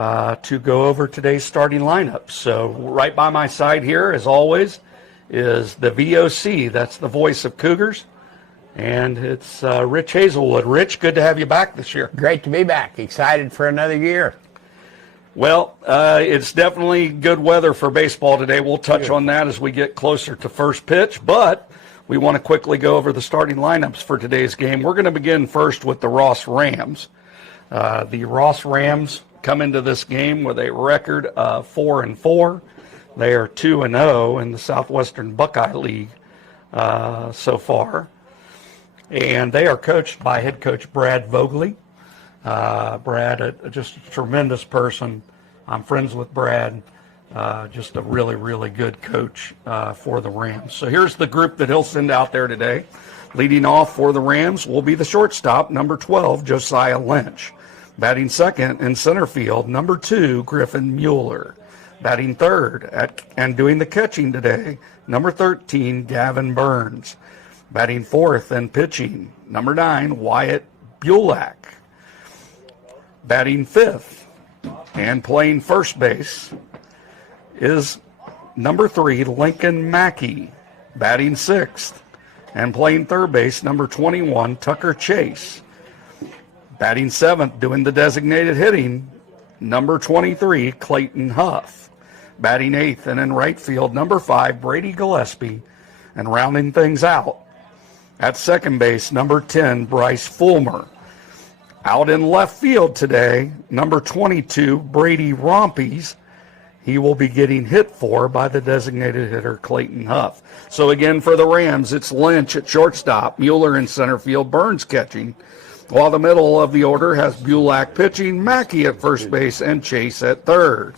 to go over today's starting lineup. So right by my side here, as always, is the VOC. That's the voice of Cougars. And it's Rich Hazelwood. Rich, good to have you back this year. Great to be back. Excited for another year. Well, it's definitely good weather for baseball today. We'll touch on that as we get closer to first pitch, but we want to quickly go over the starting lineups for today's game. We're going to begin first with the Ross Rams. The Ross Rams come into this game with a record of 4-4. They are 2-0 in the Southwestern Buckeye League so far. And they are coached by head coach Brad Vogley. Brad, just a tremendous person. I'm friends with Brad. Just a really, really good coach for the Rams. So here's the group that he'll send out there today. Leading off for the Rams will be the shortstop, number 12, Josiah Lynch. Batting second in center field, number 2, Griffin Mueller. Batting third and doing the catching today, number 13, Gavin Burns. Batting fourth and pitching, number 9, Wyatt Bulak. Batting fifth and playing first base is number 3, Lincoln Mackey. Batting sixth and playing third base, number 21, Tucker Chase. Batting seventh, doing the designated hitting, number 23, Clayton Huff. Batting eighth and in right field, number 5, Brady Gillespie. And rounding things out at second base, number 10, Bryce Fulmer. Out in left field today, number 22, Brady Rompies. He will be getting hit for by the designated hitter, Clayton Huff. So again, for the Rams, it's Lynch at shortstop, Mueller in center field, Burns catching, while the middle of the order has Bulak pitching, Mackey at first base, and Chase at third.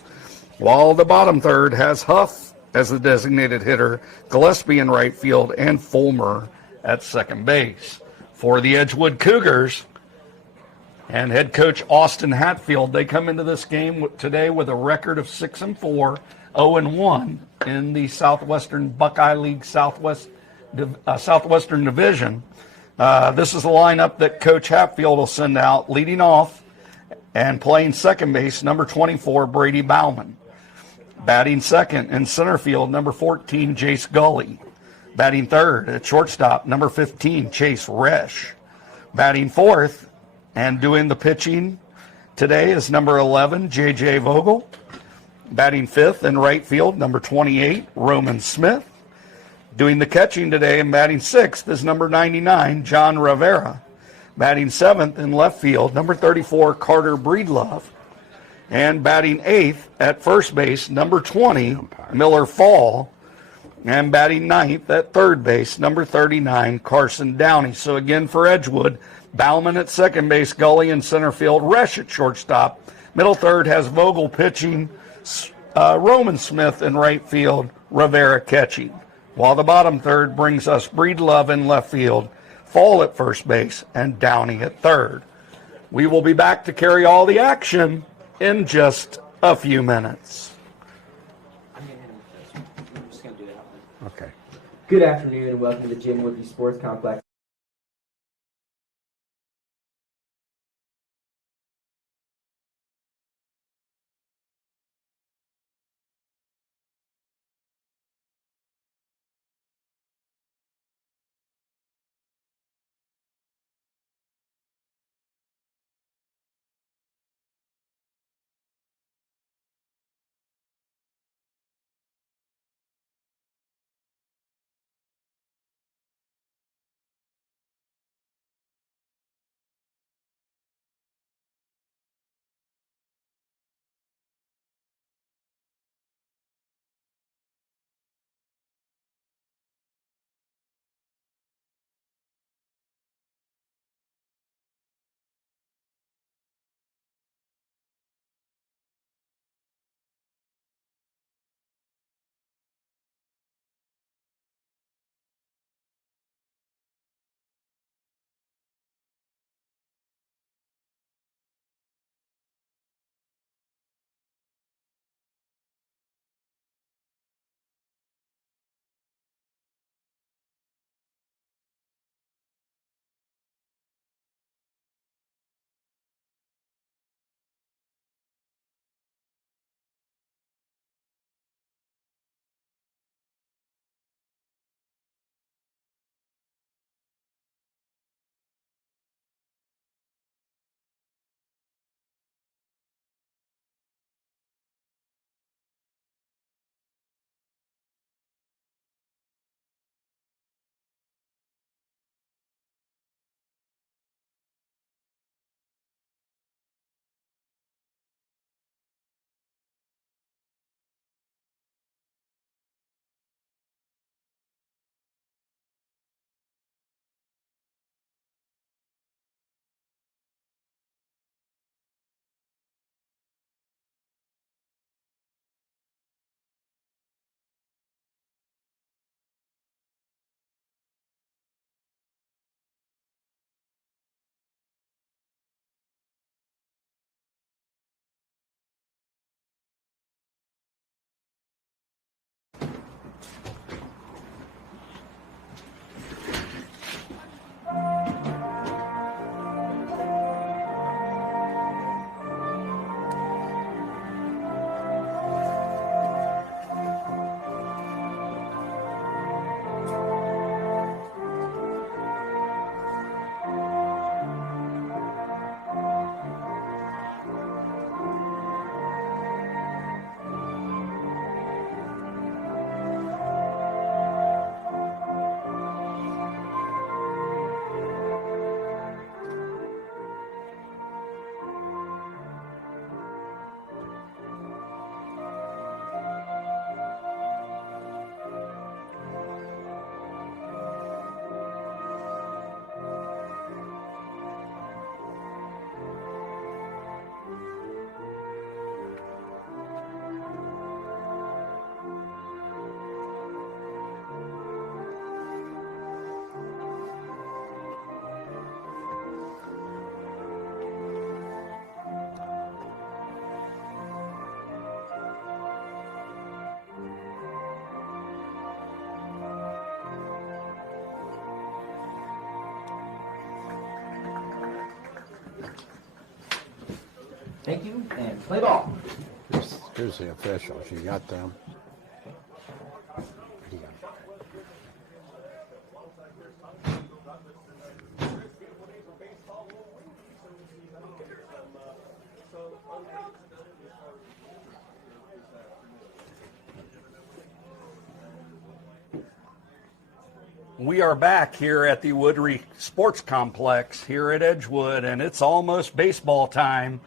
While the bottom third has Huff as the designated hitter, Gillespie in right field, and Fulmer at second base. For the Edgewood Cougars and head coach Austin Hatfield, they come into this game today with a record of 6-4, 0-1 in the Southwestern Buckeye League Southwestern Division. This is the lineup that Coach Hatfield will send out, leading off and playing second base, number 24, Brady Bauman. Batting second in center field, number 14, Jace Gully. Batting third at shortstop, number 15, Chase Resch. Batting fourth and doing the pitching today is number 11, J.J. Vogel. Batting fifth in right field, number 28, Roman Smith. Doing the catching today and batting sixth is number 99, John Rivera. Batting seventh in left field, number 34, Carter Breedlove. And batting eighth at first base, number 20, Miller Fall. And batting ninth at third base, number 39, Carson Downey. So again for Edgewood, Bauman at second base, Gully in center field, Resch at shortstop. Middle third has Vogel pitching, Roman Smith in right field, Rivera catching. While the bottom third brings us Breedlove in left field, Fall at first base, and Downey at third. We will be back to carry all the action in just a few minutes. Okay. Good afternoon and welcome to the Jim Woodby Sports Complex. Thank you, and play ball. Here's the officials. You got them. We are back here at the Woodry Sports Complex here at Edgewood, and it's almost baseball time.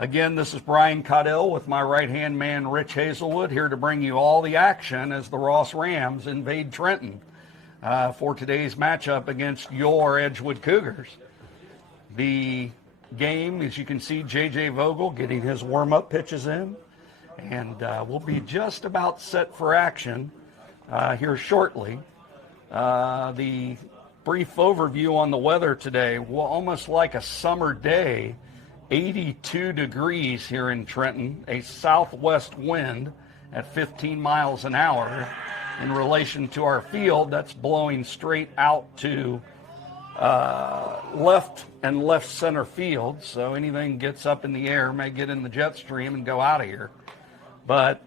Again, this is Brian Caudell with my right-hand man, Rich Hazelwood, here to bring you all the action as the Ross Rams invade Trenton for today's matchup against your Edgewood Cougars. The game, as you can see, J.J. Vogel getting his warm-up pitches in, and we'll be just about set for action here shortly. The brief overview on the weather today, well, almost like a summer day, 82 degrees here in Trenton, a southwest wind at 15 miles an hour. In relation to our field, that's blowing straight out to left and left center field, so anything gets up in the air may get in the jet stream and go out of here. But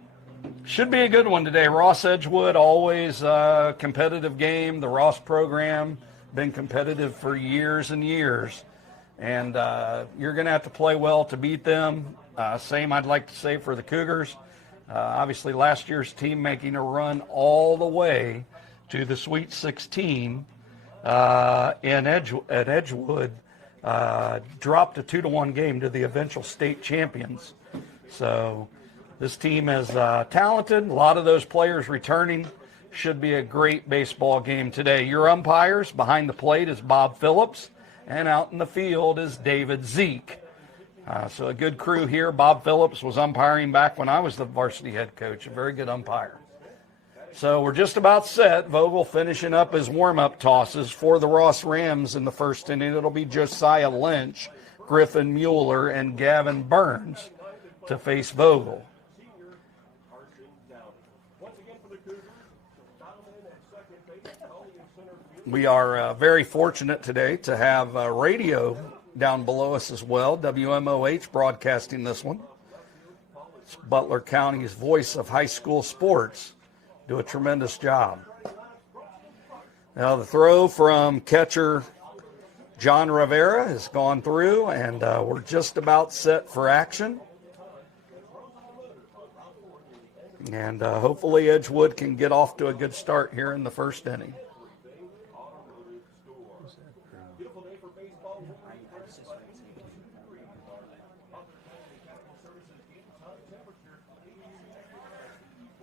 should be a good one today. Ross Edgewood, always a competitive game. The Ross program, been competitive for years and years. And you're going to have to play well to beat them. Same I'd like to say for the Cougars. Obviously, last year's team making a run all the way to the Sweet 16 at Edgewood dropped a 2-1 game to the eventual state champions. So this team is talented. A lot of those players returning. Should be a great baseball game today. Your umpires behind the plate is Bob Phillips, and out in the field is David Zeke. So a good crew here. Bob Phillips was umpiring back when I was the varsity head coach. A very good umpire. So we're just about set. Vogel finishing up his warm-up tosses for the Ross Rams in the first inning. It'll be Josiah Lynch, Griffin Mueller, and Gavin Burns to face Vogel. We are very fortunate today to have radio down below us as well. WMOH broadcasting this one. It's Butler County's voice of high school sports. Do a tremendous job. Now the throw from catcher John Rivera has gone through, and we're just about set for action. And hopefully Edgewood can get off to a good start here in the first inning.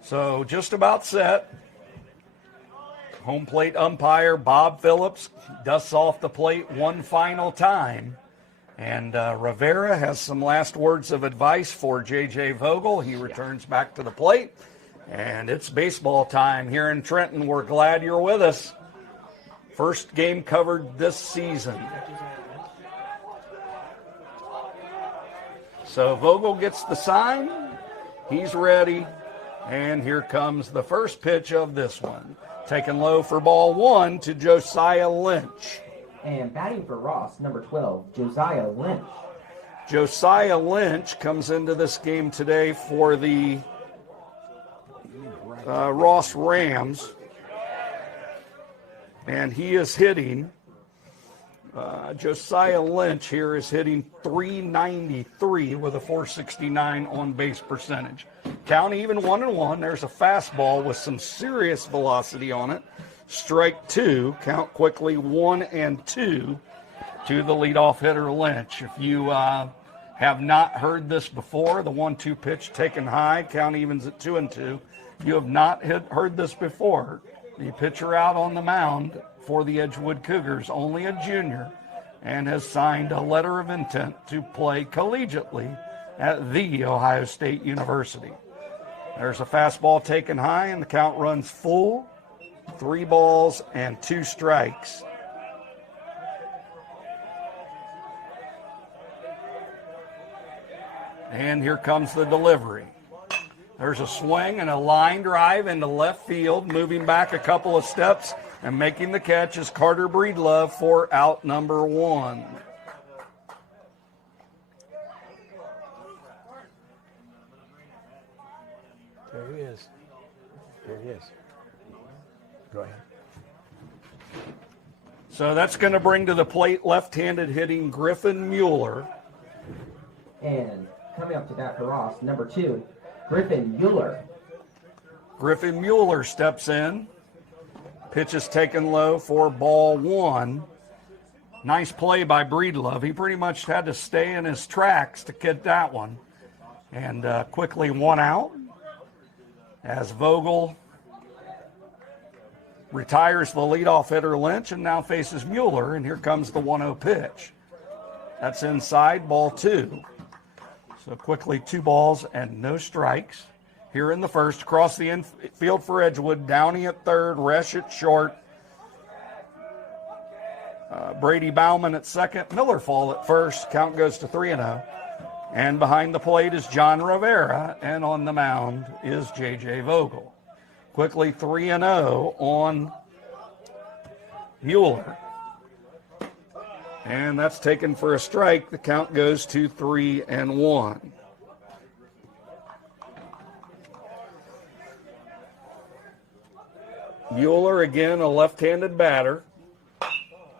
So just about set. Home plate umpire Bob Phillips dusts off the plate one final time. And Rivera has some last words of advice for J.J. Vogel. He returns back to the plate. And it's baseball time here in Trenton. We're glad you're with us. First game covered this season. So Vogel gets the sign. He's ready. And here comes the first pitch of this one. Taken low for ball one to Josiah Lynch. And batting for Ross, number 12, Josiah Lynch. Josiah Lynch comes into this game today for the Ross Rams. And he is hitting, Josiah Lynch here is hitting .393 with a .469 on-base percentage. Count even 1-1. There's a fastball with some serious velocity on it. Strike two. Count quickly 1-2 to the leadoff hitter Lynch. If you have not heard this before, the 1-2 pitch taken high, count evens at 2-2. If you have not heard this before, the pitcher out on the mound for the Edgewood Cougars, only a junior, and has signed a letter of intent to play collegiately at The Ohio State University. There's a fastball taken high, and the count runs full. 3 balls and 2 strikes. And here comes the delivery. There's a swing and a line drive into left field, moving back a couple of steps and making the catch is Carter Breedlove for out number 1. There he is. There he is. Go ahead. So that's going to bring to the plate left-handed hitting Griffin Mueller. And coming up to bat for Ross, number 2, Griffin Mueller. Griffin Mueller steps in. Pitch is taken low for ball 1. Nice play by Breedlove. He pretty much had to stay in his tracks to get that one. And quickly 1 out as Vogel retires the leadoff hitter Lynch and now faces Mueller. And here comes the 1-0 pitch. That's inside, ball 2. So quickly 2 balls and no strikes. Here in the first, across the infield for Edgewood, Downey at third, Resch at short, Brady Bauman at second, Millerfall at first. Count goes to 3-0. And behind the plate is John Rivera, and on the mound is J.J. Vogel. Quickly 3-0 on Mueller. And that's taken for a strike. The count goes to 3-1. Mueller again, a left-handed batter.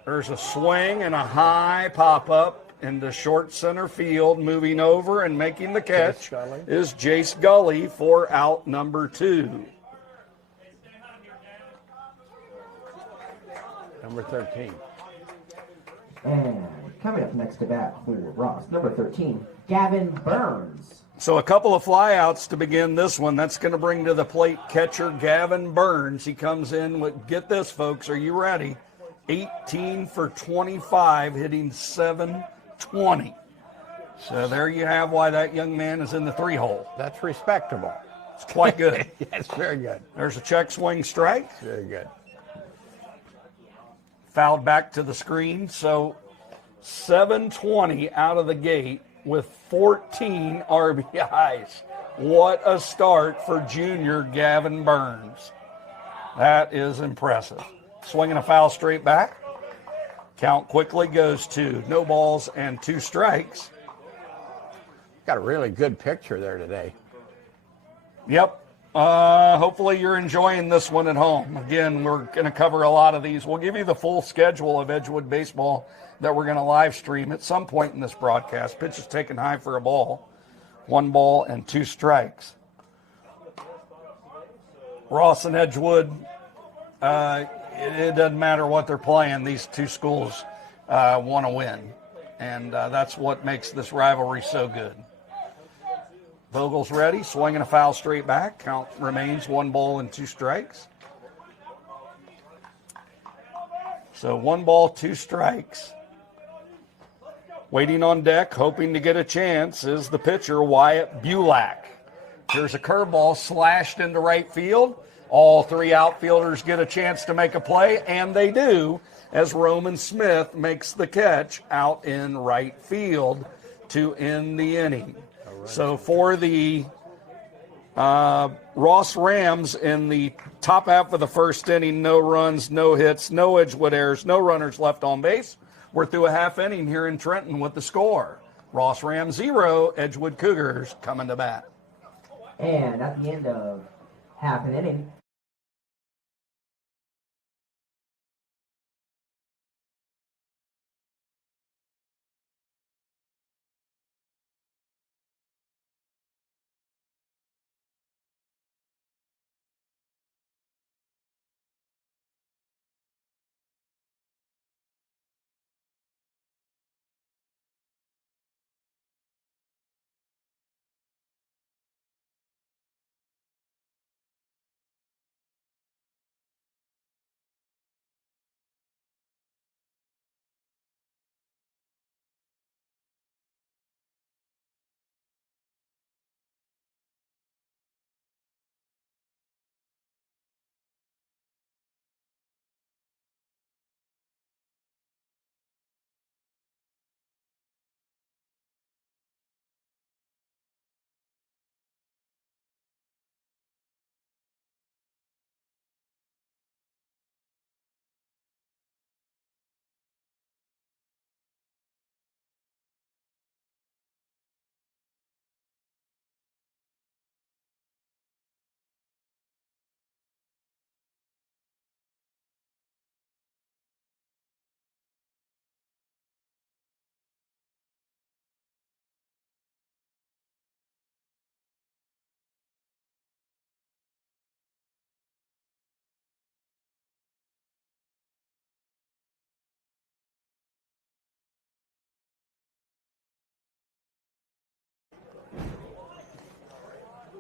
There's a swing and a high pop-up into short center field. Moving over and making the catch is Jace Gully for out number 2. Number 13. And coming up next to bat for Ross, number 13, Gavin Burns. So a couple of flyouts to begin this one. That's going to bring to the plate catcher Gavin Burns. He comes in with, get this, folks, are you ready? 18 for 25, hitting .720. So there you have why that young man is in the 3-hole. That's respectable. It's quite good. Yes, very good. There's a check swing strike. Very good. Fouled back to the screen. So 720 out of the gate with 14 RBIs. What a start for junior Gavin Burns. That is impressive. Swinging a foul straight back. Count quickly goes to no balls and 2 strikes. Got a really good picture there today. Yep. Hopefully you're enjoying this one at home. Again, we're going to cover a lot of these. We'll give you the full schedule of Edgewood baseball that we're going to live stream at some point in this broadcast. Pitch is taken high for a ball. 1 ball and 2 strikes. Ross and Edgewood, it doesn't matter what they're playing. These 2 schools want to win. And that's what makes this rivalry so good. Vogel's ready, swinging a foul straight back. Count remains 1 ball and 2 strikes. So 1 ball, 2 strikes. Waiting on deck, hoping to get a chance, is the pitcher, Wyatt Bulak. Here's a curveball slashed into right field. All 3 outfielders get a chance to make a play, and they do, as Roman Smith makes the catch out in right field to end the inning. So for the Ross Rams in the top half of the first inning, no runs, no hits, no Edgewood errors, no runners left on base. We're through a half inning here in Trenton with the score. Ross Rams 0, Edgewood Cougars coming to bat. And at the end of half an inning,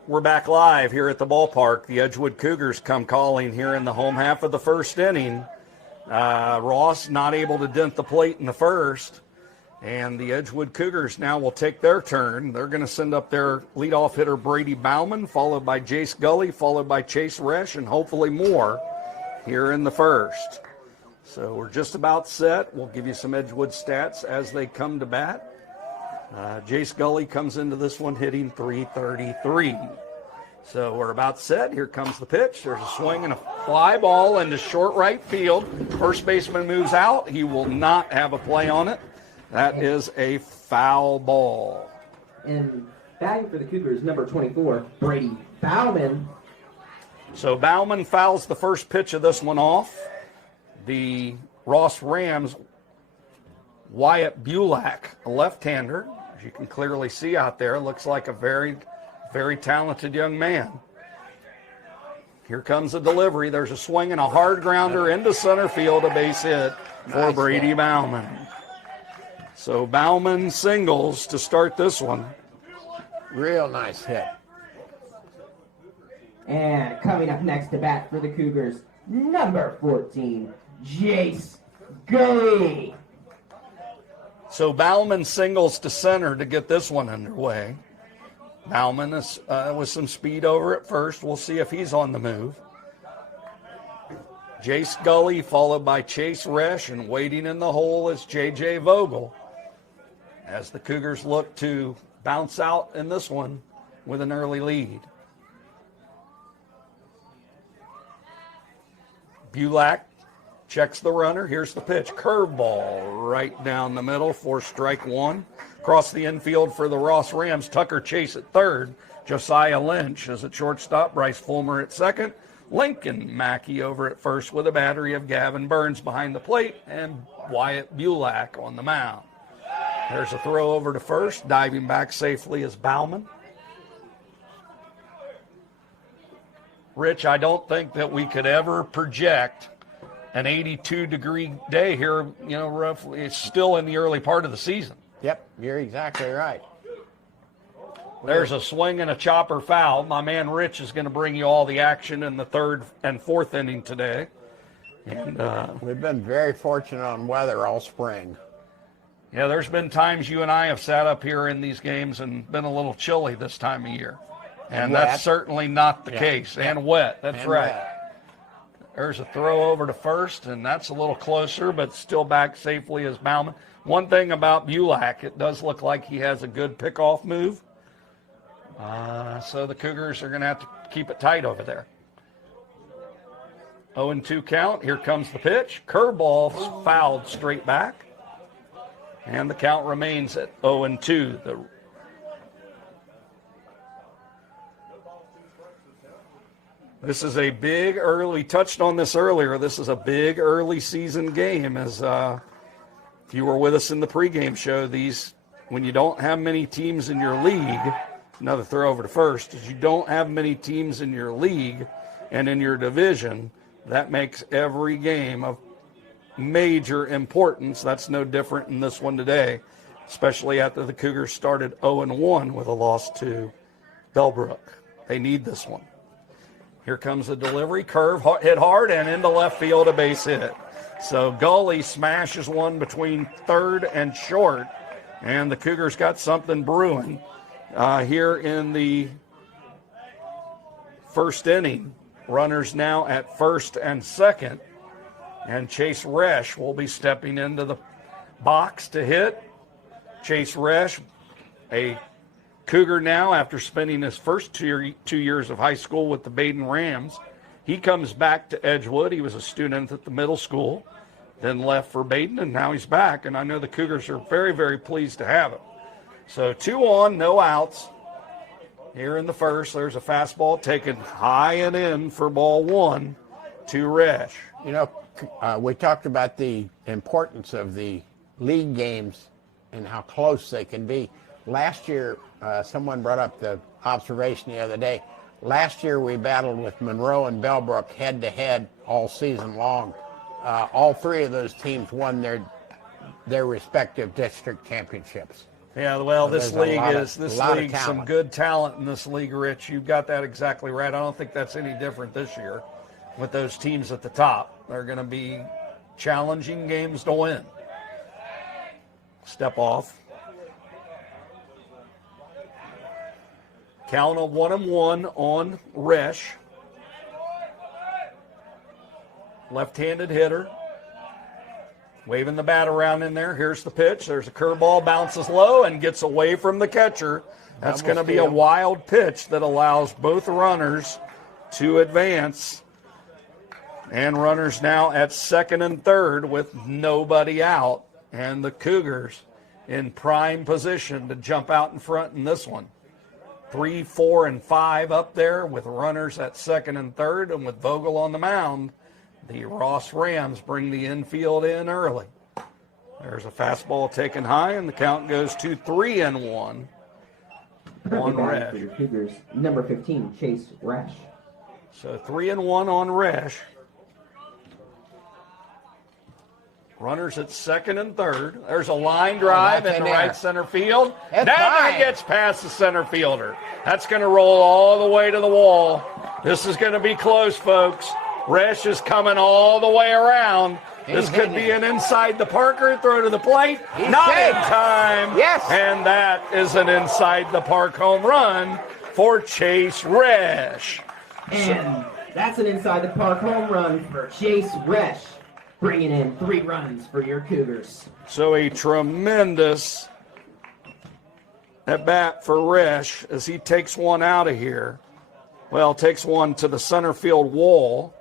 We're back live here at the ballpark. The Edgewood Cougars come calling here in the home half of the first inning. Ross not able to dent the plate in the first. And the Edgewood Cougars now will take their turn. They're going to send up their leadoff hitter Brady Bauman, followed by Jace Gully, followed by Chase Resch, and hopefully more here in the first. So we're just about set. We'll give you some Edgewood stats as they come to bat. Jace Gully comes into this one hitting .333. So we're about set. Here comes the pitch. There's a swing and a fly ball into short right field. First baseman moves out. He will not have a play on it. That is a foul ball. And batting for the Cougars, number 24, Brady Bauman. So Bauman fouls the first pitch of this one off. The Ross Rams, Wyatt Bulak, a left-hander, as you can clearly see out there, looks like a very, very talented young man. Here comes a delivery. There's a swing and a hard grounder into center field, a base hit for Brady Bauman. So Bauman singles to start this one. Real nice hit. And coming up next to bat for the Cougars, number 14, Jace Gully. So Bauman singles to center to get this one underway. Bauman is with some speed over at first. We'll see if he's on the move. Jace Gully followed by Chase Resch, and waiting in the hole is J.J. Vogel, as the Cougars look to bounce out in this one with an early lead. Bulak checks the runner. Here's the pitch. Curveball right down the middle for strike one. Across the infield for the Ross Rams, Tucker Chase at third. Josiah Lynch is at shortstop. Bryce Fulmer at second. Lincoln Mackey over at first with a battery of Gavin Burns behind the plate and Wyatt Bulak on the mound. There's a throw over to first. Diving back safely is Bauman. Rich, I don't think that we could ever project an 82-degree day here, roughly. It's still in the early part of the season. Yep, you're exactly right. There's a swing and a chopper foul. My man Rich is going to bring you all the action in the third and fourth inning today. And we've been very fortunate on weather all spring. Yeah, there's been times you and I have sat up here in these games and been a little chilly this time of year. And that's certainly not the case. And wet, that's right. There's a throw over to first, and that's a little closer, but still back safely as Bauman. One thing about Bulak, it does look like he has a good pickoff move. So the Cougars are going to have to keep it tight over there. 0-2 count. Here comes the pitch. Curveball fouled straight back. And the count remains at 0-2. This is a big early, we touched on this earlier, this is a big early season game. As if you were with us in the pregame show, when you don't have many teams in your league, another throw over to first, is you don't have many teams in your league and in your division, that makes every game of major importance. That's no different in this one today, especially after the Cougars started 0-1 with a loss to Bellbrook. They need this one. Here comes the delivery, curve, hit hard, and into left field, a base hit. So Gully smashes one between third and short, and the Cougars got something brewing here in the first inning. Runners now at first and second, and Chase Resch will be stepping into the box to hit. Chase Resch, a Cougar now after spending his first 2 years of high school with the Baden Rams. He comes back to Edgewood. He was a student at the middle school, then left for Baden, and now he's back. And I know the Cougars are very, very pleased to have him. So 2 on, no outs. Here in the first, there's a fastball taken high and in for ball one to Resch. We talked about the importance of the league games and how close they can be. Last year, someone brought up the observation the other day. Last year, we battled with Monroe and Bellbrook head-to-head all season long. All three of those teams won their respective district championships. Yeah, well, So this there's league a lot is of- this a lot of league some talent. good talent in this league, Rich. You got that exactly right. I don't think that's any different this year with those teams at the top. They're going to be challenging games to win. Step off. Count of 1-1 on Resch. Left-handed hitter. Waving the bat around in there. Here's the pitch. There's a curveball, bounces low and gets away from the catcher. That's going to be a wild pitch that allows both runners to advance. And runners now at second and third with nobody out. And the Cougars in prime position to jump out in front in this one. 3, 4, and 5 up there with runners at second and third, and with Vogel on the mound, the Ross Rams bring the infield in early. There's a fastball taken high, and the count goes to 3-1 on Resch. For your Cougars, number 15, Chase Resch. So 3-1 on Resch. Runners at second and third. There's a line drive that's in in the there. right center field. That's Never fine. gets past the center fielder. That's going to roll all the way to the wall. This is going to be close, folks. Resch is coming all the way around. This could be an inside the Parker throw to the plate. Not in time. Yes. And that is an inside the park home run for Chase Resch. And that's an inside the park home run for Chase Resch, bringing in 3 runs for your Cougars. So a tremendous at bat for Resch as he takes one out of here. Well, takes one to the center field wall.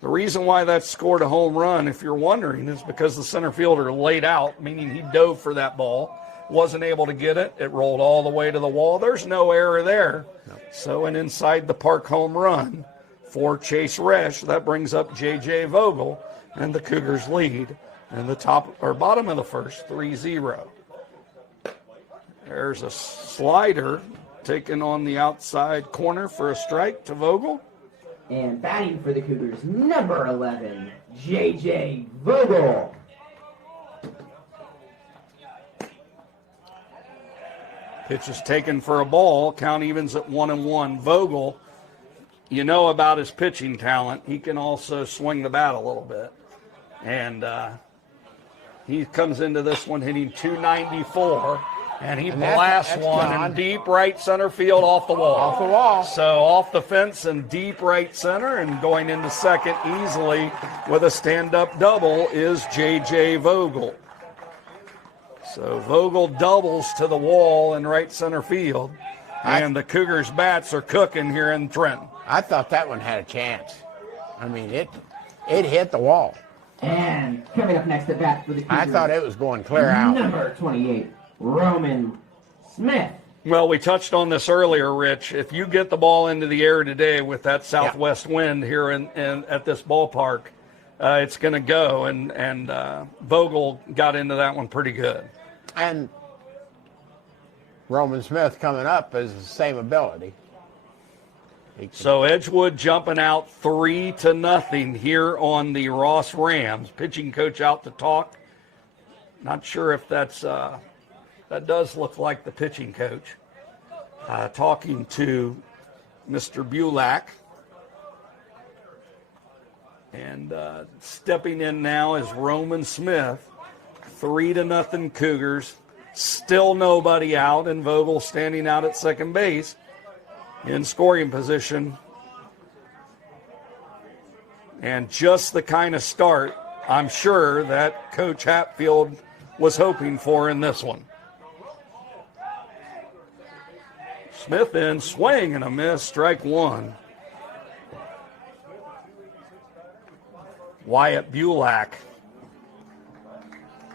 The reason why that scored a home run, if you're wondering, is because the center fielder laid out, meaning he dove for that ball, wasn't able to get it. It rolled all the way to the wall. There's no error there. No. So an inside the park home run for Chase Resch. That brings up J.J. Vogel and the Cougars lead in the top or bottom of the first, 3-0. There's a slider taken on the outside corner for a strike to Vogel. And batting for the Cougars, number 11, J.J. Vogel. Pitch is taken for a ball. Count evens at 1-1. Vogel, you know about his pitching talent. He can also swing the bat a little bit. And he comes into this one hitting 294. And he blasts that's one gone. in deep right center field off the wall. Off the wall. So off the fence and deep right center, and going into second easily with a stand-up double is J.J. Vogel. So Vogel doubles to the wall in right center field. And the Cougars' bats are cooking here in Trenton. I thought that one had a chance. I mean, it hit the wall. And coming up next at bat for the Cougars, I thought it was going clear out. number 28, Roman Smith. Well, we touched on this earlier, Rich. If you get the ball into the air today with that southwest wind here in at this ballpark, it's going to go. And Vogel got into that one pretty good. And Roman Smith coming up is the same ability. So Edgewood jumping out 3-0 here on the Ross Rams. Pitching coach out to talk. Not sure if that's that does look like the pitching coach. Talking to Mr. Bulak. And stepping in now is Roman Smith. 3-0 Cougars. Still nobody out, and Vogel standing out at second base in scoring position. And just the kind of start I'm sure that Coach Hatfield was hoping for in this one. Smith in, swing and a miss, strike one. Wyatt Bulak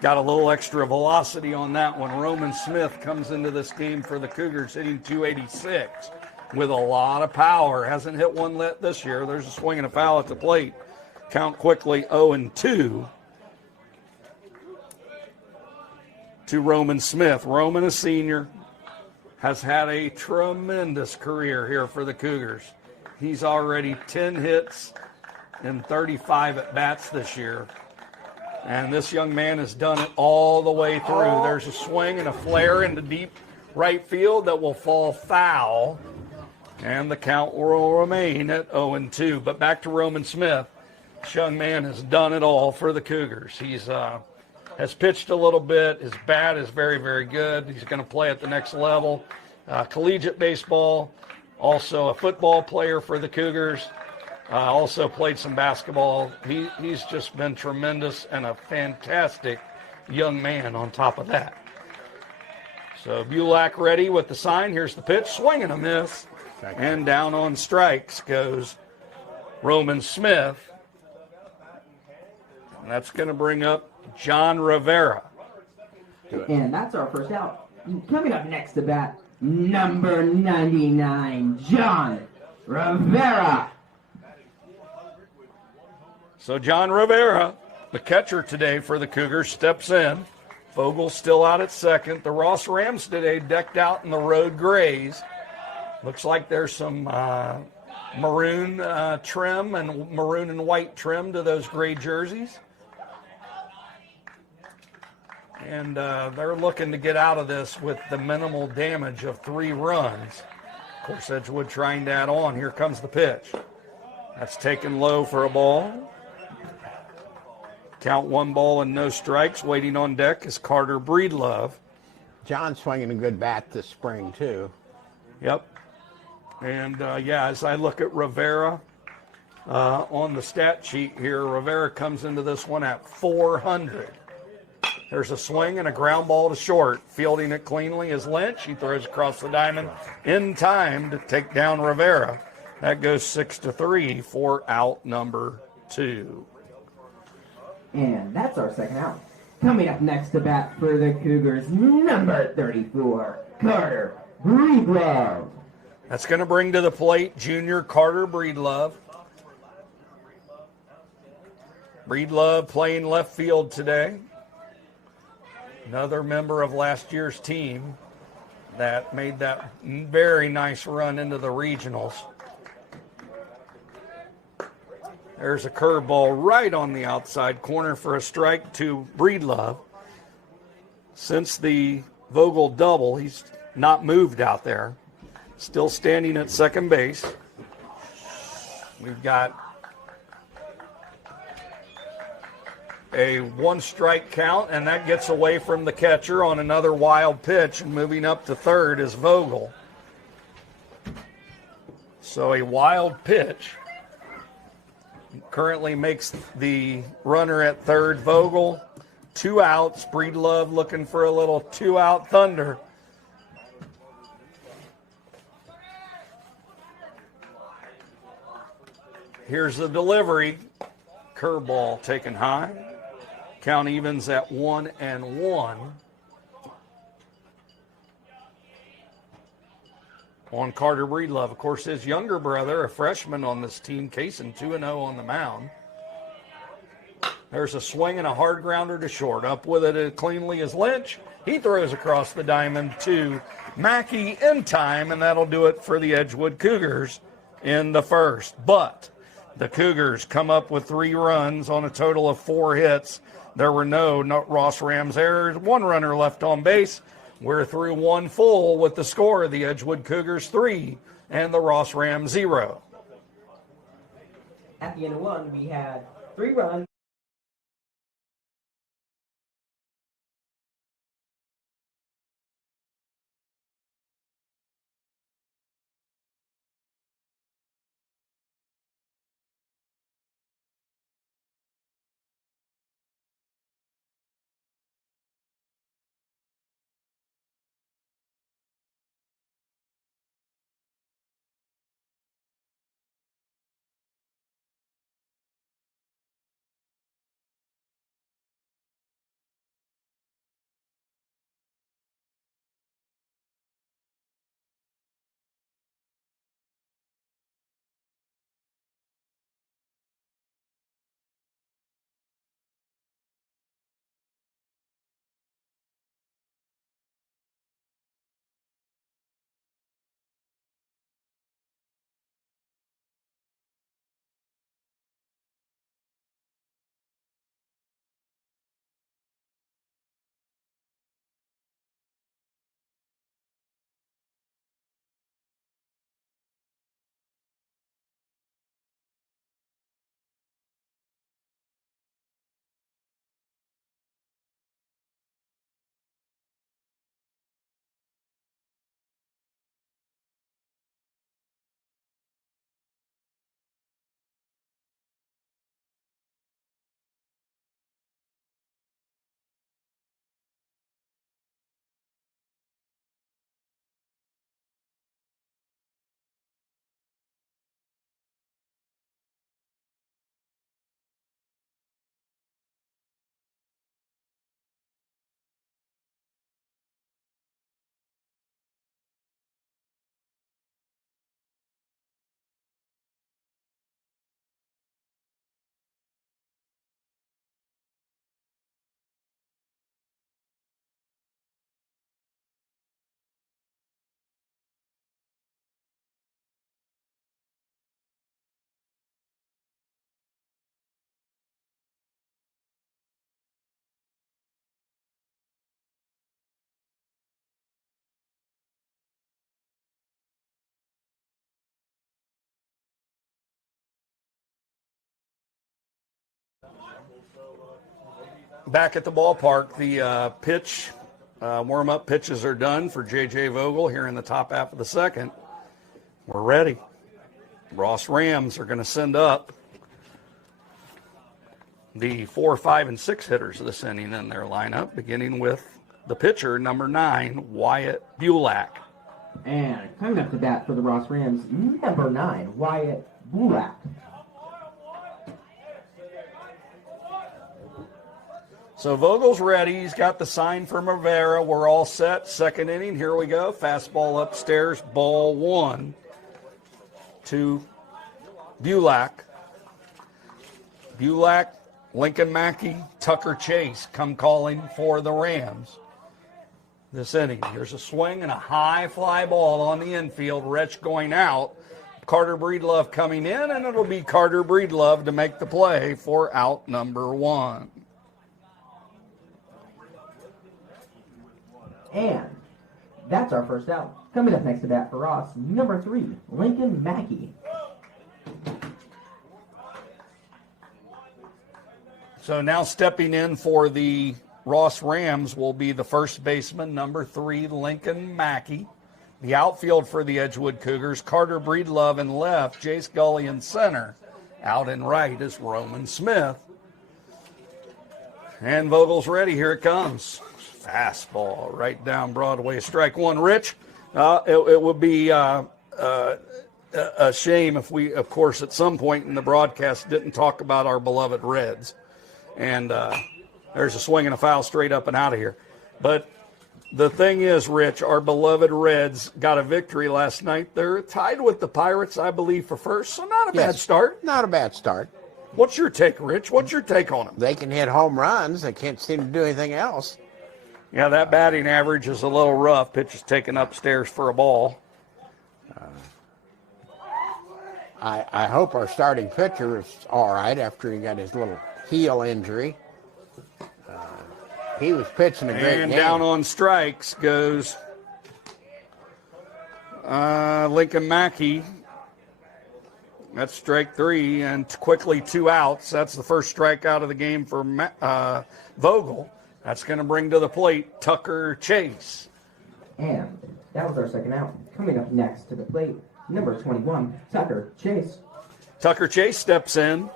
got a little extra velocity on that one. Roman Smith comes into this game for the Cougars hitting 286 with a lot of power. Hasn't hit one this year. There's a swing and a foul at the plate. Count quickly 0-2 to Roman Smith. Roman, a senior, has had a tremendous career here for the Cougars. He's already 10 hits and 35 at-bats this year. And this young man has done it all the way through. There's a swing and a flare into deep right field that will fall foul. And the count will remain at 0-2. But back to Roman Smith. This young man has done it all for the Cougars. He's has pitched a little bit. His bat is very, very good. He's going to play at the next level. Collegiate baseball, also a football player for the Cougars. Also played some basketball. He's just been tremendous and a fantastic young man on top of that. So Bulak ready with the sign. Here's the pitch. Swing and a miss. And down on strikes goes Roman Smith. And that's going to bring up John Rivera. And that's our first out. Coming up next to bat, number 99, John Rivera. So John Rivera, the catcher today for the Cougars, steps in. Vogel still out at second. The Ross Rams today decked out in the road grays. Looks like there's some maroon trim and maroon and white trim to those gray jerseys. And they're looking to get out of this with the minimal damage of 3 runs. Of course, Edgewood trying to add on. Here comes the pitch. That's taken low for a ball. Count 1 ball and no strikes. Waiting on deck is Carter Breedlove. John swinging a good bat this spring, too. Yep. And, as I look at Rivera on the stat sheet here, Rivera comes into this one at 400. There's a swing and a ground ball to short. Fielding it cleanly is Lynch. He throws across the diamond in time to take down Rivera. That goes 6-3 for out number 2. And that's our second out. Coming up next to bat for the Cougars, number 34, Carter Breedlove. That's going to bring to the plate junior Carter Breedlove. Breedlove playing left field today. Another member of last year's team that made that very nice run into the regionals. There's a curveball right on the outside corner for a strike to Breedlove. Since the Vogel double, he's not moved out there. Still standing at second base. We've got a 1-strike count, and that gets away from the catcher on another wild pitch. And moving up to third is Vogel. So a wild pitch currently makes the runner at third Vogel. 2 outs. Breedlove looking for a little 2-out thunder. Here's the delivery. Curveball taken high. Count evens at 1-1. On Carter Breedlove. Of course, his younger brother, a freshman on this team, Kaysen, 2-0 on the mound. There's a swing and a hard grounder to short. Up with it cleanly is Lynch. He throws across the diamond to Mackey in time, and that'll do it for the Edgewood Cougars in the first. But the Cougars come up with 3 runs on a total of 4 hits. There were no Ross Rams errors. 1 runner left on base. We're through 1 full with the score of the Edgewood Cougars 3 and the Ross Rams 0. At the end of 1, we had 3 runs. back at the ballpark. The pitch, warm-up pitches are done for J.J. Vogel here in the top half of the second. We're ready. Ross Rams are going to send up the 4, 5, and 6 hitters of this inning in their lineup, beginning with the pitcher, number 9, Wyatt Bulak. And coming up to bat for the Ross Rams, number 9, Wyatt Bulak. So Vogel's ready. He's got the sign from Rivera. We're all set. Second inning. Here we go. Fastball upstairs. Ball 1 to Bulak. Bulak, Lincoln Mackey, Tucker Chase come calling for the Rams this inning. Here's a swing and a high fly ball on the infield. Rich going out. Carter Breedlove coming in, and it'll be Carter Breedlove to make the play for out number 1. And that's our first out. Coming up next to bat for Ross, number 3, Lincoln Mackey. So now stepping in for the Ross Rams will be the first baseman, number 3, Lincoln Mackey. The outfield for the Edgewood Cougars, Carter Breedlove in left, Jace Gully in center. Out in right is Roman Smith. And Vogel's ready. Here it comes. Fastball right down Broadway. Strike 1. Rich, it would be a shame if we, of course, at some point in the broadcast didn't talk about our beloved Reds. And there's a swing and a foul straight up and out of here. But the thing is, Rich, our beloved Reds got a victory last night. They're tied with the Pirates, I believe, for first, so not a bad start. Not a bad start. What's your take, Rich? What's your take on them? They can hit home runs. They can't seem to do anything else. Yeah, that batting average is a little rough. Pitch is taken upstairs for a ball. I hope our starting pitcher is all right after he got his little heel injury. He was pitching a great And game. down on strikes goes Lincoln Mackey. That's strike 3, and quickly 2 outs. That's the first strikeout of the game for Vogel. That's going to bring to the plate Tucker Chase. And that was our second out. Coming up next to the plate, number 21, Tucker Chase. Tucker Chase steps in.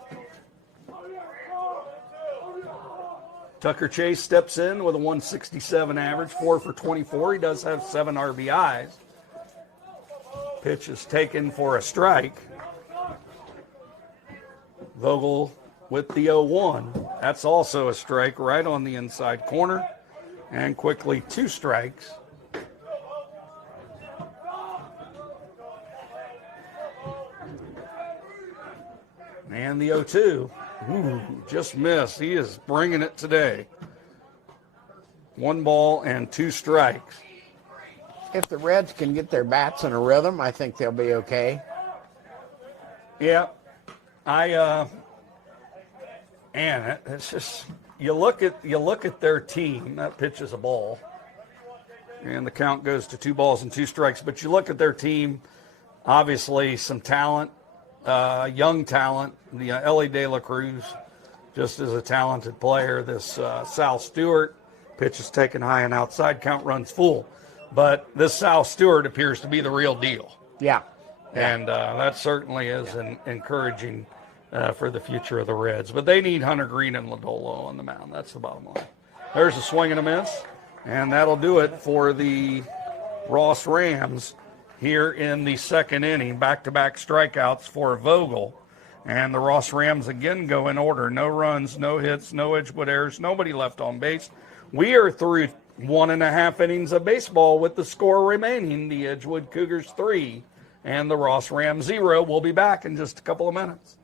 Tucker Chase steps in with a 167 average, 4 for 24. He does have 7 RBIs. Pitch is taken for a strike. Vogel with the 0-1. That's also a strike right on the inside corner. And quickly 2 strikes. And the 0-2. Ooh, just missed. He is bringing it today. 1 ball and 2 strikes. If the Reds can get their bats in a rhythm, I think they'll be okay. Yeah. And it's just you look at their team. That pitch is a ball, and the count goes to 2 balls and 2 strikes. But you look at their team, obviously some talent, young talent. The Ellie De La Cruz, just as a talented player. This Sal Stewart, pitch is taken high and outside. Count runs full, but this Sal Stewart appears to be the real deal. Yeah. And that certainly is encouraging for the future of the Reds. But they need Hunter Green and Lodolo on the mound. That's the bottom line. There's a swing and a miss, and that'll do it for the Ross Rams here in the second inning. Back-to-back strikeouts for Vogel. And the Ross Rams again go in order. No runs, no hits, no Edgewood errors, nobody left on base. We are through 1.5 innings of baseball with the score remaining. The Edgewood Cougars 3 and the Ross Rams 0. We'll be back in just a couple of minutes.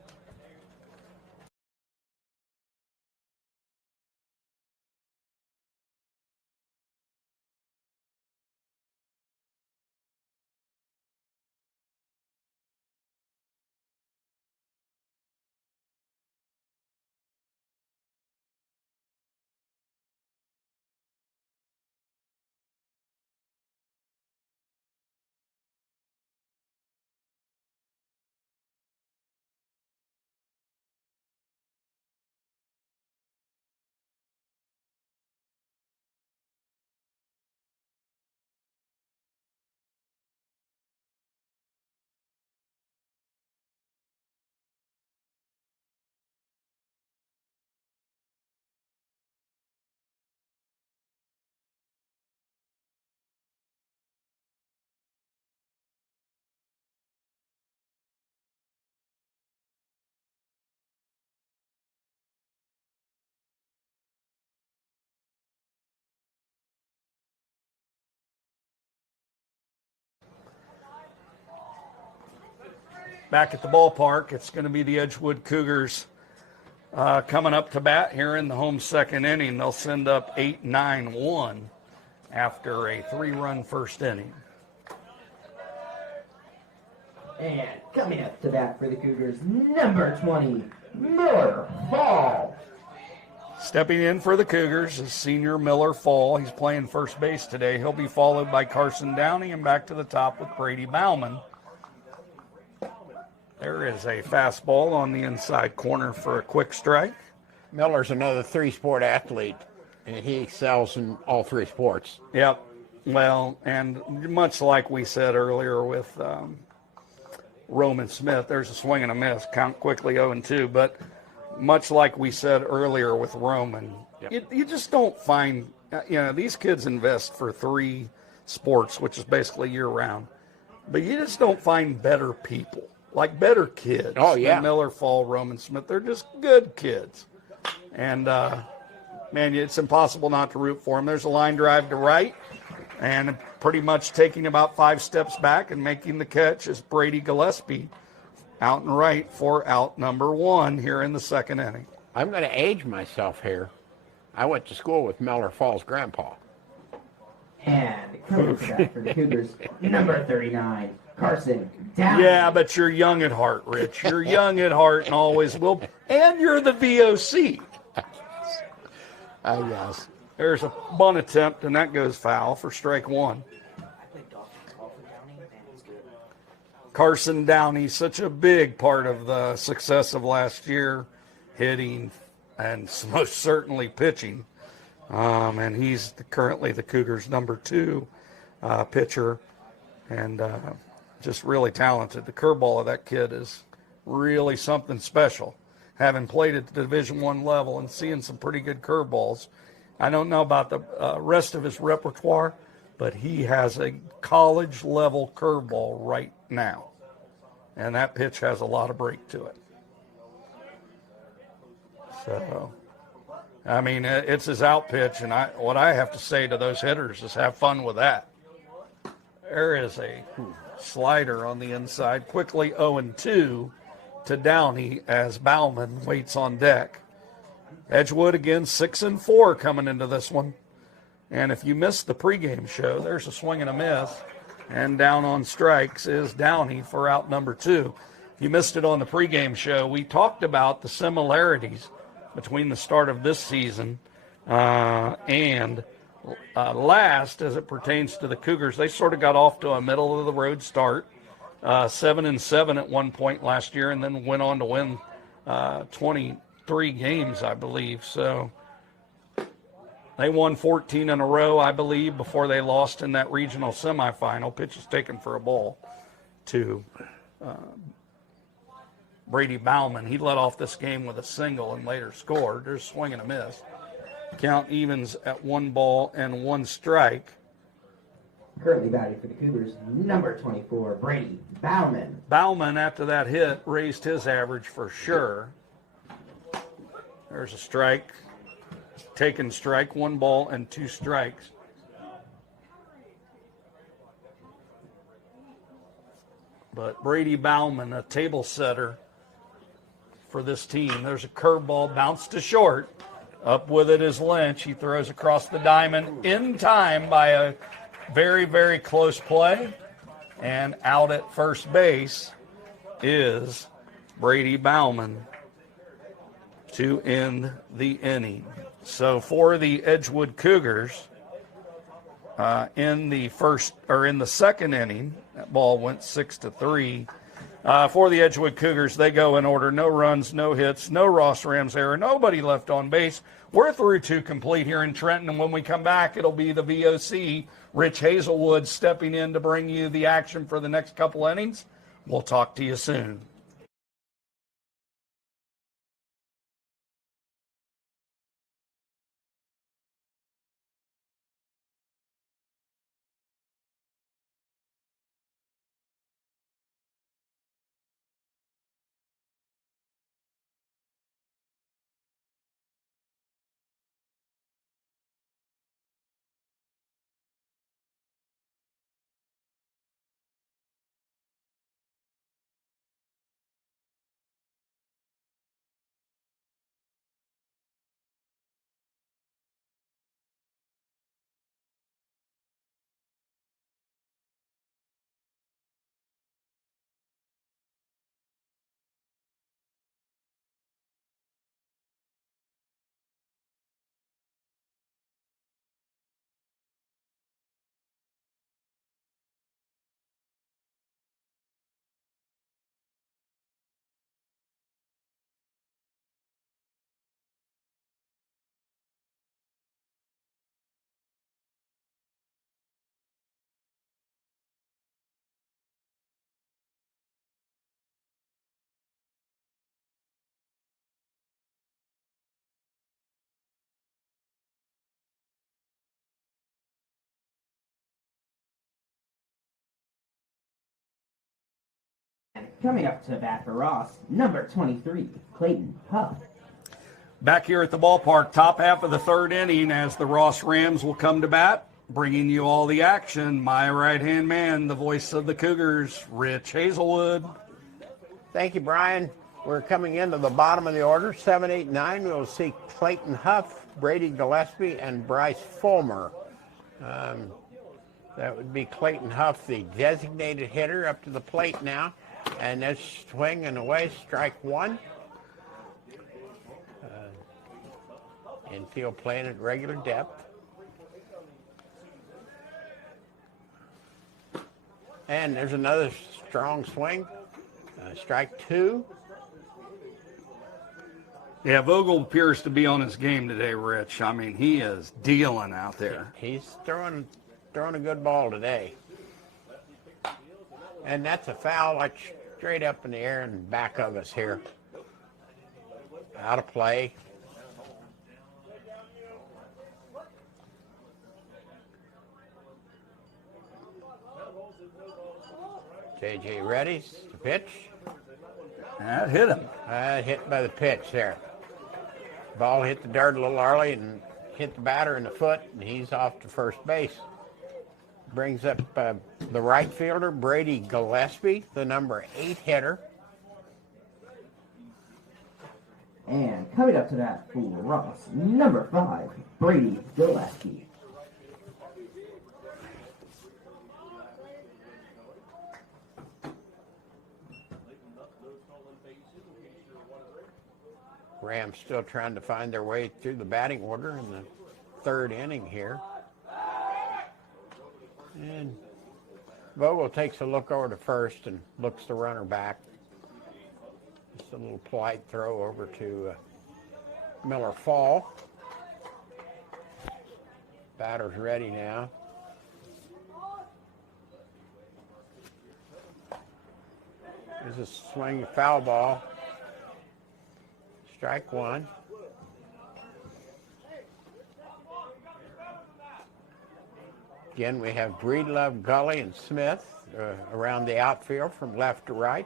back at the ballpark. It's going to be the Edgewood Cougars coming up to bat here in the home second inning. They'll send up 8-9-1 after a 3-run first inning. And coming up to bat for the Cougars, number 20, Miller Fall. Stepping in for the Cougars is senior Miller Fall. He's playing first base today. He'll be followed by Carson Downey and back to the top with Brady Bauman. There is a fastball on the inside corner for a quick strike. Miller's another three-sport athlete, and he excels in all three sports. Yep. Well, and much like we said earlier with Roman Smith, there's a swing and a miss. Count quickly 0-2. But much like we said earlier with Roman, you just don't find, these kids invest for 3 sports, which is basically year-round. But you just don't find better people, like better kids. Oh, yeah. Than Miller, Fall, Roman Smith. They're just good kids. And, man, it's impossible not to root for them. There's a line drive to right. And pretty much taking about 5 steps back and making the catch is Brady Gillespie out and right for out number 1 here in the second inning. I'm going to age myself here. I went to school with Miller Fall's grandpa. And coming to bat for the Cougars, number 39, Carson Downey. Yeah, but you're young at heart, Rich. You're young at heart and always will. And you're the VOC. I guess. There's a bunt attempt, and that goes foul for strike 1. Carson Downey, such a big part of the success of last year, hitting and most certainly pitching. And he's currently the Cougars' number 2 pitcher, and just really talented. The curveball of that kid is really something special. Having played at the Division I level and seeing some pretty good curveballs. I don't know about the rest of his repertoire, but he has a college-level curveball right now. And that pitch has a lot of break to it. So, I mean, it's his out pitch, and what I have to say to those hitters is have fun with that. There is a slider on the inside. Quickly 0-2 to Downey as Bauman waits on deck. Edgewood again 6-4 coming into this one. And if you missed the pregame show, there's a swing and a miss. And down on strikes is Downey for out number 2. If you missed it on the pregame show, we talked about the similarities between the start of this season and last as it pertains to the Cougars. They sort of got off to a middle-of-the-road start, 7-7 at one point last year, and then went on to win 23 games, I believe. So they won 14 in a row, I believe, before they lost in that regional semifinal. Pitch is taken for a ball to Brady Bauman. He led off this game with a single and later scored. There's a swing and a miss. Count evens at 1 ball and 1 strike. Currently batting for the Cougars, number 24, Brady Bauman. Bauman, after that hit, raised his average for sure. There's a strike. Taken strike, 1 ball and 2 strikes. But Brady Bauman, a table setter for this team. There's a curveball, bounced to short. Up with it is Lynch. He throws across the diamond in time by a very, very close play. And out at first base is Brady Bauman to end the inning. So for the Edgewood Cougars, in the second inning, that ball went 6-3. For the Edgewood Cougars, they go in order: no runs, no hits, no Ross Rams error, nobody left on base. We're through 2 complete here in Trenton, and when we come back, it'll be the VOC, Rich Hazelwood, stepping in to bring you the action for the next couple innings. We'll talk to you soon. Coming up to bat for Ross, number 23, Clayton Huff. Back here at the ballpark, top half of the third inning as the Ross Rams will come to bat, bringing you all the action. My right-hand man, the voice of the Cougars, Rich Hazelwood. Thank you, Brian. We're coming into the bottom of the order, 7, 8, 9. We'll see Clayton Huff, Brady Gillespie, and Bryce Fulmer. That would be Clayton Huff, the designated hitter, up to the plate now. And that's swing and away, strike one. Infield playing at regular depth. And there's another strong swing. Strike two. Yeah, Vogel appears to be on his game today, Rich. I mean, he is dealing out there. He's throwing a good ball today. And that's a foul, like straight up in the air and back of us here. Out of play. J.J. ready to pitch. That hit him. Hit by the pitch there. Ball hit the dirt a little early and hit the batter in the foot, and he's off to first base. Brings up the right fielder, Brady Gillespie, the number 8 hitter. And coming up to bat for Ross, number 5, Brady Gillespie. Rams still trying to find their way through the batting order in the third inning here. And Vogel takes a look over to first and looks the runner back. Just a little polite throw over to Miller Fall. Batter's ready now. There's a swing foul ball. Strike one. Again, we have Breedlove, Gully, and Smith around the outfield from left to right.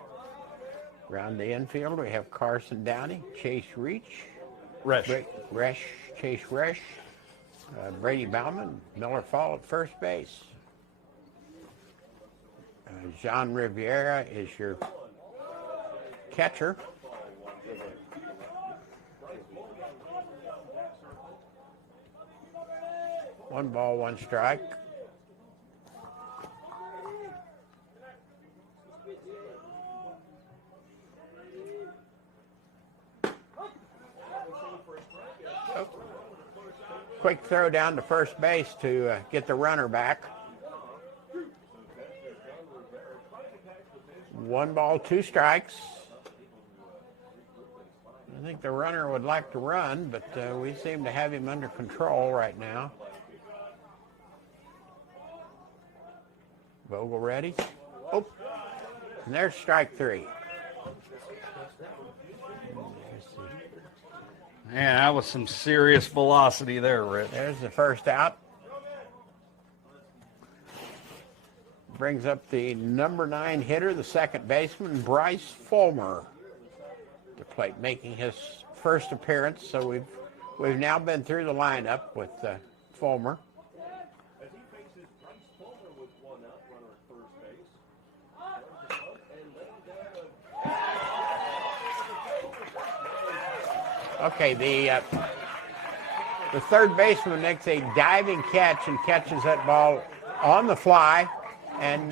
Around the infield, we have Carson Downey, Chase Chase Resch, Brady Bauman, Miller Fall at first base. Jean Riviera is your catcher. One ball, one strike. Quick throw down to first base to get the runner back. One ball, two strikes. I think the runner would like to run, but we seem to have him under control right now. Vogel ready. Oh, and there's strike three. Man, that was some serious velocity there, Rich. There's the first out. Brings up the number 9 hitter, the second baseman, Bryce Fulmer, to plate, making his first appearance. So we've now been through the lineup with Fulmer. Okay, the third baseman makes a diving catch and catches that ball on the fly and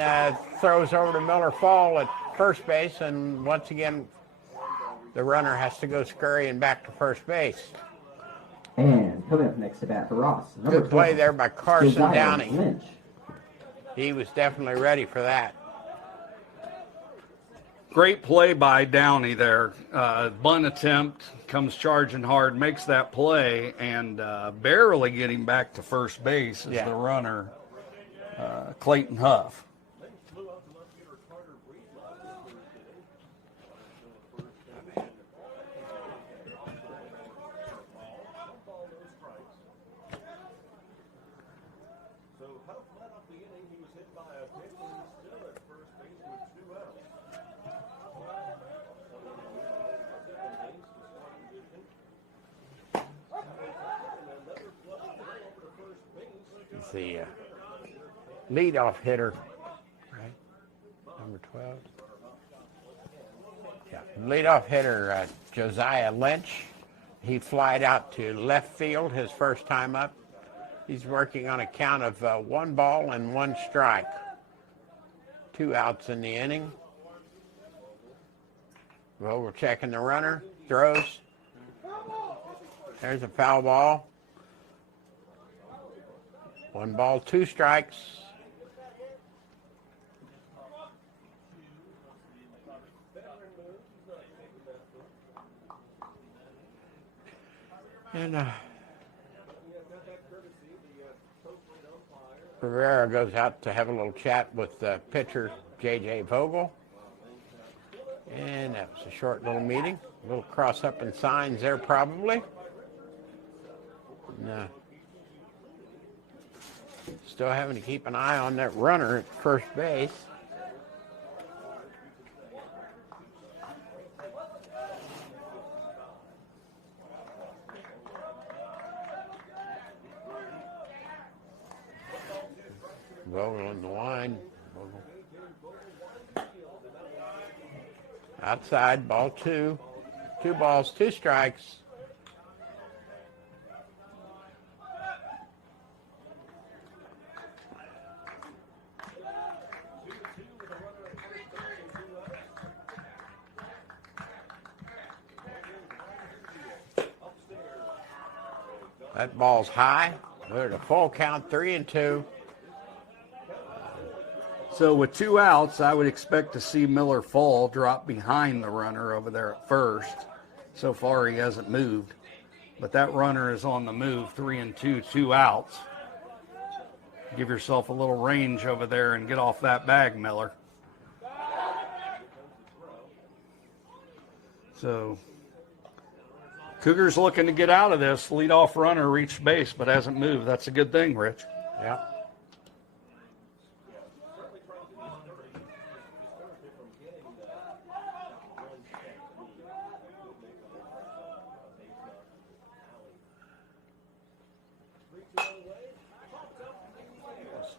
throws over to Miller Fall at first base, and once again the runner has to go scurrying back to first base. And coming up next to bat for Ross. Good play there by Carson Josiah Downey. Lynch. He was definitely ready for that. Great play by Downey there. Bunt attempt, comes charging hard, makes that play, and barely getting back to first base is the runner, Clayton Huff. the leadoff hitter, right? Number 12. Yeah, leadoff hitter Josiah Lynch. He flied out to left field his first time up. He's working on a count of 1 ball and 1 strike. 2 outs in the inning. Vogel checking the runner, throws. There's a foul ball. 1 ball, 2 strikes. And Rivera goes out to have a little chat with pitcher J.J. Vogel. And that was a short little meeting. A little cross-up in signs there probably. And, still having to keep an eye on that runner at first base. Vogel in the line. Vogel. Outside, ball 2. 2 balls, 2 strikes. That ball's high. We're at a full count, 3-2. So with 2 outs, I would expect to see Miller fall, drop behind the runner over there at first. So far, he hasn't moved. But that runner is on the move, 3-2, 2 outs. Give yourself a little range over there and get off that bag, Miller. So Cougars looking to get out of this. Leadoff runner reached base but hasn't moved. That's a good thing, Rich. Yeah.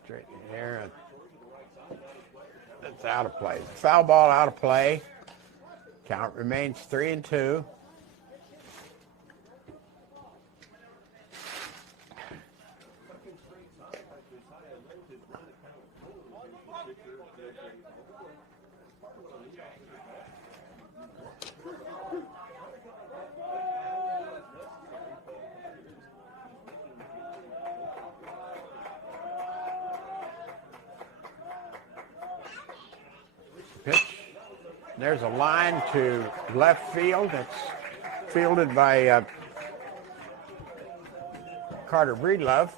Straight in there. That's out of play. Foul ball out of play. Count remains 3-2. Pitch. There's a line to left field. That's fielded by Carter Breedlove.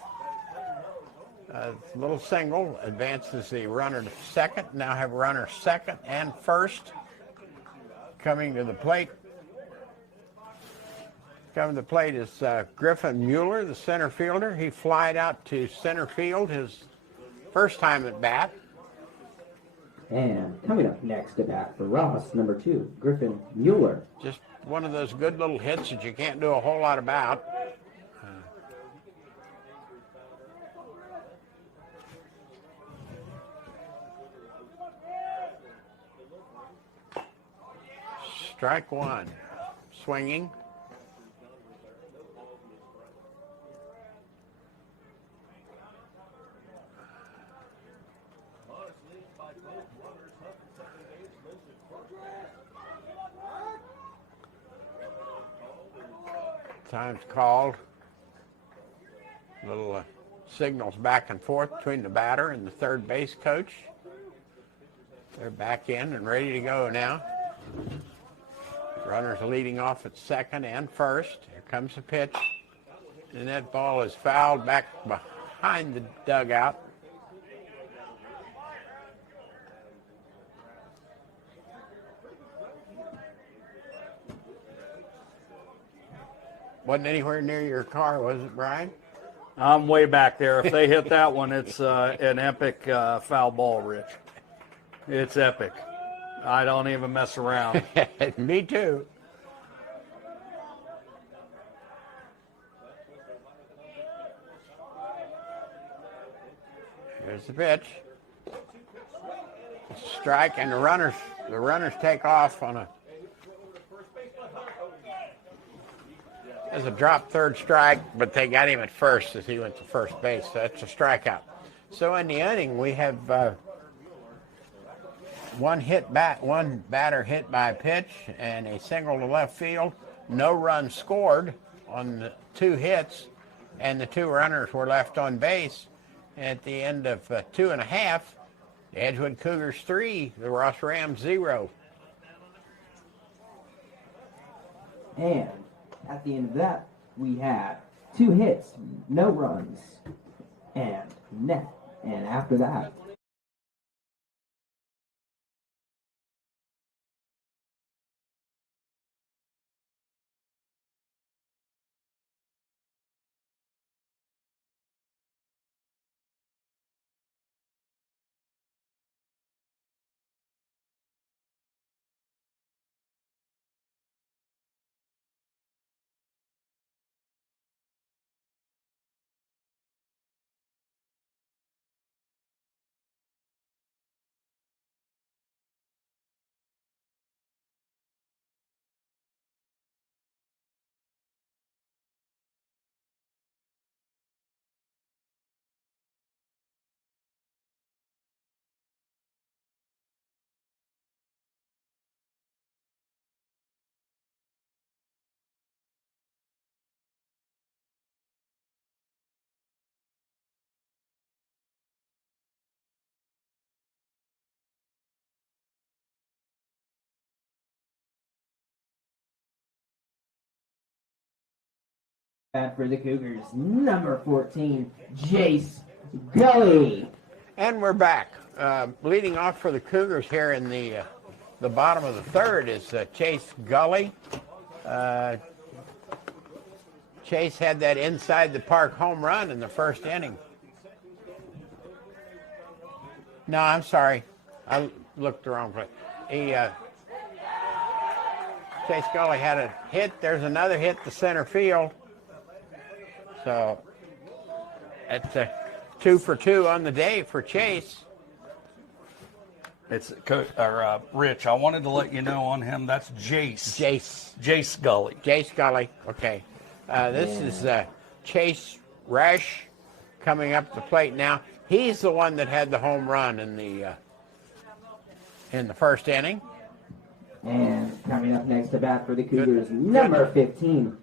Little single advances the runner to second. Now have runner second and first. Coming to the plate. Coming to the plate is Griffin Mueller, the center fielder. He flied out to center field his first time at bat. And coming up next to bat for Ross, number 2, Griffin Mueller. Just one of those good little hits that you can't do a whole lot about. Strike 1. Swinging. Time's called. Little signals back and forth between the batter and the third base coach. They're back in and ready to go now. Runners leading off at second and first. Here comes the pitch. And that ball is fouled back behind the dugout. Wasn't anywhere near your car, was it, Brian? I'm way back there. If they hit that one, it's an epic foul ball, Rich. It's epic. I don't even mess around. Me too. There's the pitch. Strike, and the runners take off on as a drop third strike, but they got him at first as he went to first base. So that's a strikeout. So in the inning, we have one batter hit by a pitch and a single to left field. No runs scored on the 2 hits, and the 2 runners were left on base. At the end of 2.5, the Edgewood Cougars 3, the Ross Rams 0. And at the end of that, we had 2 hits, no runs, and net. And after that, bat for the Cougars, number 14, Jace Gully. And we're back. Leading off for the Cougars here in the bottom of the third is Chase Gully. Chase had that inside the park home run in the first inning. No, I'm sorry. I looked the wrong place. Chase Gully had a hit. There's another hit to center field. So that's 2 for 2 on the day for Chase. It's Rich. I wanted to let you know on him. That's Jace. Jace Gully. Jace Gully. Okay. This is Chase Resch coming up the plate now. He's the one that had the home run in the first inning. And coming up next to bat for the Cougars, number 15,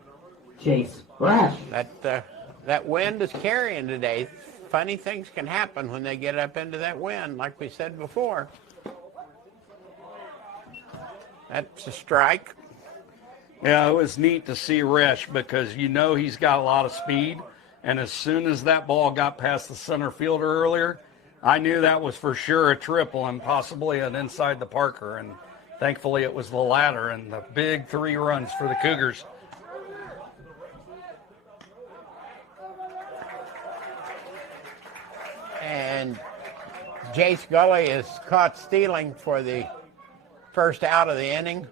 Chase Resch. That wind is carrying today. Funny things can happen when they get up into that wind, like we said before. That's a strike. Yeah, it was neat to see Resch because he's got a lot of speed. And as soon as that ball got past the center fielder earlier, I knew that was for sure a triple and possibly an inside the Parker. And thankfully it was the latter and the big 3 runs for the Cougars. And Jace Gully is caught stealing for the first out of the inning.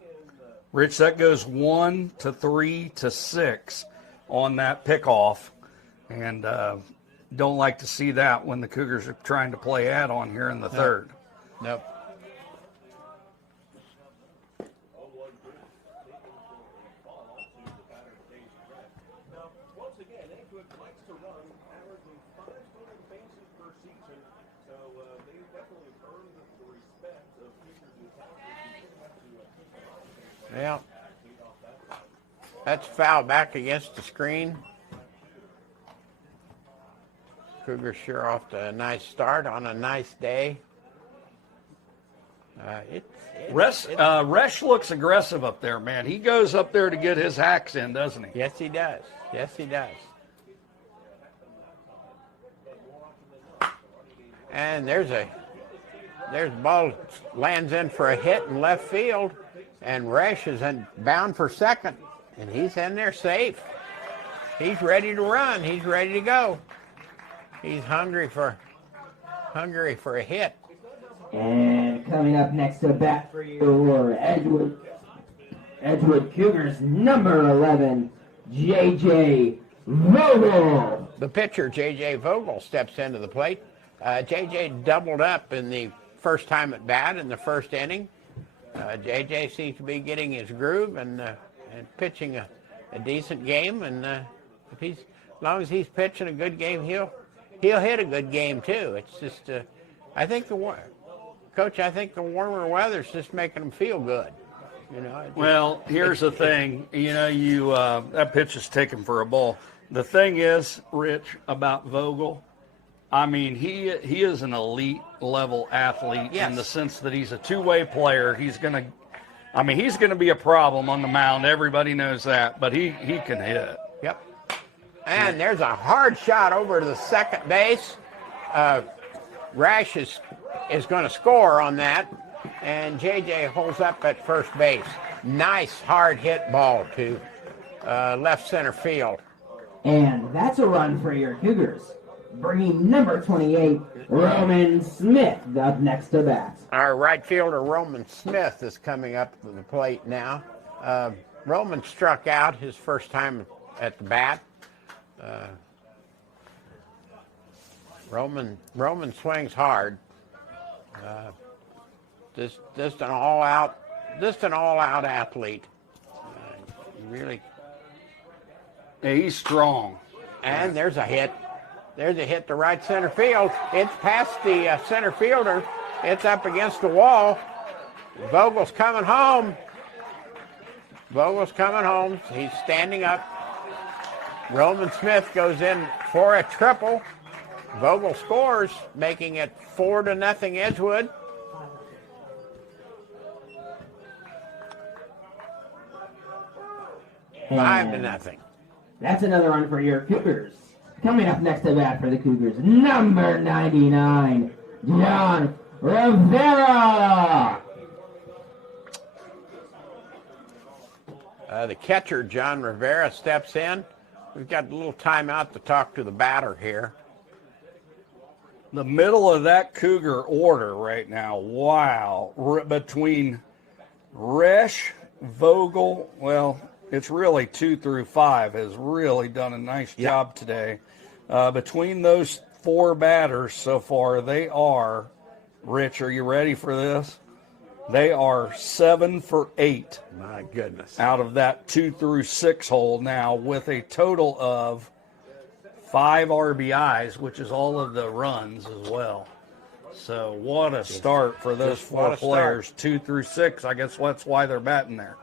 Rich, that goes 1 to 3 to 6 on that pickoff. And don't like to see that when the Cougars are trying to play add-on here in the third. Nope. Yeah, that's foul back against the screen. Cougars sure off to a nice start on a nice day. Resch looks aggressive up there, man. He goes up there to get his hacks in, doesn't he? Yes, he does. Yes, he does. And there's ball lands in for a hit in left field. And Resch is bound for second, and he's in there safe. He's ready to run. He's ready to go. He's hungry for a hit. And coming up next to bat for your Edgewood Cougars, number 11, J.J. Vogel. The pitcher, J.J. Vogel, steps into the plate. J.J. doubled up in the first time at bat in the first inning. J.J. seems to be getting his groove and pitching a decent game. And as long as he's pitching a good game, he'll hit a good game too. It's just, I think Coach, I think the warmer weather's just making him feel good. You know. Well, here's the thing. You know, that pitch is taken for a ball. The thing is, Rich, about Vogel, I mean, he is an elite level athlete in the sense that he's a two-way player. He's going to be a problem on the mound. Everybody knows that, but he can hit. Yep. And there's a hard shot over to the second base. Rash is going to score on that, and J.J. holds up at first base. Nice hard hit ball to left center field. And that's a run for your Cougars. Bringing number 28, Roman Smith, up next to bat. Our right fielder, Roman Smith, is coming up to the plate now. Roman struck out his first time at the bat. Roman swings hard. Just an all-out athlete. Really. Yeah, he's strong. And there's a hit. There's a hit to right center field. It's past the center fielder. It's up against the wall. Vogel's coming home. He's standing up. Roman Smith goes in for a triple. Vogel scores, making it 4-0 Edgewood. And 5-0. That's another run for your Cougars. Coming up next to bat for the Cougars, number 99, John Rivera. The catcher, John Rivera, steps in. We've got a little timeout to talk to the batter here. The middle of that Cougar order right now, wow. Between Resch, Vogel, well, it's really 2 through 5 has really done a nice job today. Between those 4 batters so far, they are, Rich, are you ready for this? They are 7 for 8. My goodness. Out of that 2 through 6 hole now, with a total of 5 RBIs, which is all of the runs as well. So what a start for those 4 players, 2 through 6. I guess that's why they're batting there.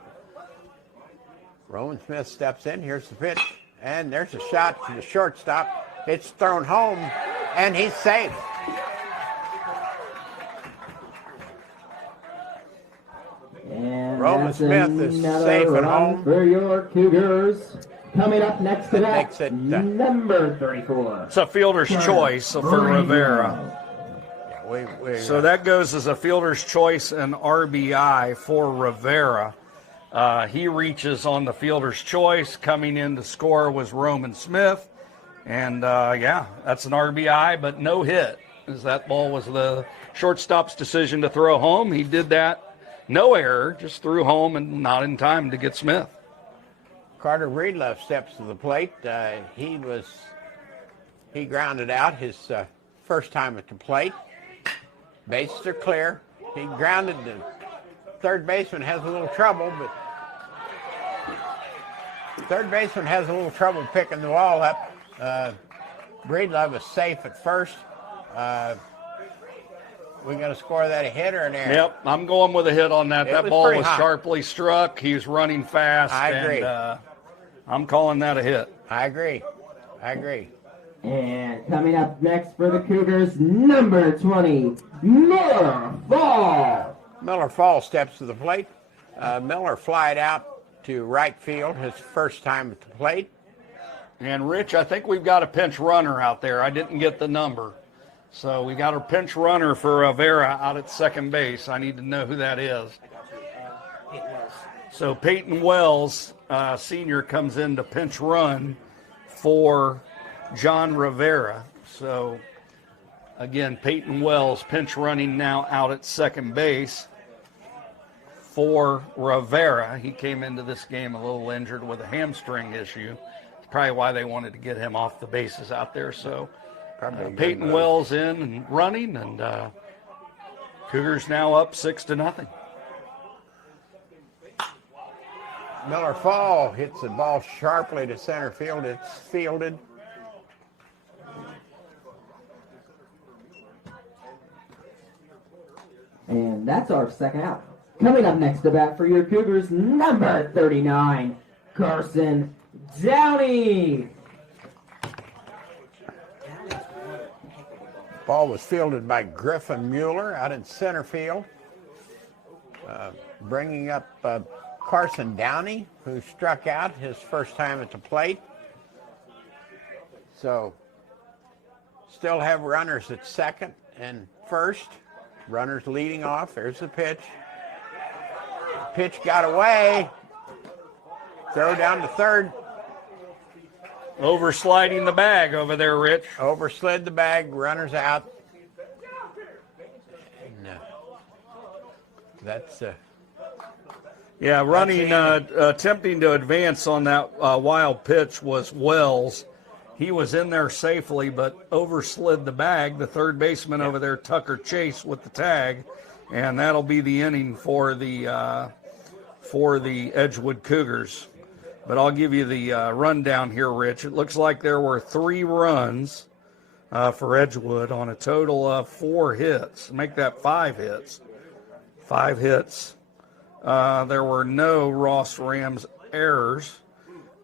Roman Smith steps in. Here's the pitch. And there's a shot to the shortstop. It's thrown home, and he's safe. And Roman Smith is safe at home for your Cougars. Coming up next to that, makes it, number 34. It's a fielder's choice for Rivera. So that goes as a fielder's choice and RBI for Rivera. He reaches on the fielder's choice. Coming in to score was Roman Smith. And, that's an RBI, but no hit, as that ball was the shortstop's decision to throw home. He did that. No error, just threw home and not in time to get Smith. Carter Breedlove steps to the plate. He grounded out his first time at the plate. Bases are clear. He grounded. The third baseman has a little trouble, picking the ball up. Breedlove is safe at first. We going to score that a hit or an error? Yep, I'm going with a hit on that. That ball was hot. sharply struck. He was running fast. I agree. And, I'm calling that a hit. I agree. And coming up next for the Cougars, number 20, Miller Fall. Miller Fall steps to the plate. Miller flied out to right field his first time at the plate. And, Rich, I think we've got a pinch runner out there. I didn't get the number. So we got a pinch runner for Rivera out at second base. I need to know who that is. So Peyton Wells, Sr., comes in to pinch run for John Rivera. So, again, Peyton Wells pinch running now out at second base for Rivera. He came into this game a little injured with a hamstring issue. Probably why they wanted to get him off the bases out there. So Probably a good Peyton move. Wells in and running, and Cougars now up 6-0. Miller Fall hits the ball sharply to center field. It's fielded. And that's our second out. Coming up next to bat for your Cougars, number 39, Carson Downey. Ball was fielded by Griffin Mueller out in center field. Bringing up Carson Downey, who struck out his first time at the plate. So, still have runners at second and first. Runners leading off. There's the pitch. Pitch got away. Throw down to third. Oversliding the bag over there, Rich. Overslid the bag. Runners out. No. That's Yeah, running, That's attempting to advance on that wild pitch was Wells. He was in there safely, but overslid the bag. The third baseman over there, Tucker Chase, with the tag, and that'll be the inning for the Edgewood Cougars. But I'll give you the rundown here, Rich. It looks like there were 3 runs for Edgewood on a total of 4 hits. Make that 5 hits. 5 hits. There were no Ross Rams errors,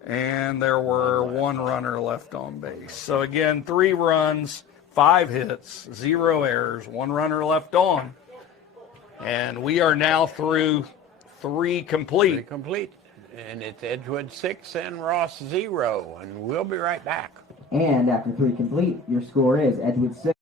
and there were 1 runner left on base. So again, 3 runs, 5 hits, 0 errors, 1 runner left on. And we are now through 3 complete. 3 complete. And it's Edgewood 6 and Ross 0. And we'll be right back. And after 3 complete, your score is Edgewood 6.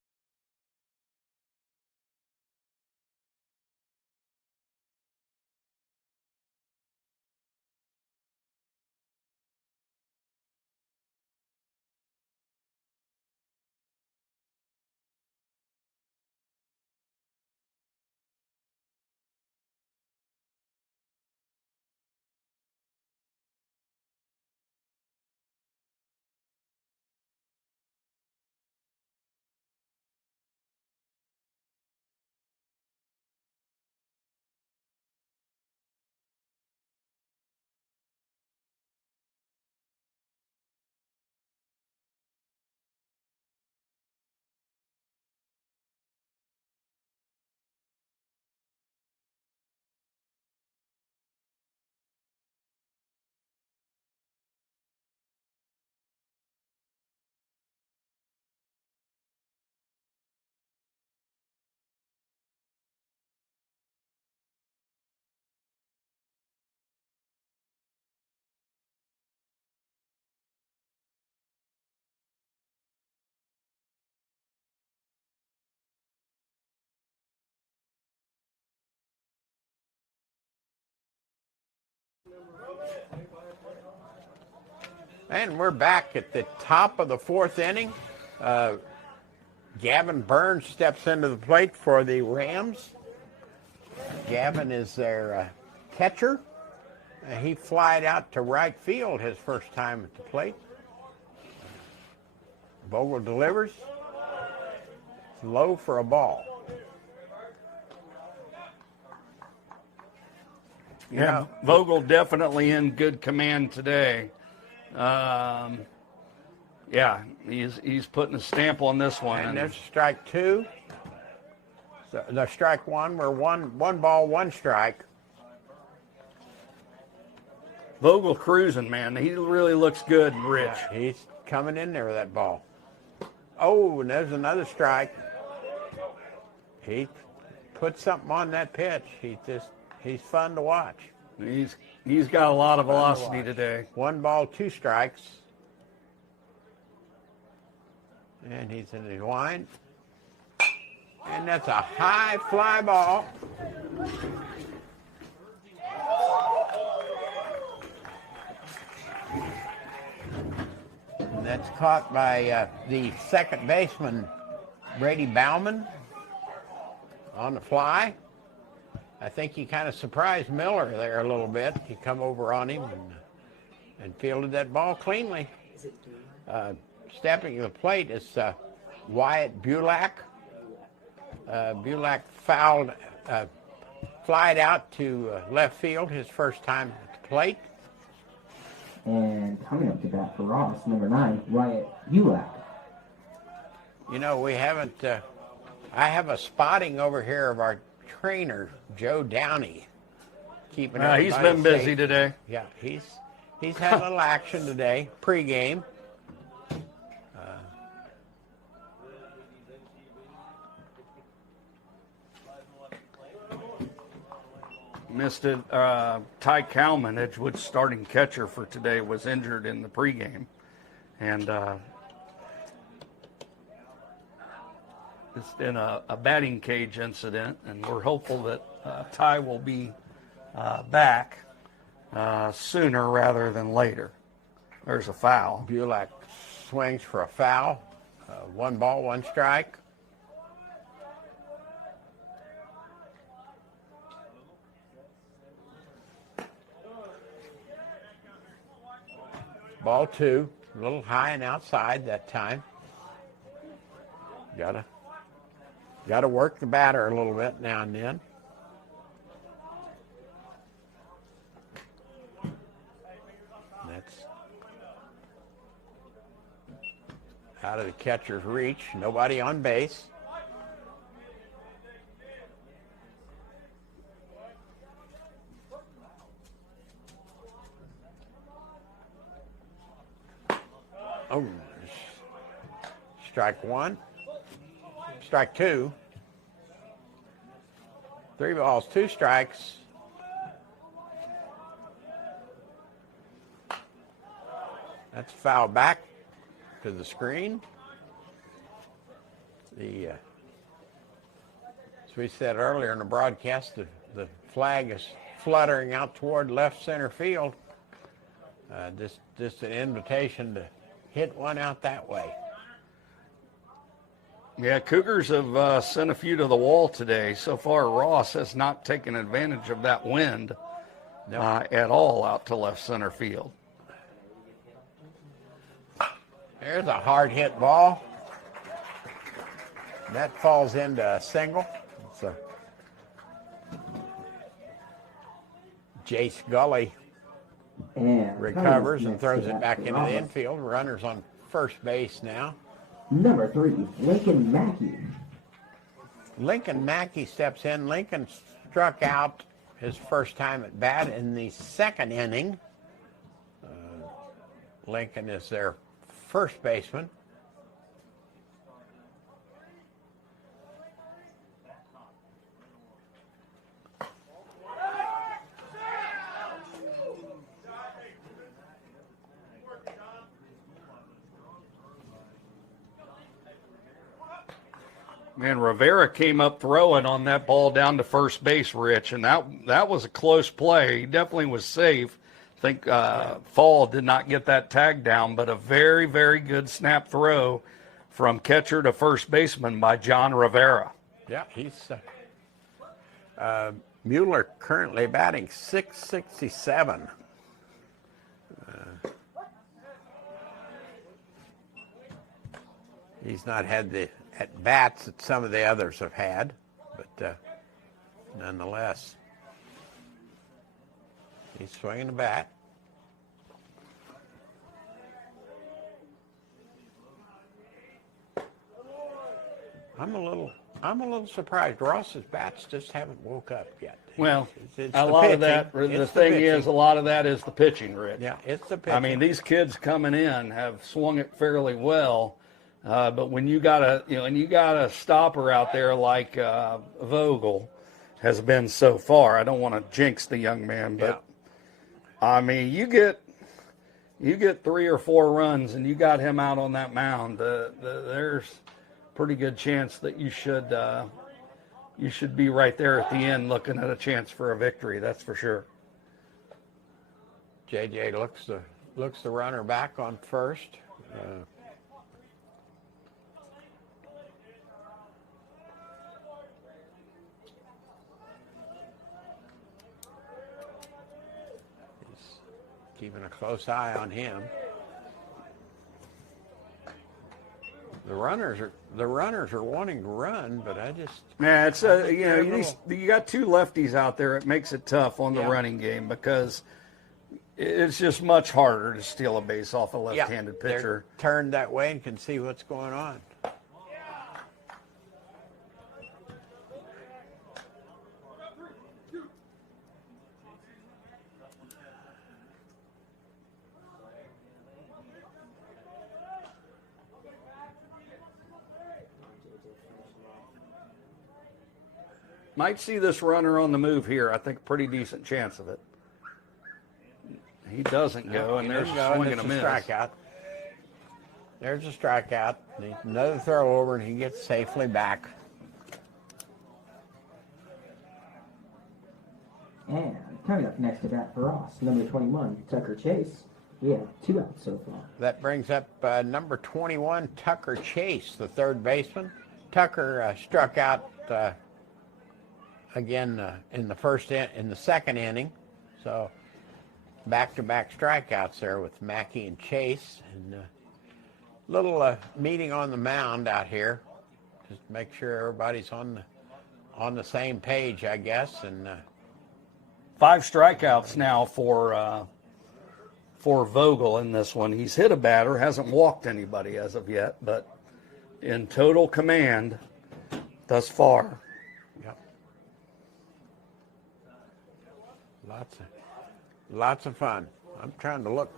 And we're back at the top of the 4th inning. Gavin Burns steps into the plate for the Rams. Gavin is their catcher. He flied out to right field his first time at the plate. Vogel delivers. It's low for a ball. Yeah, Vogel definitely in good command today. Yeah, he's putting a stamp on this one. And there's strike 2. So the strike 1, we're one ball, 1 strike. Vogel cruising, man. He really looks good, Rich. Yeah, he's coming in there with that ball. Oh, and there's another strike. He put something on that pitch. He's fun to watch. He's got a lot of velocity today. 1 ball, 2 strikes. And he's in the line. And that's a high fly ball. And that's caught by the second baseman, Brady Bauman, on the fly. I think he kind of surprised Miller there a little bit. He come over on him and fielded that ball cleanly. Stepping to the plate is Wyatt Bulak. Bulak fouled, flied out to left field his first time at the plate. And coming up to bat for Ross, number 9, Wyatt Ulak. You know, we haven't, I have a spotting over here of our trainer, Joe Downey. Keeping He's been busy safe. today. Yeah, he's had a little action today, pregame. Missed it. Ty Cowman, Edgewood's starting catcher for today, was injured in the pregame. And it's been a batting cage incident, and we're hopeful that Ty will be back sooner rather than later. There's a foul. Bulak swings for a foul. 1 ball, 1 strike. Ball 2, a little high and outside that time. Gotta work the batter a little bit now and then. That's out of the catcher's reach. Nobody on base. Oh, strike 1, strike 2, 3 balls, 2 strikes. That's foul back to the screen. As we said earlier in the broadcast, the flag is fluttering out toward left center field. Just an invitation to hit one out that way. Yeah, Cougars have sent a few to the wall today. So far, Ross has not taken advantage of that wind at all out to left center field. There's a hard hit ball. That falls into a single. It's a Jace Gully And recovers and throws it back into the infield. Runners on first base now. Number 3, Lincoln Mackey. Lincoln Mackey steps in. Lincoln struck out his first time at bat in the 2nd inning. Lincoln is their first baseman. Man, Rivera came up throwing on that ball down to first base, Rich, and that was a close play. He definitely was safe. I think Fall did not get that tag down, but a very, very good snap throw from catcher to first baseman by John Rivera. Yeah, he's Mueller currently batting .667. He's not had the at-bats that some of the others have had, but nonetheless, he's swinging the bat. I'm a little surprised. Ross's bats just haven't woke up yet. Well, it's a the lot of pitching. that, the It's thing pitching. is, a lot of that is the pitching, Rich. Yeah, it's the pitching. I mean, these kids coming in have swung it fairly well, but when you got a stopper out there like Vogel has been so far, I don't want to jinx the young man, but I mean, you get 3 or 4 runs and you got him out on that mound. There's pretty good chance that you should be right there at the end looking at a chance for a victory. That's for sure. JJ looks the runner back on first. He's keeping a close eye on him. The runners are wanting to run, but I just Yeah, it's you got two lefties out there. It makes it tough on the running game because it's just much harder to steal a base off a left-handed pitcher. They're turned that way and can see what's going on. Might see this runner on the move here. I think a pretty decent chance of it. He doesn't go, and there's a swing and a miss. Strikeout. There's a strikeout. Another throw over, and he gets safely back. And coming up next to bat for us, number 21, Tucker Chase. We have 2 outs so far. That brings up number 21, Tucker Chase, the third baseman. Tucker struck out again in the second inning, so back-to-back strikeouts there with Mackey and Chase, and little meeting on the mound out here, just make sure everybody's on the same page, I guess. And 5 strikeouts now for Vogel in this one. He's hit a batter, hasn't walked anybody as of yet, but in total command thus far. Yep. Lots of fun. I'm trying to look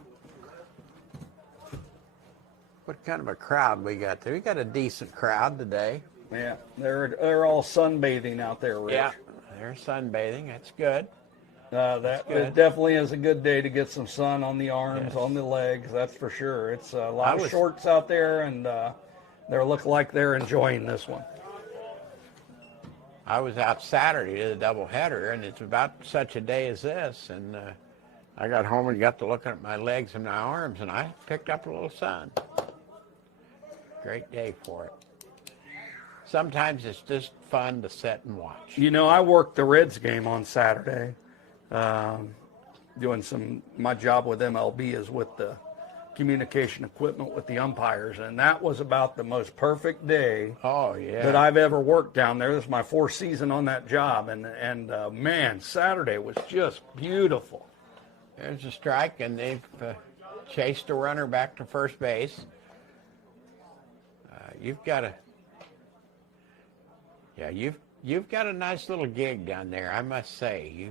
what kind of a crowd we got there. We got a decent crowd today. Yeah, they're all sunbathing out there, Rich. Yeah, they're sunbathing. That's good. It definitely is a good day to get some sun on the arms, on the legs. That's for sure. It's a lot of shorts out there, and they look like they're enjoying this one. I was out Saturday to the doubleheader, and it's about such a day as this. And I got home and got to looking at my legs and my arms, and I picked up a little sun. Great day for it. Sometimes it's just fun to sit and watch. You know, I worked the Reds game on Saturday. Doing my job with MLB is with the communication equipment with the umpires, and that was about the most perfect day that I've ever worked down there. This is my 4th season on that job, and man, Saturday was just beautiful. There's a strike, and they've chased a runner back to first base. You've got a nice little gig down there, I must say.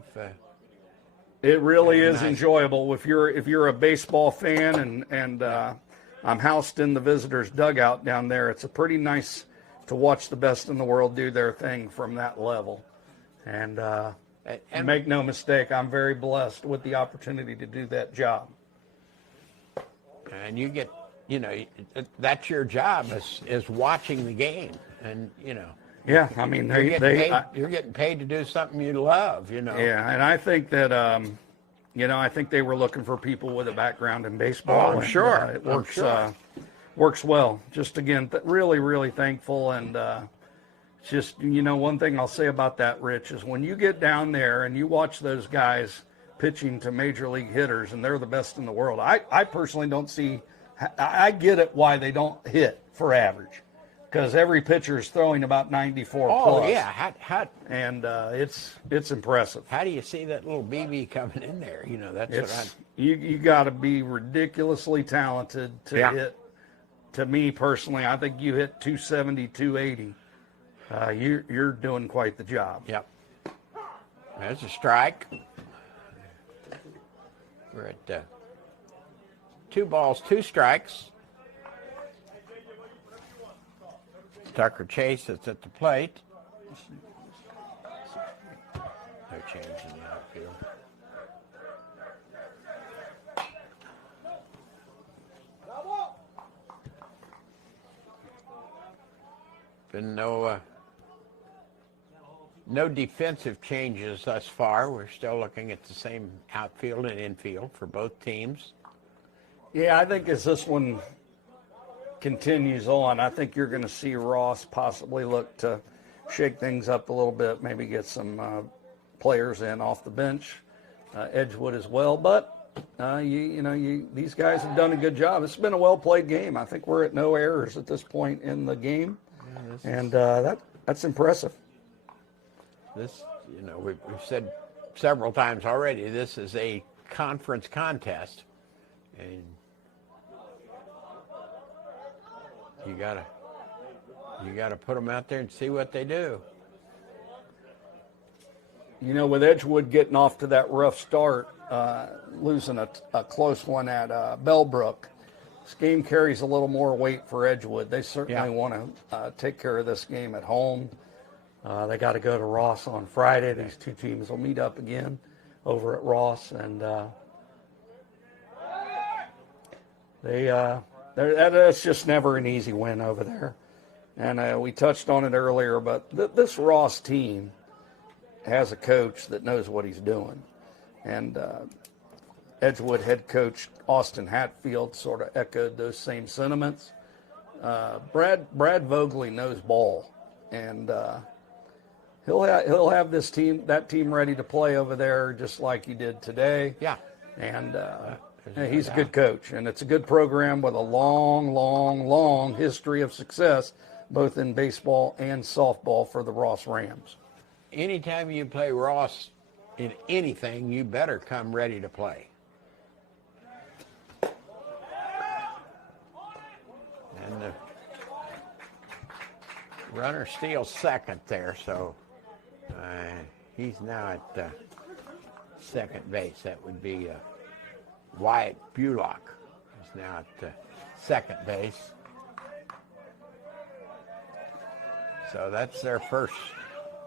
It really is enjoyable if you're a baseball fan, and I'm housed in the visitors' dugout down there. It's a pretty nice to watch the best in the world do their thing from that level. And make no mistake, I'm very blessed with the opportunity to do that job. And you get, that's your job is watching the game, and Yeah, I mean, you're getting paid to do something you love, Yeah, and I think that, I think they were looking for people with a background in baseball. Oh, I'm sure. It works well. Just, again, really, really thankful. And just, one thing I'll say about that, Rich, is when you get down there and you watch those guys pitching to major league hitters, and they're the best in the world, I personally don't see – I get it why they don't hit for average. Because every pitcher is throwing about 94 plus. Oh, yeah. And it's impressive. How do you see that little BB coming in there? You got to be ridiculously talented to hit. To me personally, I think you hit 270, 280. You're doing quite the job. Yep. There's a strike. We're at 2 balls, 2 strikes. Tucker Chase is at the plate. No change in the outfield. Been no defensive changes thus far. We're still looking at the same outfield and infield for both teams. Yeah, I think as this one continues on, I think you're going to see Ross possibly look to shake things up a little bit, maybe get some players in off the bench, Edgewood as well. But These guys have done a good job. It's been a well-played game. I think we're at no errors at this point in the game, and that's impressive. This, we've said several times already, this is a conference contest, and you gotta put them out there and see what they do. With Edgewood getting off to that rough start, losing a close one at Bellbrook, this game carries a little more weight for Edgewood. They certainly want to take care of this game at home. They got to go to Ross on Friday. These two teams will meet up again over at Ross, and that's just never an easy win over there. And we touched on it earlier, but this Ross team has a coach that knows what he's doing. And Edgewood head coach Austin Hatfield sort of echoed those same sentiments. Brad Vogley knows ball, and he'll have that team ready to play over there just like he did today. Yeah. And he's a good coach, and it's a good program with a long, long, long history of success, both in baseball and softball for the Ross Rams. Anytime you play Ross in anything, you better come ready to play. And the runner steals second there, so he's now at second base. That would be Wyatt Bulock. He's now at second base. So that's their first.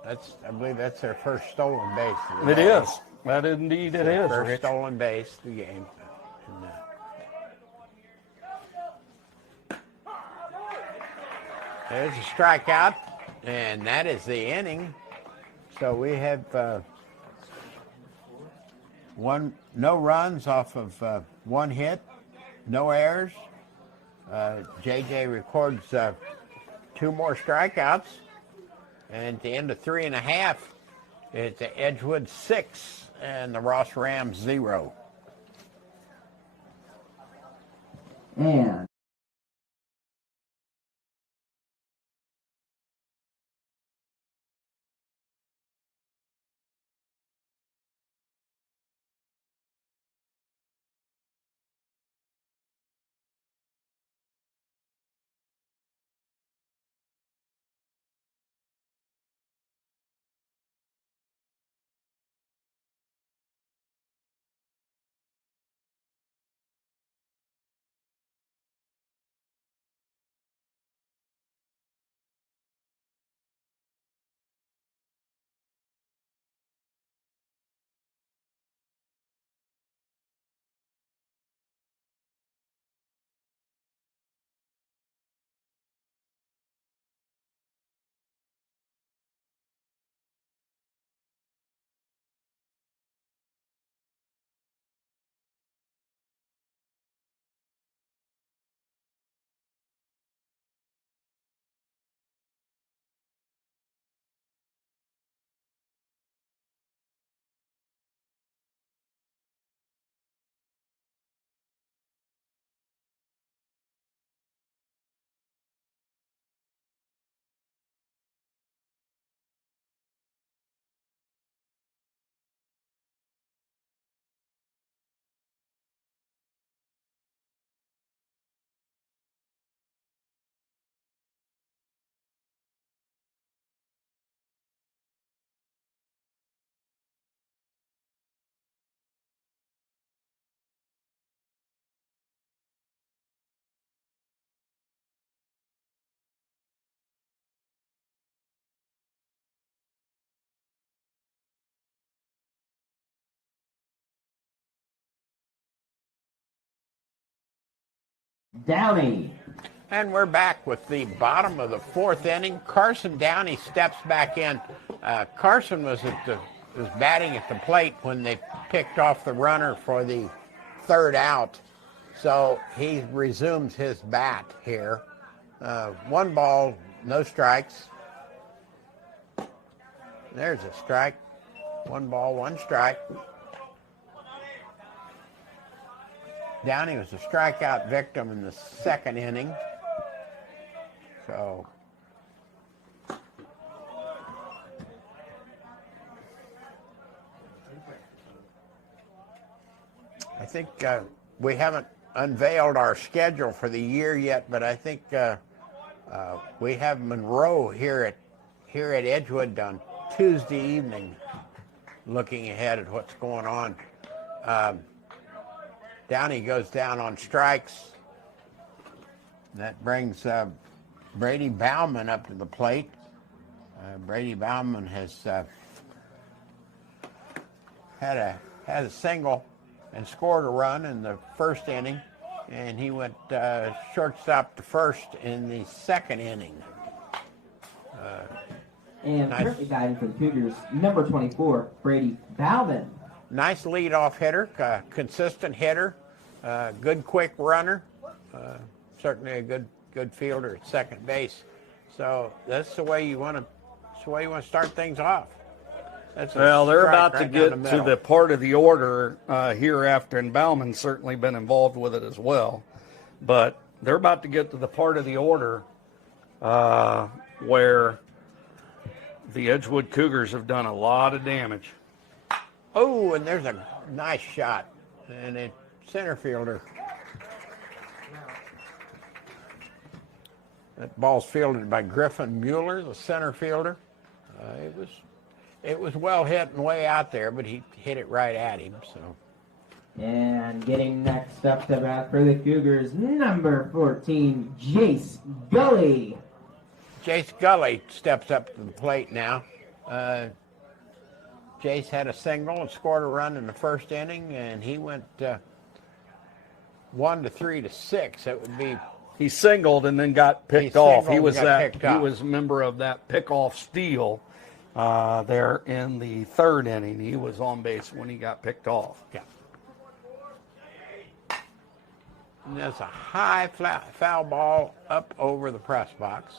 I believe that's their first stolen base. It is. That indeed it is. First Rich. stolen base of the game. There's a strikeout, and that is the inning. So we have no runs off of one hit, no errors. JJ records 2 more strikeouts. And at the end of 3.5, it's Edgewood 6 and the Ross Rams 0. And Downey. And we're back with the bottom of the 4th inning. Carson Downey steps back in. Carson was batting at the plate when they picked off the runner for the 3rd out. So he resumes his bat here. 1 ball, no strikes. There's a strike. 1 ball, 1 strike. Downey was a strikeout victim in the second inning. So I think we haven't unveiled our schedule for the year yet, but I think we have Monroe here at Edgewood on Tuesday evening, looking ahead at what's going on. Downey goes down on strikes. That brings Brady Bauman up to the plate. Brady Bauman has had a single and scored a run in the first inning, and he went shortstop to first in the second inning. And Nice. currently batting for the Cougars, number 24, Brady Bauman. Nice leadoff hitter, consistent hitter, good quick runner, certainly a good fielder at second base. So that's the way you want to start things off. Well, they're about to right down get the to middle. the part of the order hereafter, and Bauman's certainly been involved with it as well. But they're about to get to the part of the order where the Edgewood Cougars have done a lot of damage. Oh, and there's a nice shot, and a center fielder. That ball's fielded by Griffin Mueller, the center fielder. It was well hit and way out there, but he hit it right at him. So. And getting next up to bat for the Cougars, number 14, Jace Gully. Jace Gully steps up to the plate now. Jace had a single and scored a run in the first inning, and he went 1 to 3 to 6. That would be. He singled and then got picked He off. singled He and was got picked he off. was a member of that pickoff steal there in the third inning. He was on base when he got picked off. Yeah. And that's a high foul ball up over the press box.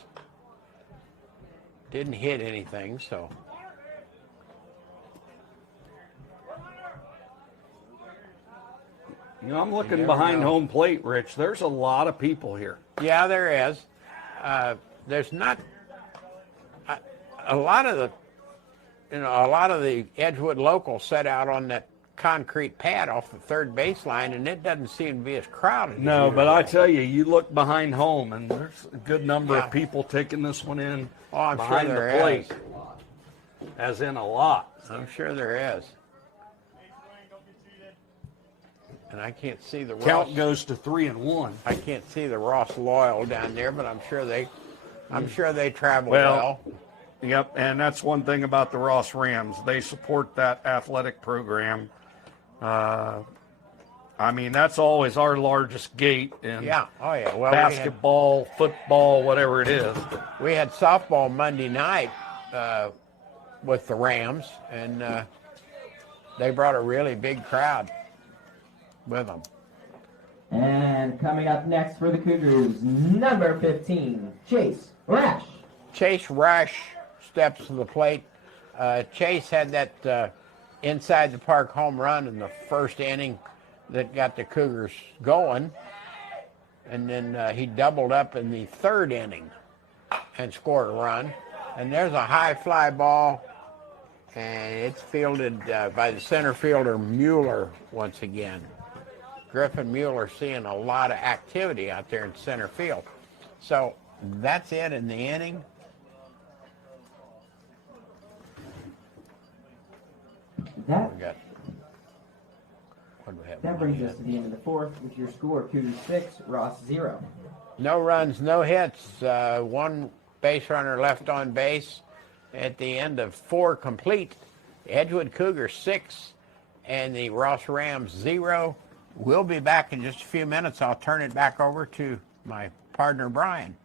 Didn't hit anything, so. You know, I'm looking never behind know. home plate, Rich. There's a lot of people here. Yeah, there is. There's not a lot of the Edgewood locals set out on that concrete pad off the third baseline, and it doesn't seem to be as crowded. No, as but I usual. tell you, you look behind home, and there's a good number Yeah. of people taking this one in Oh, I'm sure behind there the plate, is. as in a lot. I'm sure there is. And I can't see the Count Ross. goes to 3-1. I can't see the Ross Loyal down there, but I'm sure they travel Well, well. Yep, and that's one thing about the Ross Rams. They support that athletic program. I mean, that's always our largest gate in Yeah. Oh yeah. Well, basketball, football, whatever it is. we had softball Monday night with the Rams, and they brought a really big crowd with them. And coming up next for the Cougars, number 15, Chase Rash. Chase Rush steps to the plate. Chase had that inside the park home run in the first inning that got the Cougars going, and then he doubled up in the third inning and scored a run. And there's a high fly ball, and it's fielded by the center fielder Mueller once again. Griffin Mueller seeing a lot of activity out there in center field. So that's it in the inning. That We got. What do we have? That brings us to the end of the fourth with your score, Cougars 6, Ross 0. No runs, no hits. One base runner left on base at the end of 4 complete. Edgewood Cougars 6 and the Ross Rams 0. We'll be back in just a few minutes. I'll turn it back over to my partner, Brian.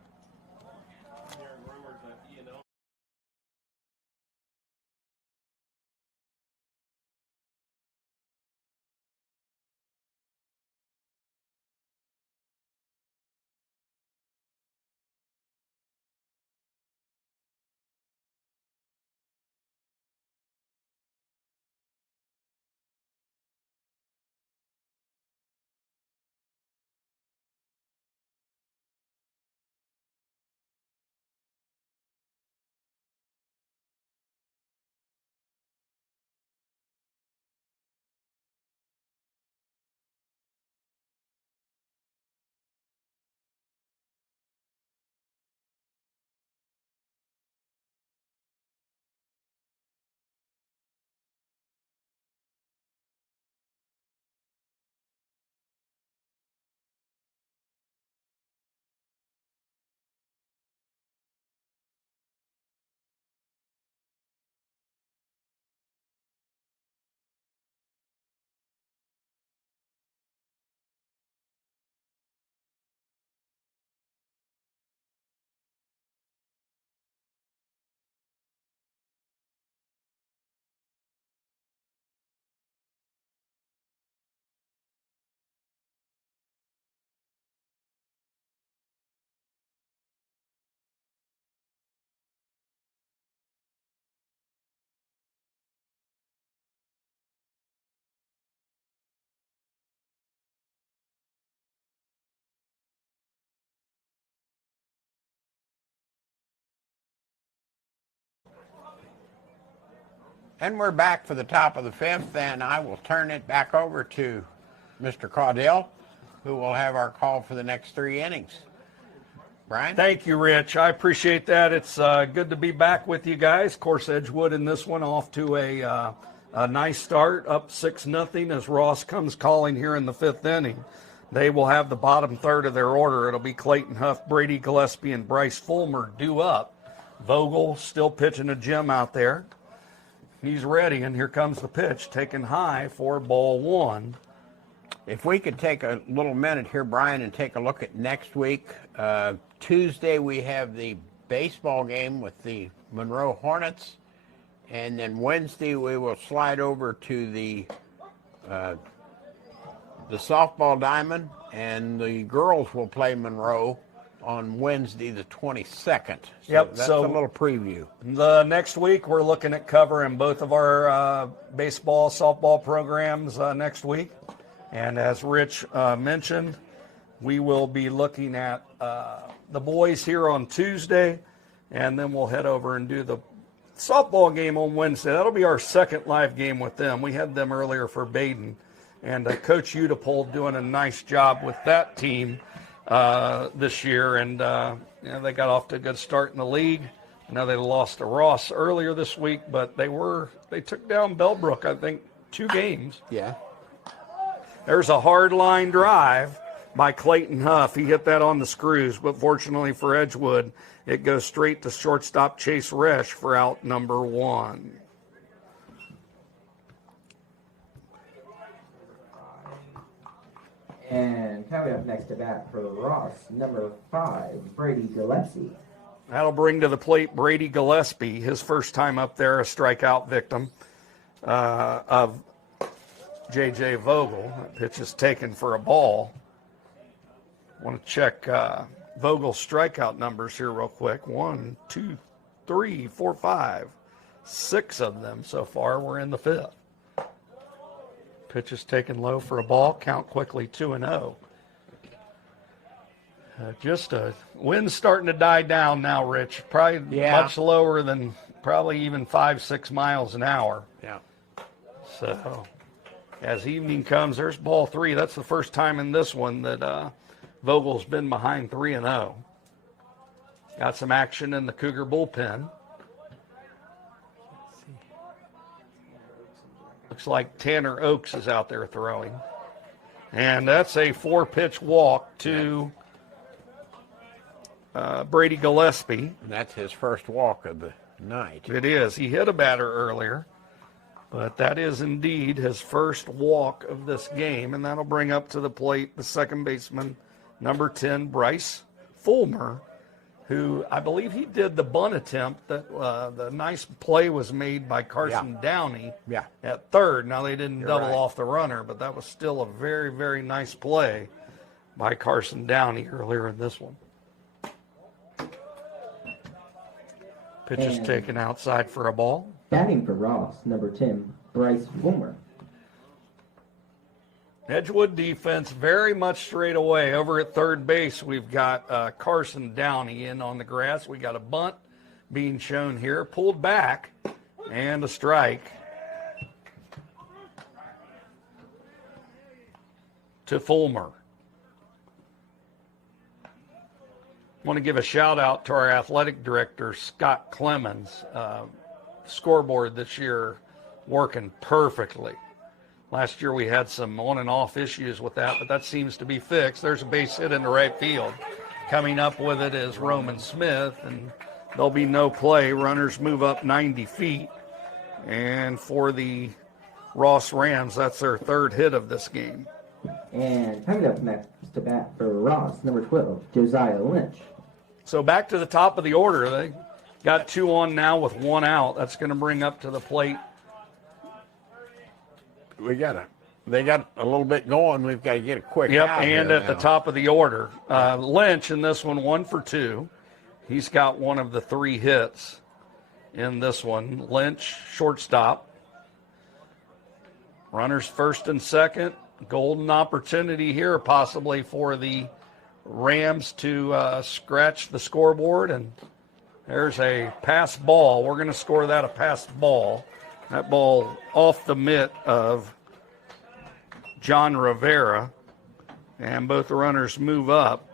And we're back for the top of the fifth, and I will turn it back over to Mr. Caudell, who will have our call for the next 3 innings. Brian? Thank you, Rich. I appreciate that. It's good to be back with you guys. Of course, Edgewood in this one off to a nice start, up 6-0 as Ross comes calling here in the 5th inning. They will have the bottom third of their order. It'll be Clayton Huff, Brady Gillespie, and Bryce Fulmer due up. Vogel still pitching a gem out there. He's ready, and here comes the pitch, taken high for ball 1. If we could take a little minute here, Brian, and take a look at next week. Tuesday we have the baseball game with the Monroe Hornets, and then Wednesday we will slide over to the softball diamond, and the girls will play Monroe on Wednesday the 22nd. That's a little preview. The next week we're looking at covering both of our baseball, softball programs next week. And as Rich mentioned, we will be looking at the boys here on Tuesday, and then we'll head over and do the softball game on Wednesday. That'll be our second live game with them. We had them earlier for Baden, and Coach Udapole doing a nice job with that team this year, and they got off to a good start in the league. I know they lost to Ross earlier this week, but they took down Bellbrook, I think, 2 games. Yeah. There's a hard line drive by Clayton Huff. He hit that on the screws, but fortunately for Edgewood, it goes straight to shortstop Chase Resch for out number 1. And coming up next to bat for Ross, number 5, Brady Gillespie. That'll bring to the plate Brady Gillespie, his first time up there, a strikeout victim of J.J. Vogel. That pitch is taken for a ball. Want to check Vogel's strikeout numbers here real quick. 1, 2, 3, 4, 5, 6 of them so far. We're in the 5th. Pitch is taken low for a ball. Count quickly 2-0. Just a wind's starting to die down now, Rich. Probably much lower than probably even 5-6 miles an hour. Yeah. So as evening comes, there's ball 3. That's the first time in this one that Vogel's been behind 3-0. Got some action in the Cougar bullpen. Looks like Tanner Oakes is out there throwing. And that's a 4-pitch walk to Brady Gillespie. And that's his first walk of the night. It is. He hit a batter earlier, but that is indeed his first walk of this game, and that'll bring up to the plate the second baseman, number 10, Bryce Fulmer, who I believe he did the bunt attempt. That the nice play was made by Carson Downey at third. Now they didn't double off the runner, but that was still a very, very nice play by Carson Downey earlier in this one. Pitch is taken outside for a ball. Batting for Ross, number 10, Bryce Fulmer. Edgewood defense very much straight away. Over at third base, we've got Carson Downey in on the grass. We got a bunt being shown here, pulled back, and a strike to Fulmer. Want to give a shout out to our athletic director, Scott Clemens. Scoreboard this year working perfectly. Last year we had some on and off issues with that, but that seems to be fixed. There's a base hit into right field. Coming up with it is Roman Smith, and there'll be no play. Runners move up 90 feet. And for the Ross Rams, that's their 3rd hit of this game. And coming up next to bat for Ross, number 12, Josiah Lynch. So back to the top of the order. They got 2 on now with 1 out. That's going to bring up to the plate. They got a little bit going. We've got to get a quick out. And at the top of the order, Lynch in this one, 1 for 2. He's got one of the 3 hits in this one. Lynch, shortstop. Runners first and second. Golden opportunity here possibly for the Rams to scratch the scoreboard. And there's a pass ball. We're going to score that a pass ball. That ball off the mitt of John Rivera, and both the runners move up.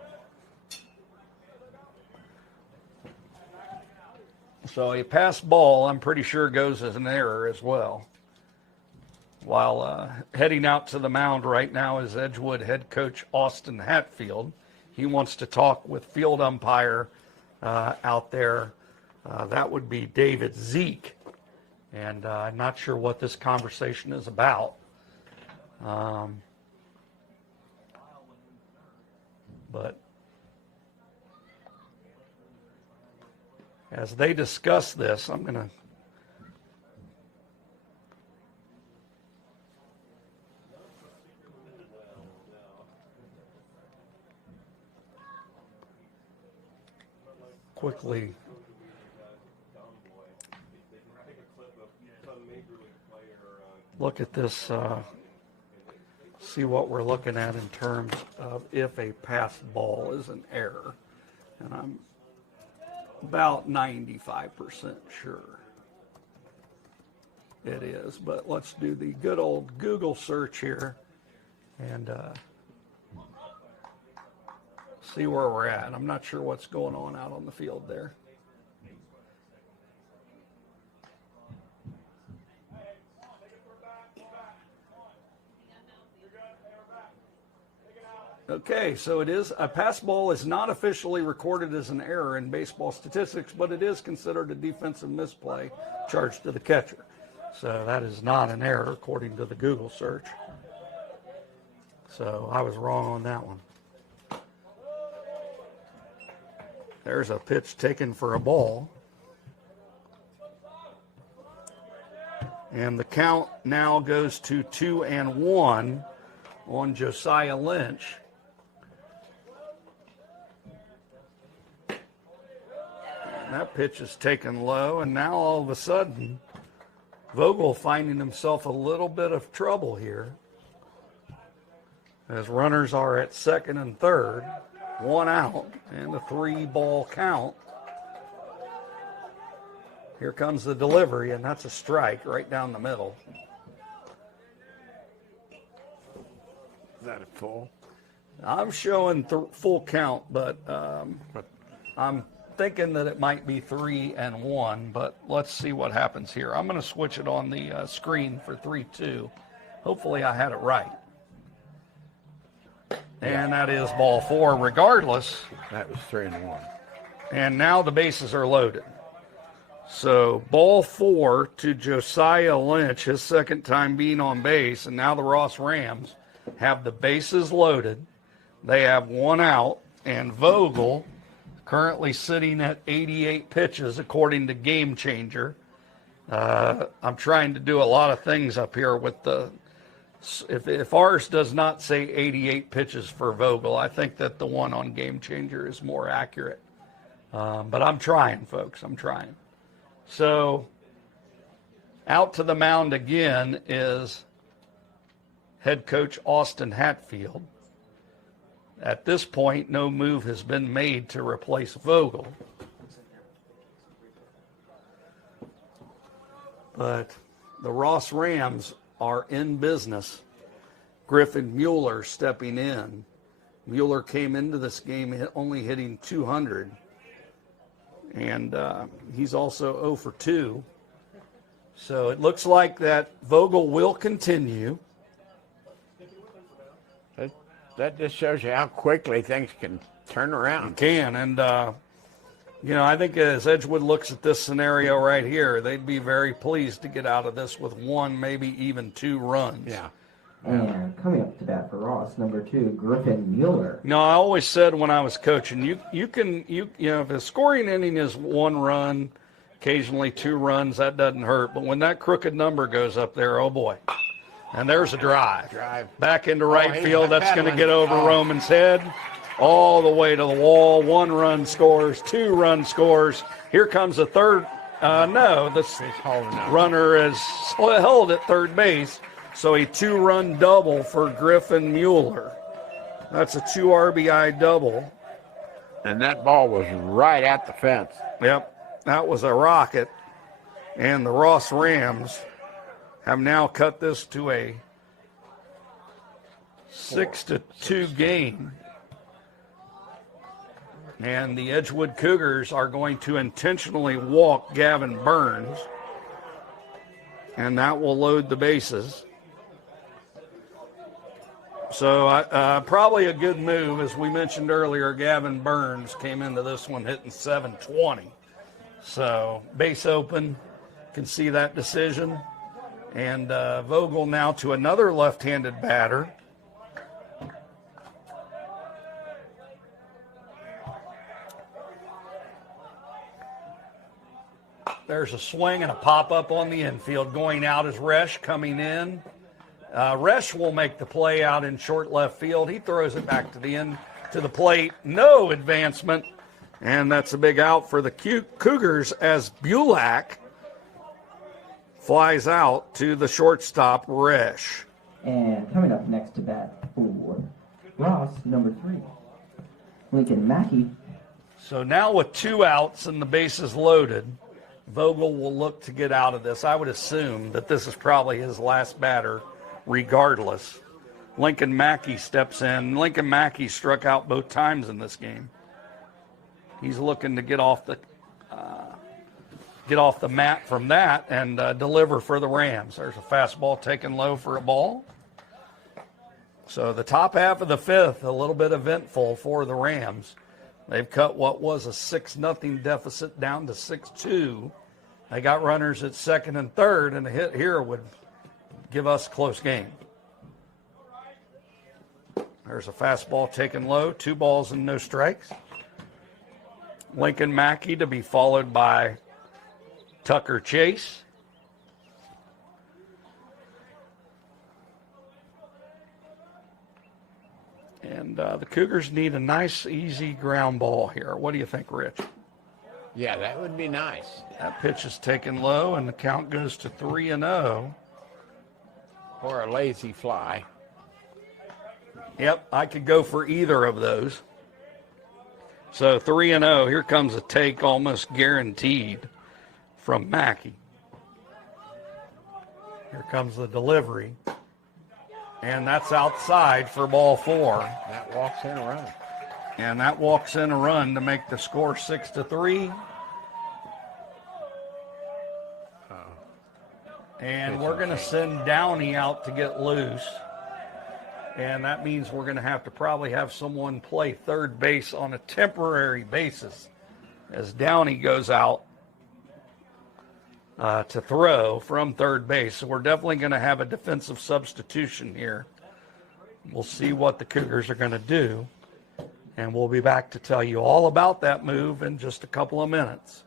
So a pass ball, I'm pretty sure, goes as an error as well. While heading out to the mound right now is Edgewood head coach Austin Hatfield. He wants to talk with field umpire out there. That would be David Zeke. And I'm not sure what this conversation is about. But as they discuss this, I'm going to quickly look at this, see what we're looking at in terms of if a pass ball is an error. And I'm about 95% sure it is. But let's do the good old Google search here and see where we're at. I'm not sure what's going on out on the field there. Okay, so it is a pass ball is not officially recorded as an error in baseball statistics, but it is considered a defensive misplay charged to the catcher. So that is not an error according to the Google search. So I was wrong on that one. There's a pitch taken for a ball. And the count now goes to 2-1 on Josiah Lynch. And that pitch is taken low, and now all of a sudden, Vogel finding himself a little bit of trouble here as runners are at second and third, one out, and a 3-ball count. Here comes the delivery, and that's a strike right down the middle. Is that a full? I'm showing full count, but I'm thinking that it might be 3-1, but let's see what happens here. I'm going to switch it on the screen for 3-2. Hopefully I had it right. And that is ball 4 regardless. That was 3-1. And now the bases are loaded. So ball 4 to Josiah Lynch, his second time being on base, and now the Ross Rams have the bases loaded. They have one out, and Vogel, currently sitting at 88 pitches according to Game Changer. I'm trying to do a lot of things up here with the, if ours does not say 88 pitches for Vogel, I think that the one on Game Changer is more accurate. But I'm trying, folks, I'm trying. So out to the mound again is head coach Austin Hatfield. At this point, no move has been made to replace Vogel. But the Ross Rams are in business. Griffin Mueller stepping in. Mueller came into this game only hitting 200. And he's also 0 for 2. So it looks like that Vogel will continue. That just shows you how quickly things can turn around. Can, and I think as Edgewood looks at this scenario right here, they'd be very pleased to get out of this with 1, maybe even 2 runs. Yeah. And coming up to bat for Ross, number 2, Griffin Mueller. I always said when I was coaching, you can if a scoring inning is 1 run, occasionally 2 runs, that doesn't hurt. But when that crooked number goes up there, oh boy. And there's a drive. Back into right field. That's going to get over Roman's head all the way to the wall. 1 run scores, 2 run scores. Here comes a third. This runner is held at third base. So a 2-run double for Griffin Mueller. That's a 2 RBI double. And that ball was right at the fence. Yep, that was a rocket. And the Ross Rams have now cut this to a 6-2 game. And the Edgewood Cougars are going to intentionally walk Gavin Burns. And that will load the bases. So probably a good move. As we mentioned earlier, Gavin Burns came into this one hitting .720. So base open, can see that decision. And Vogel now to another left-handed batter. There's a swing and a pop-up on the infield. Going out is Resch, coming in. Resch will make the play out in short left field. He throws it back to the end to the plate. No advancement. And that's a big out for the Cougars as Bulak flies out to the shortstop, Resch. And coming up next to bat for Ross, number 3, Lincoln Mackey. So now with 2 outs and the bases loaded, Vogel will look to get out of this. I would assume that this is probably his last batter regardless. Lincoln Mackey steps in. Lincoln Mackey struck out both times in this game. He's looking to get off the mat from that and deliver for the Rams. There's a fastball taken low for a ball. So the top half of the 5th, a little bit eventful for the Rams. They've cut what was a 6-0 deficit down to 6-2. They got runners at second and third, and a hit here would give us a close game. There's a fastball taken low, 2 balls and no strikes. Lincoln Mackey to be followed by Tucker Chase. And the Cougars need a nice, easy ground ball here. What do you think, Rich? Yeah, that would be nice. That pitch is taken low, and the count goes to 3-0. Or a lazy fly. Yep, I could go for either of those. So 3-0. Here comes a take almost guaranteed from Mackey. Here comes the delivery. And that's outside for ball 4. That walks in a run. And that walks in a run to make the score 6-3. And we're going to send Downey out to get loose. And that means we're going to have to probably have someone play third base on a temporary basis as Downey goes out to throw from third base. So we're definitely going to have a defensive substitution here. We'll see what the Cougars are going to do. And we'll be back to tell you all about that move in just a couple of minutes.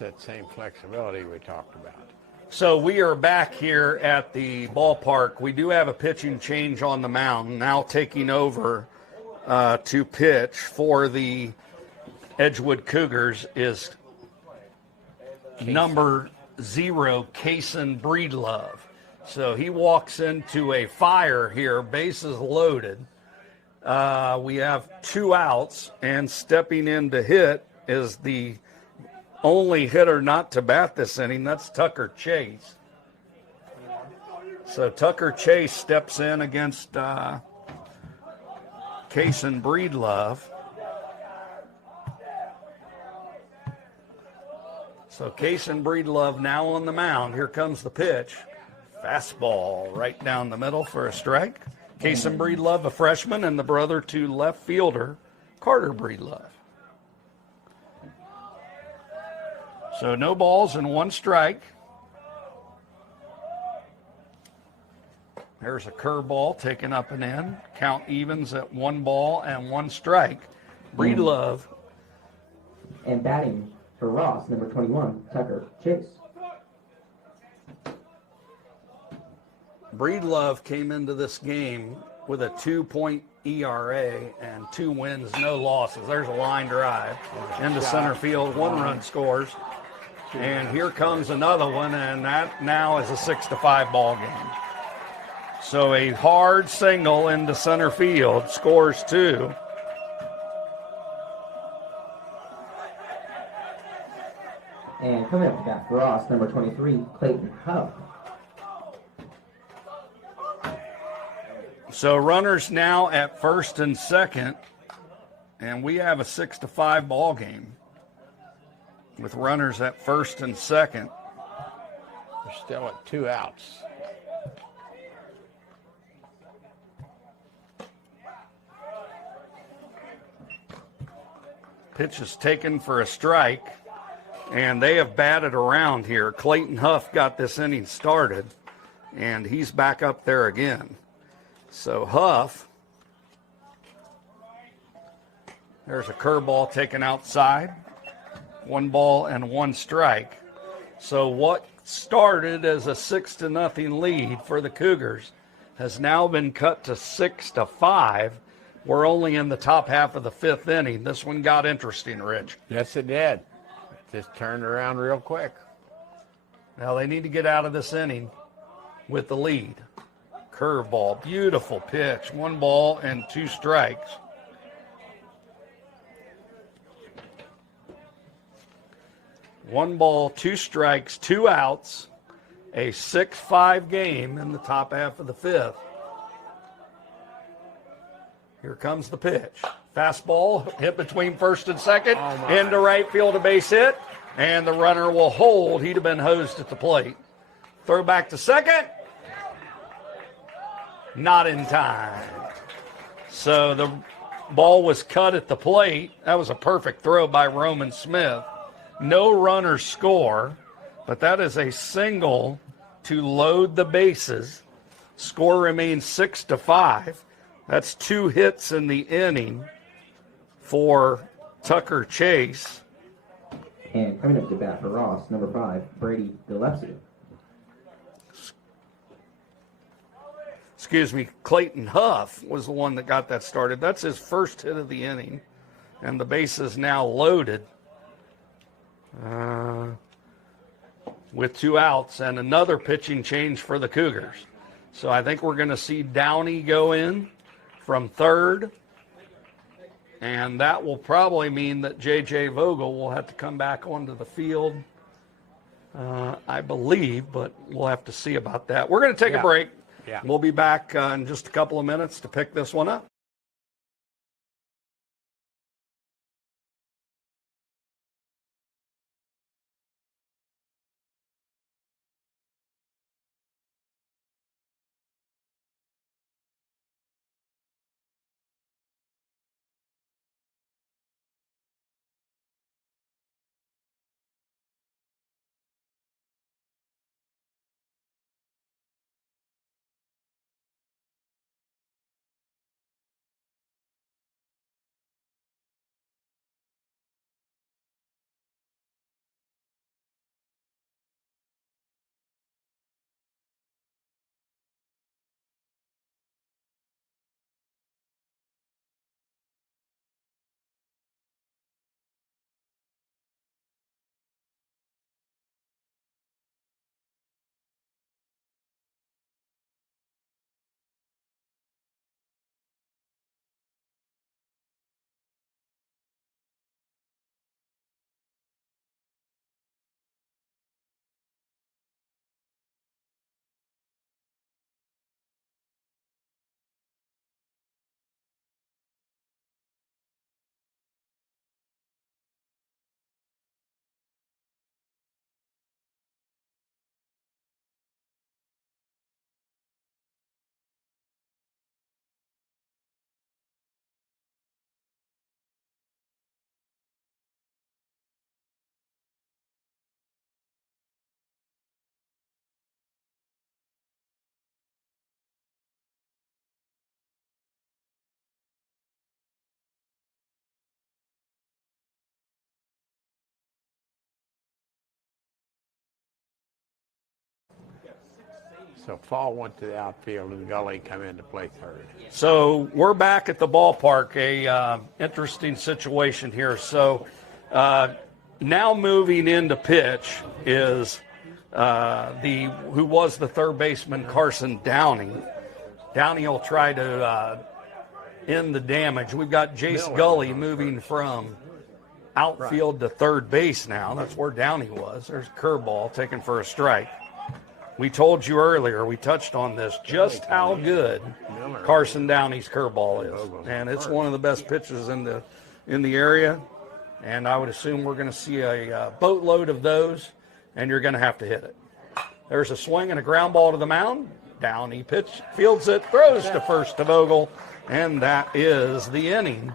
That same flexibility we talked about. So we are back here at the ballpark. We do have a pitching change on the mound. Now taking over to pitch for the Edgewood Cougars is number 0, Kaysen Breedlove. So he walks into a fire here, bases loaded. We have 2 outs, and stepping in to hit is the only hitter not to bat this inning. That's Tucker Chase. So Tucker Chase steps in against Kaysen Breedlove. So Kaysen Breedlove now on the mound. Here comes the pitch. Fastball right down the middle for a strike. Kaysen Breedlove, a freshman, and the brother to left fielder Carter Breedlove. So no balls and 1 strike. There's a curveball taken up and in. Count evens at 1 ball and 1 strike. Breedlove. And batting for Ross, number 21, Tucker Chase. Breedlove came into this game with a 2.0 ERA and 2 wins, no losses. There's a line drive into center field. 1 run scores. And here comes another one, and that now is a 6-5 ball game. So a hard single into center field, scores 2. And coming up to bat for Ross, number 23, Clayton Huff. So runners now at first and second, and we have a 6-5 ball game with runners at first and second. We're still at 2 outs. Pitch is taken for a strike, and they have batted around here. Clayton Huff got this inning started, and he's back up there again. So Huff, there's a curveball taken outside. 1 ball and 1 strike. So what started as a 6-0 lead for the Cougars has now been cut to 6-5. We're only in the top half of the 5th inning. This one got interesting, Rich. Yes, it did. Just turned around real quick. Now they need to get out of this inning with the lead. Curveball, beautiful pitch. 1 ball and 2 strikes. One ball, 2 strikes, 2 outs, a 6-5 game in the top half of the 5th. Here comes the pitch. Fastball hit between first and second, into right field, a base hit, and the runner will hold. He'd have been hosed at the plate. Throw back to second. Not in time. So the ball was cut at the plate. That was a perfect throw by Roman Smith. No runners score, but that is a single to load the bases. Score remains 6-5. That's 2 hits in the inning for Tucker Chase. And coming up to bat for Ross, number 5, Brady Gillespie. Excuse me, Clayton Huff was the one that got that started. That's his first hit of the inning, and the base is now loaded. With 2 outs and another pitching change for the Cougars. So I think we're going to see Downey go in from third, and that will probably mean that J.J. Vogel will have to come back onto the field, I believe, but we'll have to see about that. We're going to take a break. Yeah. We'll be back in just a couple of minutes to pick this one up. So Fall went to the outfield and Gully come in to play third. So we're back at the ballpark. A interesting situation here. So now moving into pitch is who was the third baseman, Carson Downey. Downey will try to end the damage. We've got Jace Gully moving from outfield to third base now. That's where Downey was. There's a curveball taken for a strike. We told you earlier, we touched on this, just how good Carson Downey's curveball is. And it's one of the best pitches in the area. And I would assume we're going to see a boatload of those, and you're going to have to hit it. There's a swing and a ground ball to the mound. Downey fields it, throws to first to Vogel, and that is the inning.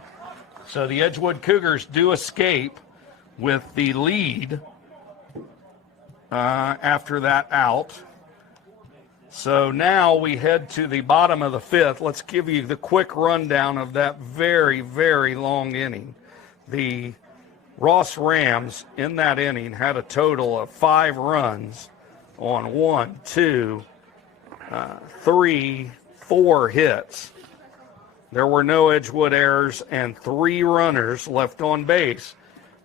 So the Edgewood Cougars do escape with the lead after that out. So now we head to the bottom of the fifth. Let's give you the quick rundown of that very, very long inning. The Ross Rams in that inning had a total of 5 runs on 1, 2, 3, 4 hits. There were no Edgewood errors and 3 runners left on base.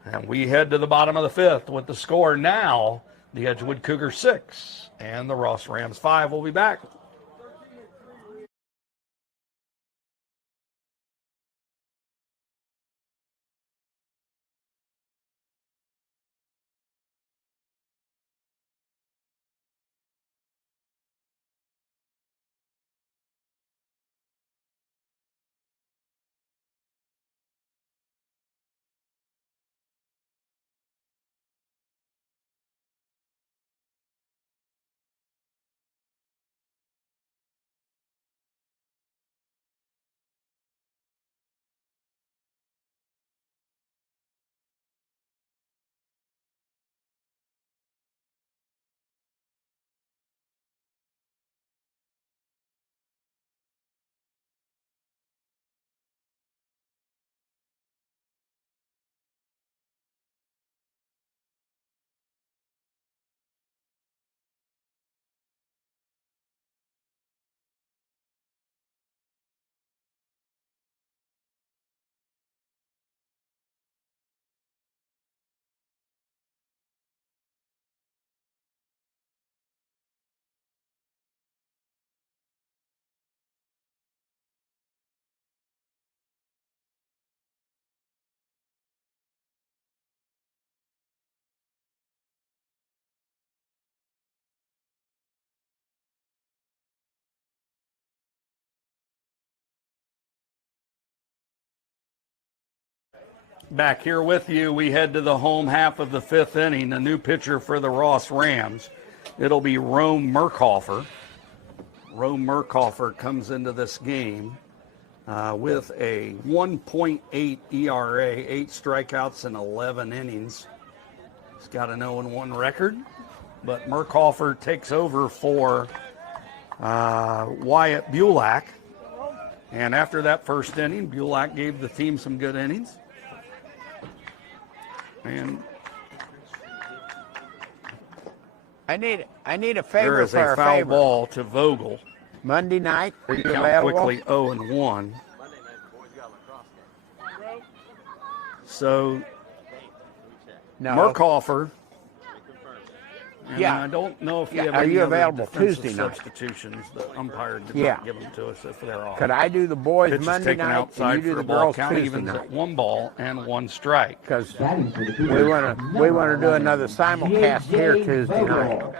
And we head to the bottom of the fifth with the score now, the Edgewood Cougars 6 and the Ross Rams 5. We'll be back. Back here with you, we head to the home half of the fifth inning. A new pitcher for the Ross Rams. It'll be Rome Merkhofer. Rome Merkhofer comes into this game with a 1.8 ERA, 8 strikeouts in 11 innings. He's got an 0-1 record, but Merkhofer takes over for Wyatt Bulak. And after that first inning, Bulak gave the team some good innings. And I need a favor there is for a foul favor. ball to Vogel. Monday night, are you Count available? quickly 0-1. So No. Merkhofer. And Yeah. I don't know if you Yeah, have are any you other available defensive Tuesday night? substitutions. The umpire did Yeah. not give them to us if they're off. Could I do the boys Pitch is Monday taken night outside and you do for the a ball. girls Count Tuesday evens night? at 1 ball and 1 strike. Because Batting for the we Cougars, want to do number another 11, simulcast here JJ Tuesday night. Vogel.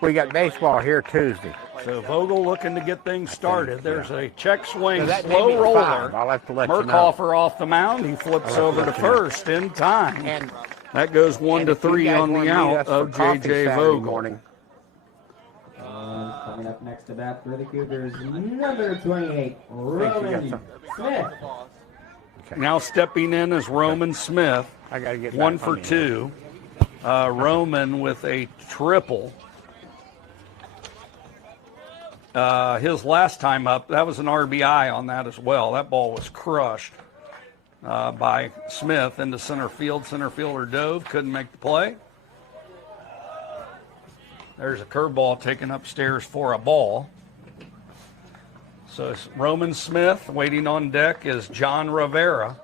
We got baseball here Tuesday. So Vogel looking to get things started. There's a check swing, So that may slow be roller. 5. I'll have to let you know. Merkhofer off the mound. He flips over to let you know. first in time. And That goes 1 and to if you 3 guys on wanna the meet out us for of coffee JJ Saturday Vogel. morning, Coming up next to bat for the Cougars, number 28, Roman some. Smith. Now stepping in is Roman Smith. I got to get 1 back for on the 2. Roman with a triple. His last time up, that was an RBI on that as well. That ball was crushed by Smith into center field. Center fielder dove, couldn't make the play. There's a curveball taken upstairs for a ball. So it's Roman Smith. Waiting on deck is John Rivera.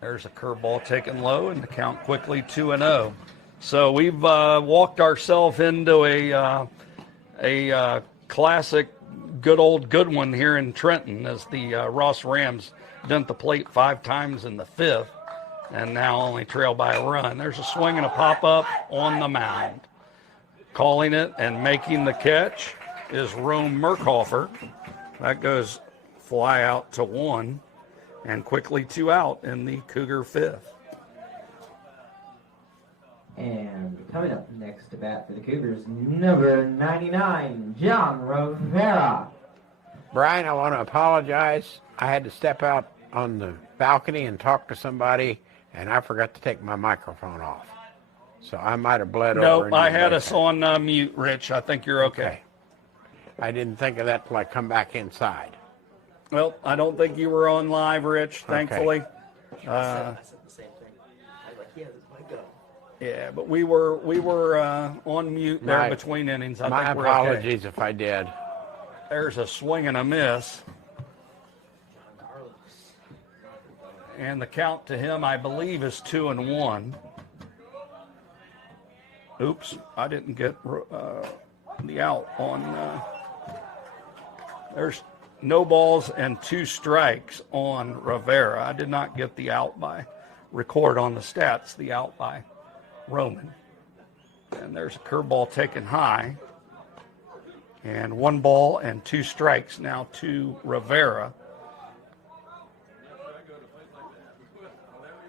There's a curveball taken low, and the count quickly 2-0. So we've walked ourselves into a classic, good one here in Trenton, as the Ross Rams dent the plate 5 times in the 5th, and now only trail by a run. There's a swing and a pop-up on the mound. Calling it and making the catch is Rome Merkhofer. That goes fly out to 1, and quickly 2 out in the Cougar 5th. And coming up next to bat for the Cougars, number 99, John Rivera. Brian, I want to apologize. I had to step out on the balcony and talk to somebody, and I forgot to take my microphone off. So I might have bled over. Nope, I had us on mute, Rich. I think you're okay. I didn't think of that till I come back inside. Well, I don't think you were on live, Rich, thankfully. I said the same thing. I was like, yeah, this might go. Yeah, but we were on mute there between innings. My think we're apologies okay. if I did. There's a swing and a miss. And the count to him, I believe, is 2-1. Oops, I didn't get the out on. There's no balls and 2 strikes on Rivera. I did not get the out by record on the stats, the out by Roman. And there's a curveball taken high. And 1 ball and 2 strikes now to Rivera.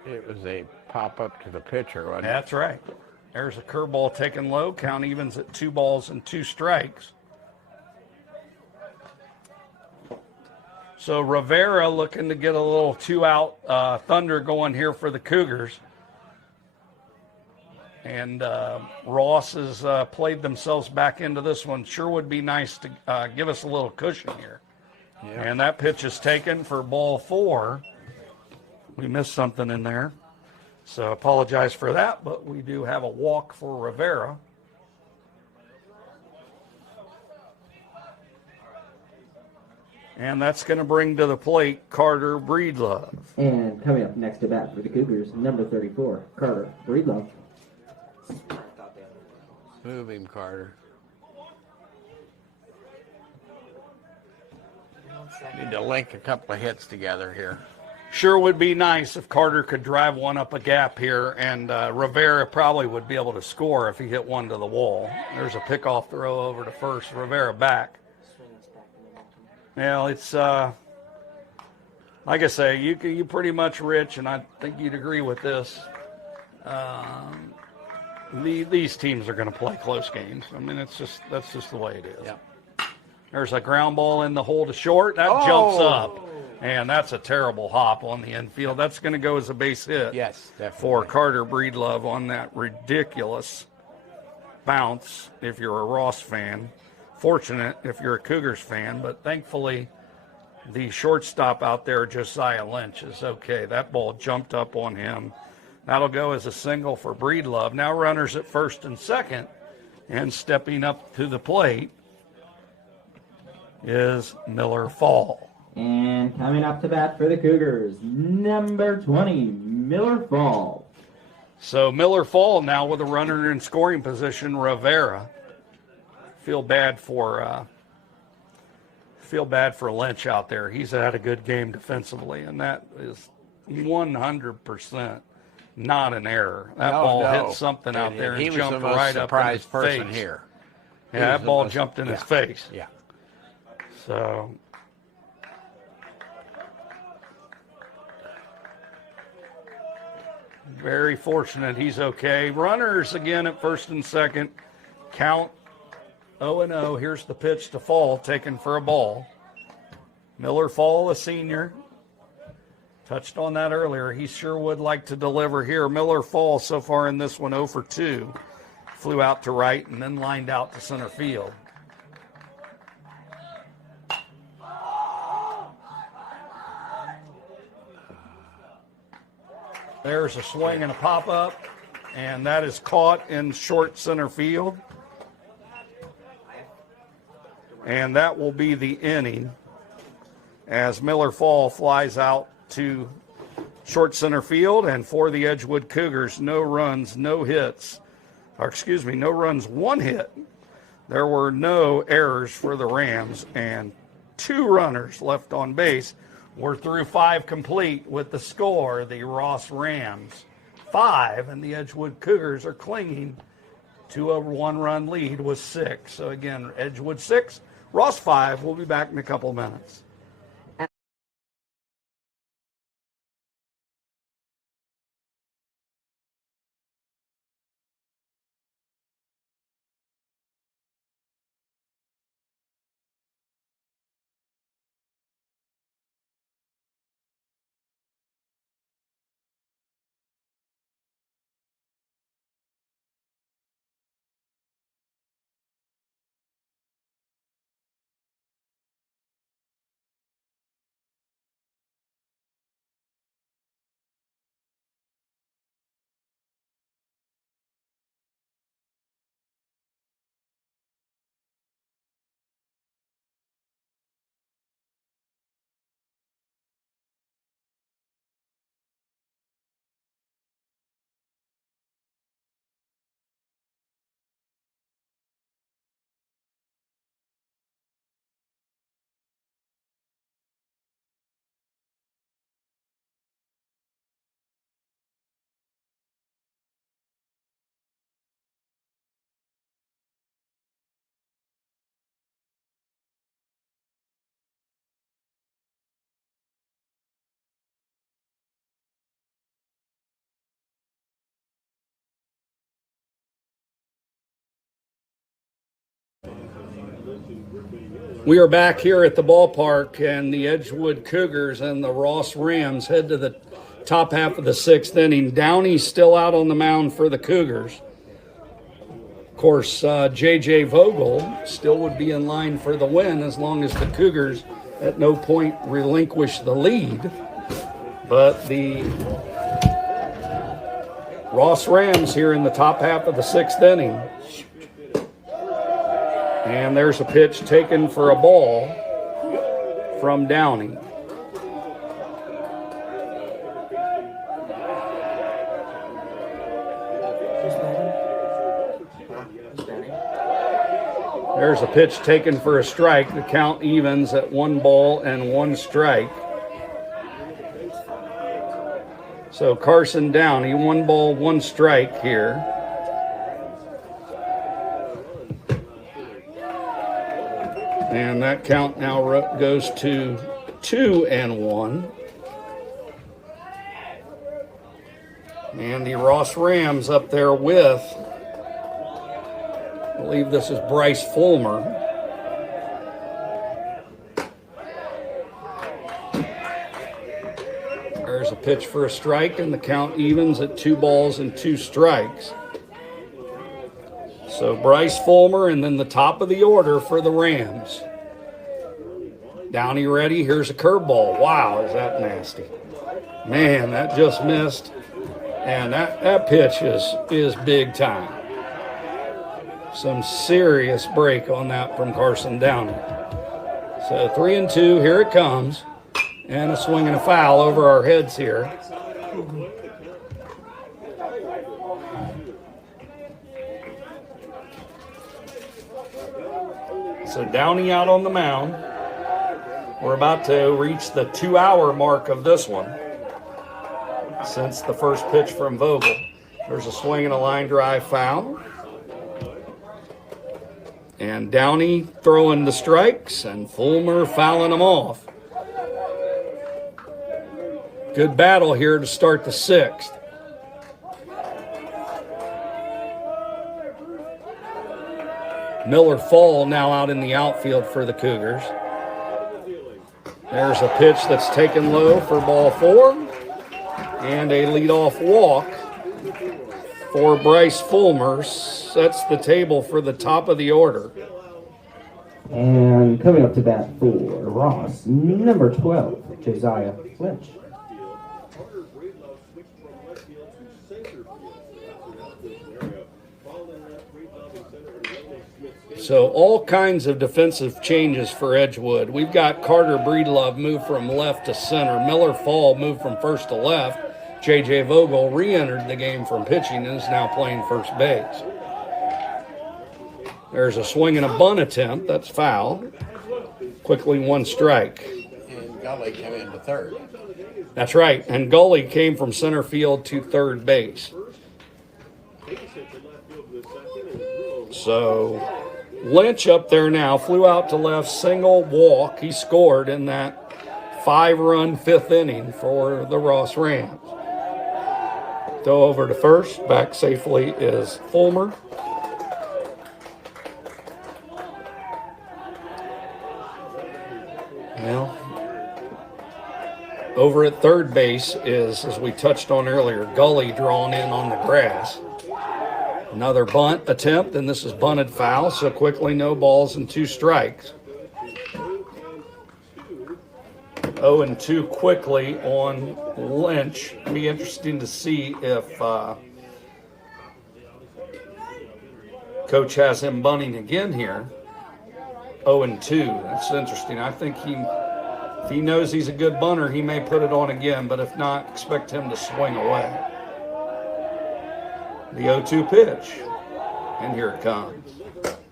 It was a pop-up to the pitcher, wasn't it? That's right. There's a curveball taken low. Count evens at 2 balls and 2 strikes. So Rivera looking to get a little 2-out thunder going here for the Cougars. And Ross has played themselves back into this one. Sure would be nice to give us a little cushion here. Yeah. And that pitch is taken for ball 4. We missed something in there. So apologize for that, but we do have a walk for Rivera. And that's going to bring to the plate Carter Breedlove. And coming up next to bat for the Cougars, number 34, Carter Breedlove. Move him, Carter. Need to link a couple of hits together here. Sure would be nice if Carter could drive one up a gap here, and Rivera probably would be able to score if he hit one to the wall. There's a pickoff throw over to first. Rivera back. Well, it's like I say, you pretty much, Rich, and I think you'd agree with this. These teams are going to play close games. I mean, that's just the way it is. Yep. There's a ground ball in the hole to short. That jumps up. And that's a terrible hop on the infield. That's going to go as a base hit. Yes, definitely. For Carter Breedlove on that ridiculous bounce if you're a Ross fan. Fortunate if you're a Cougars fan, but thankfully the shortstop out there, Josiah Lynch, is okay. That ball jumped up on him. That'll go as a single for Breedlove. Now runners at first and second, and stepping up to the plate is Miller Fall. And coming up to bat for the Cougars, number 20, Miller Fall. So Miller Fall now with a runner in scoring position, Rivera. Feel bad for Lynch out there. He's had a good game defensively, and that is 100% not an error. That ball hit something out there and jumped right up in his face. Here. Yeah, that ball jumped in his face. Yeah. So very fortunate he's okay. Runners again at first and second. Count 0-0. Here's the pitch to Fall, taken for a ball. Miller Fall, a senior. Touched on that earlier. He sure would like to deliver here. Miller Fall so far in this one 0 for 2. Flew out to right and then lined out to center field. There's a swing and a pop-up. And that is caught in short center field. And that will be the inning as Miller Fall flies out to short center field. And for the Edgewood Cougars, no runs, no hits. Or excuse me, no runs, one hit. There were no errors for the Rams, and 2 runners left on base. We're through 5 complete with the score. The Ross Rams 5, and the Edgewood Cougars are clinging to a 1-run lead with 6. So again, Edgewood 6, Ross 5. We'll be back in a couple of minutes. We are back here at the ballpark, and the Edgewood Cougars and the Ross Rams head to the top half of the 6th inning. Downey's still out on the mound for the Cougars. Of course, J.J. Vogel still would be in line for the win as long as the Cougars at no point relinquish the lead. But the Ross Rams here in the top half of the 6th inning. And there's a pitch taken for a ball from Downey. There's a pitch taken for a strike. The count evens at 1 ball and 1 strike. So Carson Downey, 1 ball, 1 strike here. And that count now goes to 2-1. And the Ross Rams up there with, I believe this is Bryce Fulmer. There's a pitch for a strike, and the count evens at 2 balls and 2 strikes. So Bryce Fulmer, and then the top of the order for the Rams. Downey ready. Here's a curveball. Wow, is that nasty. Man, that just missed. And that pitch is big time. Some serious break on that from Carson Downey. So 3-2, here it comes. And a swing and a foul over our heads here. So Downey out on the mound. We're about to reach the 2-hour mark of this one since the first pitch from Vogel. There's a swing and a line drive foul. And Downey throwing the strikes and Fulmer fouling them off. Good battle here to start the 6th. Miller Fall now out in the outfield for the Cougars. There's a pitch that's taken low for ball 4. And a leadoff walk for Bryce Fulmer sets the table for the top of the order. And coming up to bat for Ross, number 12, Josiah Lynch. So all kinds of defensive changes for Edgewood. We've got Carter Breedlove move from left to center. Miller Fall moved from first to left. J.J. Vogel re-entered the game from pitching and is now playing first base. There's a swing and a bunt attempt. That's foul. Quickly 1 strike. And Gully came into third. That's right. And Gully came from center field to third base. So Lynch up there now, flew out to left, single, walk. He scored in that 5-run 5th inning for the Ross Rams. Throw over to first. Back safely is Fulmer. Well, over at third base is, as we touched on earlier, Gully drawn in on the grass. Another bunt attempt, and this is bunted foul, so quickly no balls and 2 strikes. 0-2 quickly on Lynch. It'll be interesting to see if Coach has him bunting again here. 0-2. That's interesting. I think if he knows he's a good bunter, he may put it on again, but if not, expect him to swing away. The 0-2 pitch. And here it comes.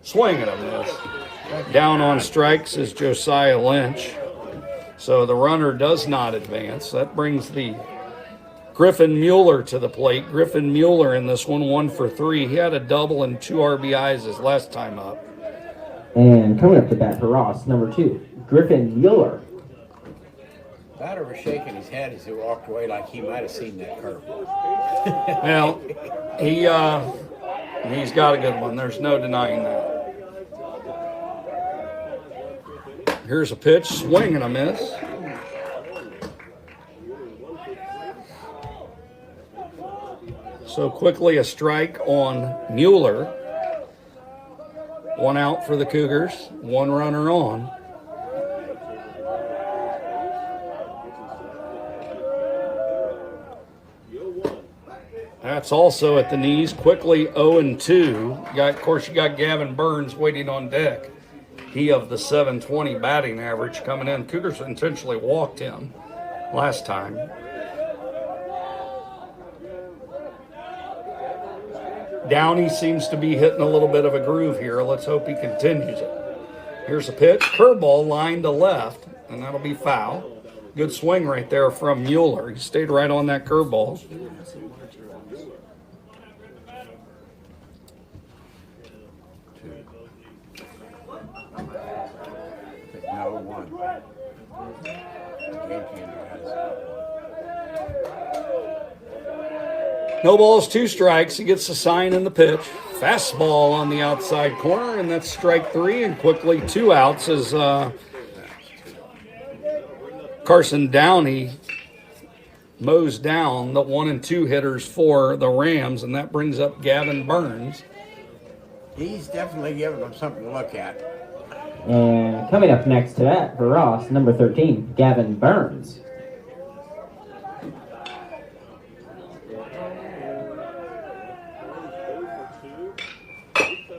Swing and a miss. Down on strikes is Josiah Lynch. So the runner does not advance. That brings the Griffin Mueller to the plate. Griffin Mueller in this one, 1 for 3. He had a double and 2 RBIs his last time up. And coming up to bat for Ross, number 2, Griffin Mueller. Batter was shaking his head as he walked away like he might have seen that curve. Well, he's got a good one. There's no denying that. Here's a pitch, swing and a miss. So quickly a strike on Mueller. 1 out for the Cougars, 1 runner on. That's also at the knees. Quickly 0-2. Of course, you got Gavin Burns waiting on deck. He of the 720 batting average coming in. Cougars intentionally walked him last time. Downey seems to be hitting a little bit of a groove here. Let's hope he continues it. Here's a pitch. Curveball line to left, and that'll be foul. Good swing right there from Mueller. He stayed right on that curveball. No one. Game changer has. No balls, 2 strikes. He gets a sign in the pitch. Fastball on the outside corner, and that's strike 3. And quickly 2 outs as Carson Downey mows down the 1 and 2 hitters for the Rams, and that brings up Gavin Burns. He's definitely giving them something to look at. And coming up next to that for Ross, number 13, Gavin Burns.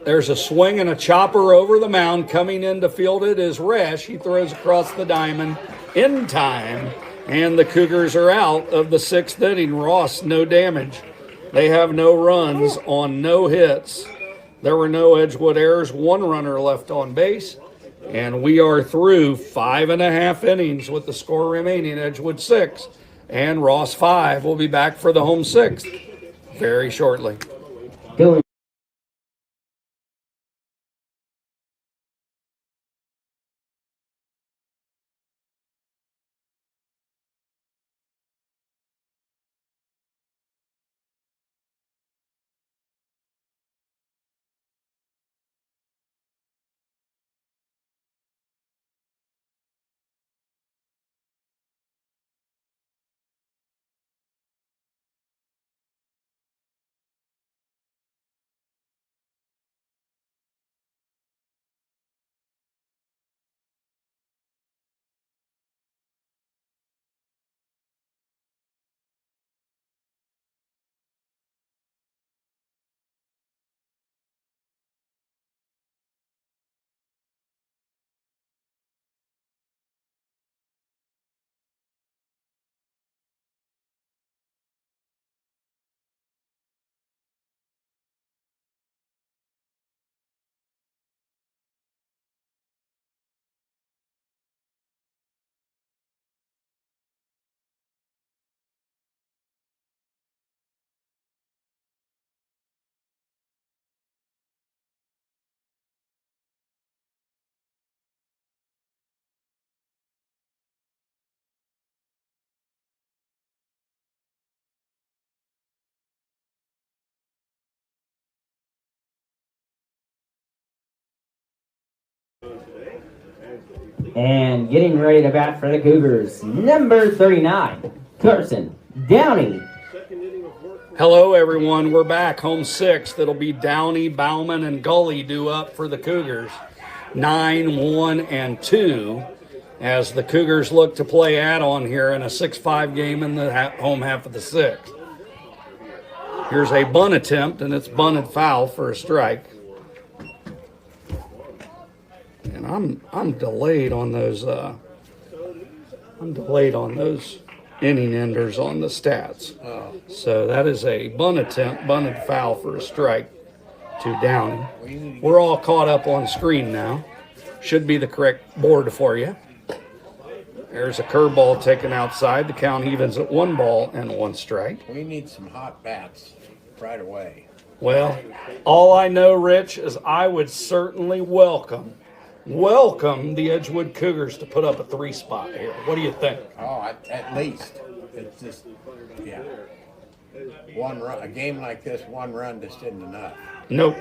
There's a swing and a chopper over the mound. Coming in to field it is Resch. He throws across the diamond in time, and the Cougars are out of the 6th inning. Ross, no damage. They have no runs on no hits. There were no Edgewood errors. 1 runner left on base. And we are through 5.5 innings with the score remaining. Edgewood 6 and Ross 5. We'll be back for the home 6th very shortly. Going And getting ready to bat for the Cougars, number 39, Carson Downey. Hello, everyone. We're back. Home sixth. It'll be Downey, Bauman, and Gully due up for the Cougars. 9, 1, and 2 as the Cougars look to play add-on here in a 6-5 game in the home half of the sixth. Here's a bunt attempt, and it's bunted foul for a strike. And I'm delayed on those. Inning enders on the stats. So that is a bunt attempt, bunted foul for a strike to Downey. We're all caught up on screen now. Should be the correct board for you. There's a curveball taken outside. The count evens at 1 ball and 1 strike. We need some hot bats right away. Well, all I know, Rich, is I would certainly welcome the Edgewood Cougars to put up a 3 spot here. What do you think? Oh, at least. It's just, yeah. One run, a game like this, 1 run just isn't enough. Nope.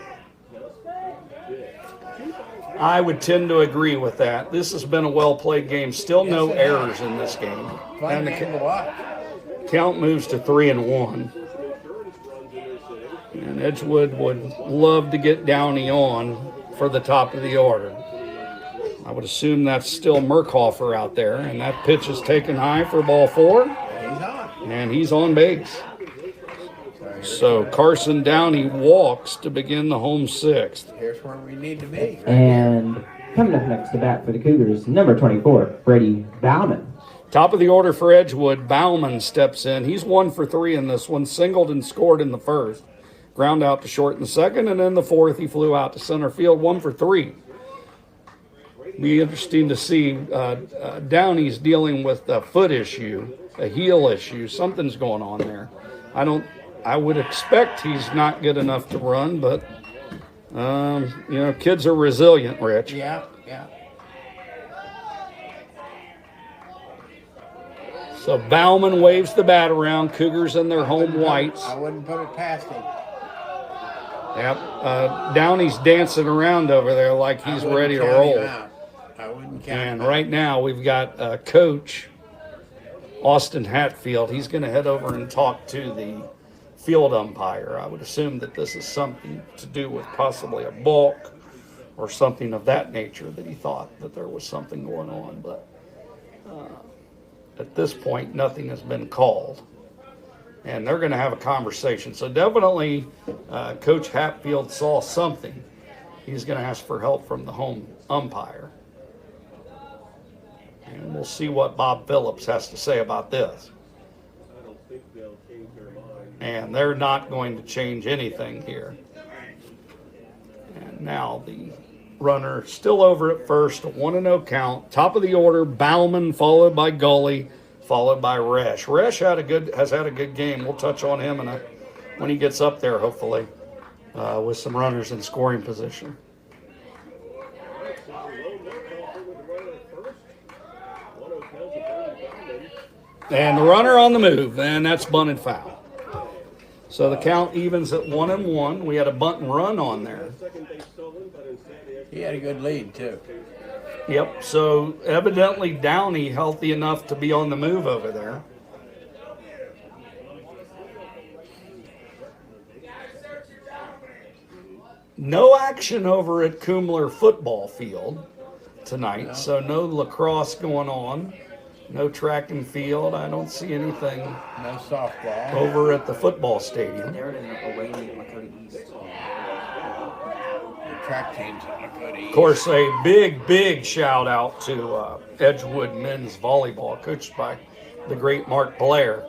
I would tend to agree with that. This has been a well-played game. Still no errors in this game. Fun game to watch. Count moves to 3 and 1. And Edgewood would love to get Downey on for the top of the order. I would assume that's still Merkhofer out there, and that pitch is taken high for ball 4. He's on. And he's on base. So Carson Downey walks to begin the home sixth. Here's where we need to be. And coming up next to bat for the Cougars, number 24, Brady Bauman. Top of the order for Edgewood, Bauman steps in. He's 1 for 3 in this one, singled and scored in the first. Ground out to short in the second, and in the fourth he flew out to center field, 1 for 3. Be interesting to see. Downey's dealing with a foot issue, a heel issue. Something's going on there. I would expect he's not good enough to run, but kids are resilient, Rich. Yeah. So Bauman waves the bat around. Cougars in their home whites. I wouldn't put it past him. Yep. Downey's dancing around over there like he's ready to roll. I wouldn't count And him right now we've got Coach Austin Hatfield. He's going to head over and talk to the field umpire. I would assume that this is something to do with possibly a balk or something of that nature, that he thought that there was something going on. But at this point, nothing has been called. And they're going to have a conversation. So definitely Coach Hatfield saw something. He's going to ask for help from the home umpire. And we'll see what Bob Phillips has to say about this. And they're not going to change anything here. And now the runner still over at first, 1-0 count. Top of the order, Bauman, followed by Gully, followed by Resch. Resch has had a good game. We'll touch on him when he gets up there, hopefully, with some runners in scoring position. And the runner on the move, and that's bunted foul. So the count evens at 1-1. We had a bunt and run on there. He had a good lead, too. Yep, so evidently Downey healthy enough to be on the move over there. No action over at Kumler football field tonight, so no lacrosse going on. No track and field. I don't see anything No softball. over at the football stadium. They're in a away meet at Lakota East. The track team's in Lakota East. Of course, a big shout out to Edgewood men's volleyball, coached by the great Mark Blair.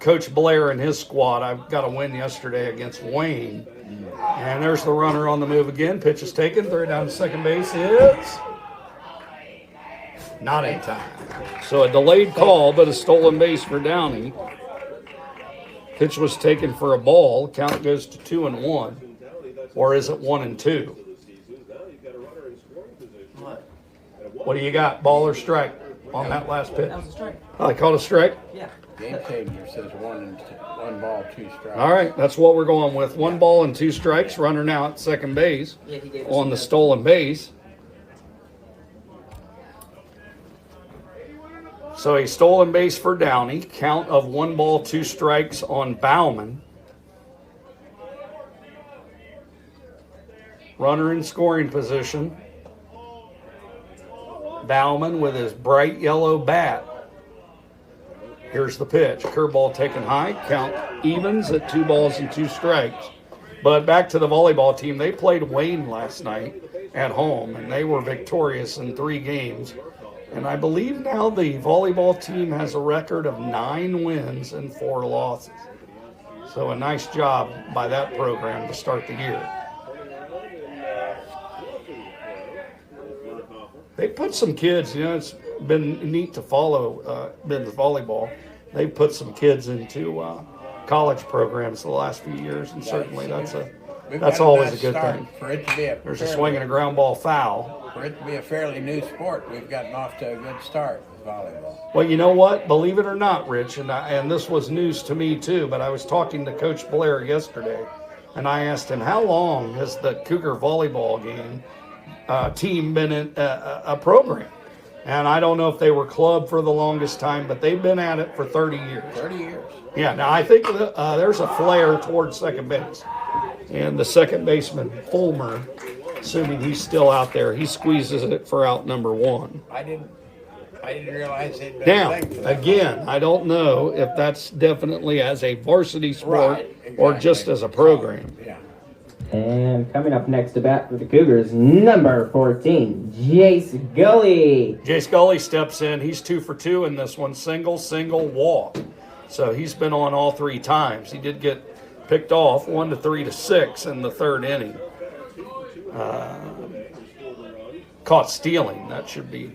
Coach Blair and his squad, I've got a win yesterday against Wayne. And there's the runner on the move again. Pitch is taken. Third down to second base is not in time. So a delayed call, but a stolen base for Downey. Pitch was taken for a ball. Count goes to 2-1. Or is it 1-2? What do you got? Ball or strike on that last pitch? That was a strike. Oh, they called a strike? Yeah. Game changer says 1 ball, 2 strikes. All right, that's what we're going with. 1 ball and 2 strikes. Runner now at second base Yeah, he gave us on the that. stolen base. So a stolen base for Downey. Count of 1 ball, 2 strikes on Bauman. Runner in scoring position. Bauman with his bright yellow bat. Here's the pitch. Curveball taken high. Count evens at 2 balls and 2 strikes. But back to the volleyball team. They played Wayne last night at home, and they were victorious in 3 games. And I believe now the volleyball team has a record of 9 wins and 4 losses. So a nice job by that program to start the year. They put some kids, it's been neat to follow men's volleybable. They put some kids into college programs the last few years, and certainly that's always a good thing. For it to be There's a swing and a ground ball foul. For it to be a fairly new sport, we've gotten off to a good start with volleyball. Well, you know what? Believe it or not, Rich, and this was news to me too, but I was talking to Coach Blair yesterday, and I asked him, how long has the Cougar volleyball team been in a program? And I don't know if they were club for the longest time, but they've been at it for 30 years. 30 years. Yeah, now I think there's a flare towards second base. And the second baseman, Fulmer, assuming he's still out there, he squeezes it for out number 1. I didn't realize they'd been Now, a thing for that again, long. I don't know if that's definitely as a varsity sport Right, or exactly. just as a program. Yeah. And coming up next to bat for the Cougars, number 14, Jace Gully. Jay Scully steps in. He's 2 for 2 in this one. Single, walk. So he's been on all 3 times. He did get picked off 1 to 3 to 6 in the 3rd inning. Caught stealing. That should be.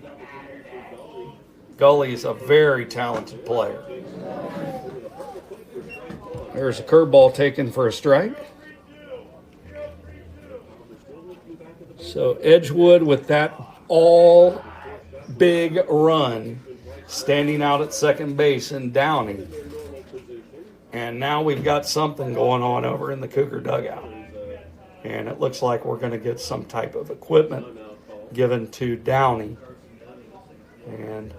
Gully's a very talented player. There's a curveball taken for a strike. So Edgewood with that all big run standing out at second base and Downey. And now we've got something going on over in the Cougar dugout. And it looks like we're going to get some type of equipment given to Downey. And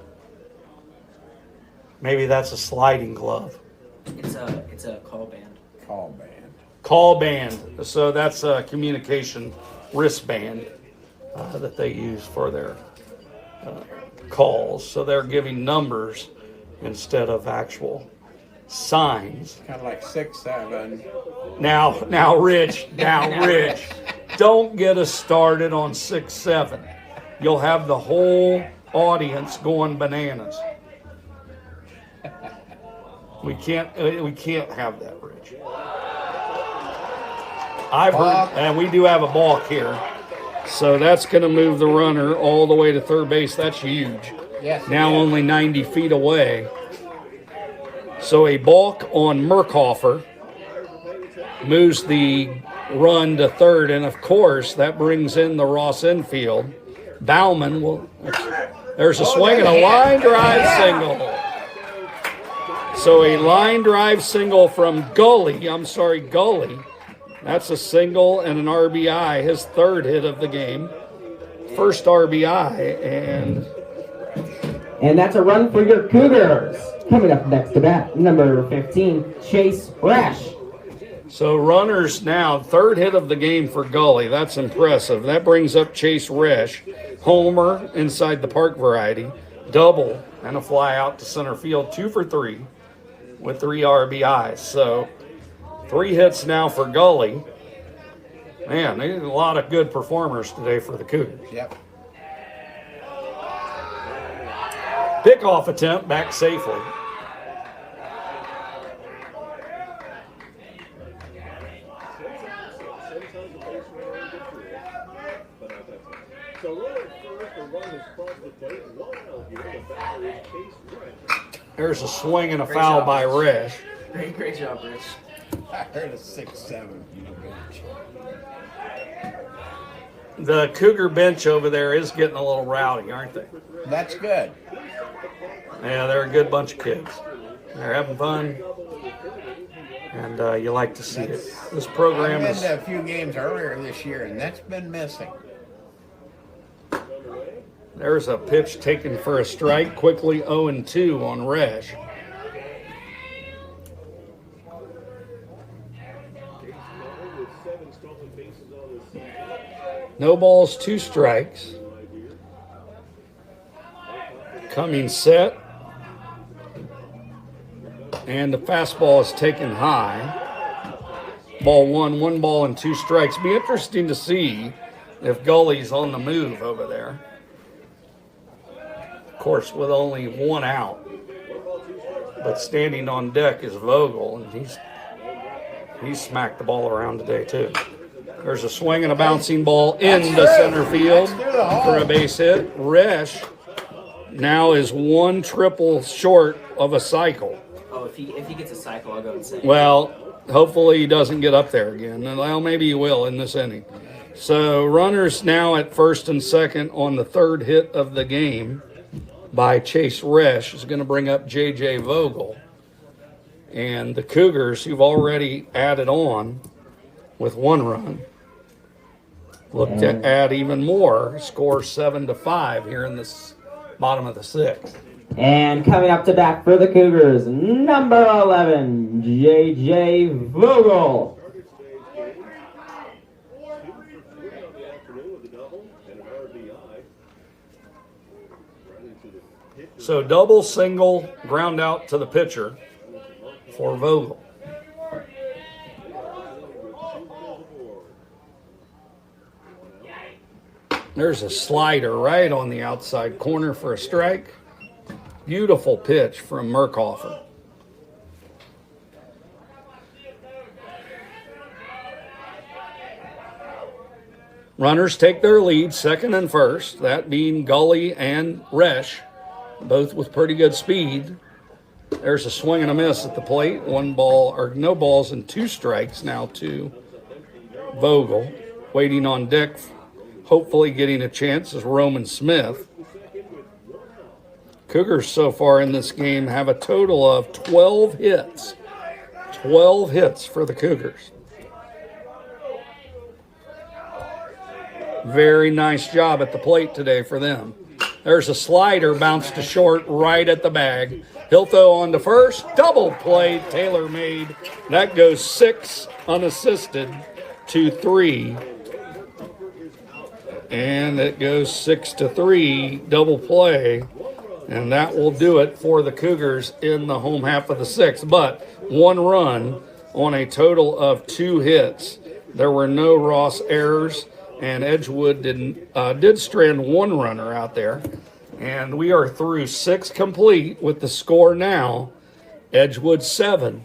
maybe that's a sliding glove. It's a call band. Call band. So that's a communication wristband that they use for their calls. So they're giving numbers instead of actual signs. Kind of like 6, 7. Now, Rich, don't get us started on 6, 7. You'll have the whole audience going bananas. We can't have that, Rich. I've heard, and we do have a balk here. So that's going to move the runner all the way to third base. That's huge. Yes. Now only 90 feet away. So a balk on Merkhofer moves the run to third, and of course that brings in the Ross infield. Bauman will. There's a swing and a line drive single. So a line drive single from Gully. That's a single and an RBI, his 3rd hit of the game. First RBI, And that's a run for your Cougars. Coming up next to bat, number 15, Chase Rash. so runners now, 3rd hit of the game for Gully. That's impressive. That brings up Chase Resch. Homer inside the park variety. Double and a fly out to center field. 2 for 3 with 3 RBIs. So 3 hits now for Gully. Man, they had a lot of good performers today for the Cougars. Yep. Pickoff attempt back safely. There's a swing and a foul by Resch. Great job, Rich. I heard a 6, 7. The Cougar bench over there is getting a little rowdy, aren't they? That's good. Yeah, they're a good bunch of kids. They're having fun, and you like to see it. This program I've is. been to a few games earlier this year, and that's been missing. There's a pitch taken for a strike. Quickly 0-2 on Resch. No balls, 2 strikes. Coming set. And the fastball is taken high. Ball 1, 1 ball and 2 strikes. Be interesting to see if Gully's on the move over there. Of course, with only 1 out. But standing on deck is Vogel, and he's smacked the ball around today too. There's a swing and a bouncing ball into center field for a base hit. Resch now is 1 triple short of a cycle. Oh, if he gets a cycle, I'll go insane. Well, hopefully he doesn't get up there again. Well, maybe he will in this inning. So runners now at first and second on the 3rd hit of the game by Chase Resch is going to bring up J.J. Vogel. And the Cougars, who've already added on with 1 run, look to add even more, score 7-5 here in this bottom of the 6th. And coming up to bat for the Cougars, number 11, J.J. Vogel. So double, single, ground out to the pitcher for Vogel. There's a slider right on the outside corner for a strike. Beautiful pitch from Merkhofer. Runners take their lead, second and first, that being Gully and Resch, both with pretty good speed. There's a swing and a miss at the plate. 1 ball, or no balls and 2 strikes now to Vogel. Waiting on deck, hopefully getting a chance, is Roman Smith. Cougars so far in this game have a total of 12 hits. 12 hits for the Cougars. Very nice job at the plate today for them. There's a slider, bounced to short, right at the bag. He'll throw on to first. Double play, Taylor made. That goes 6 unassisted to 3. And it goes 6-3, double play. And that will do it for the Cougars in the home half of the 6th. But 1 run on a total of 2 hits. There were no Ross errors, and Edgewood did strand 1 runner out there. And we are through 6 complete with the score now, Edgewood 7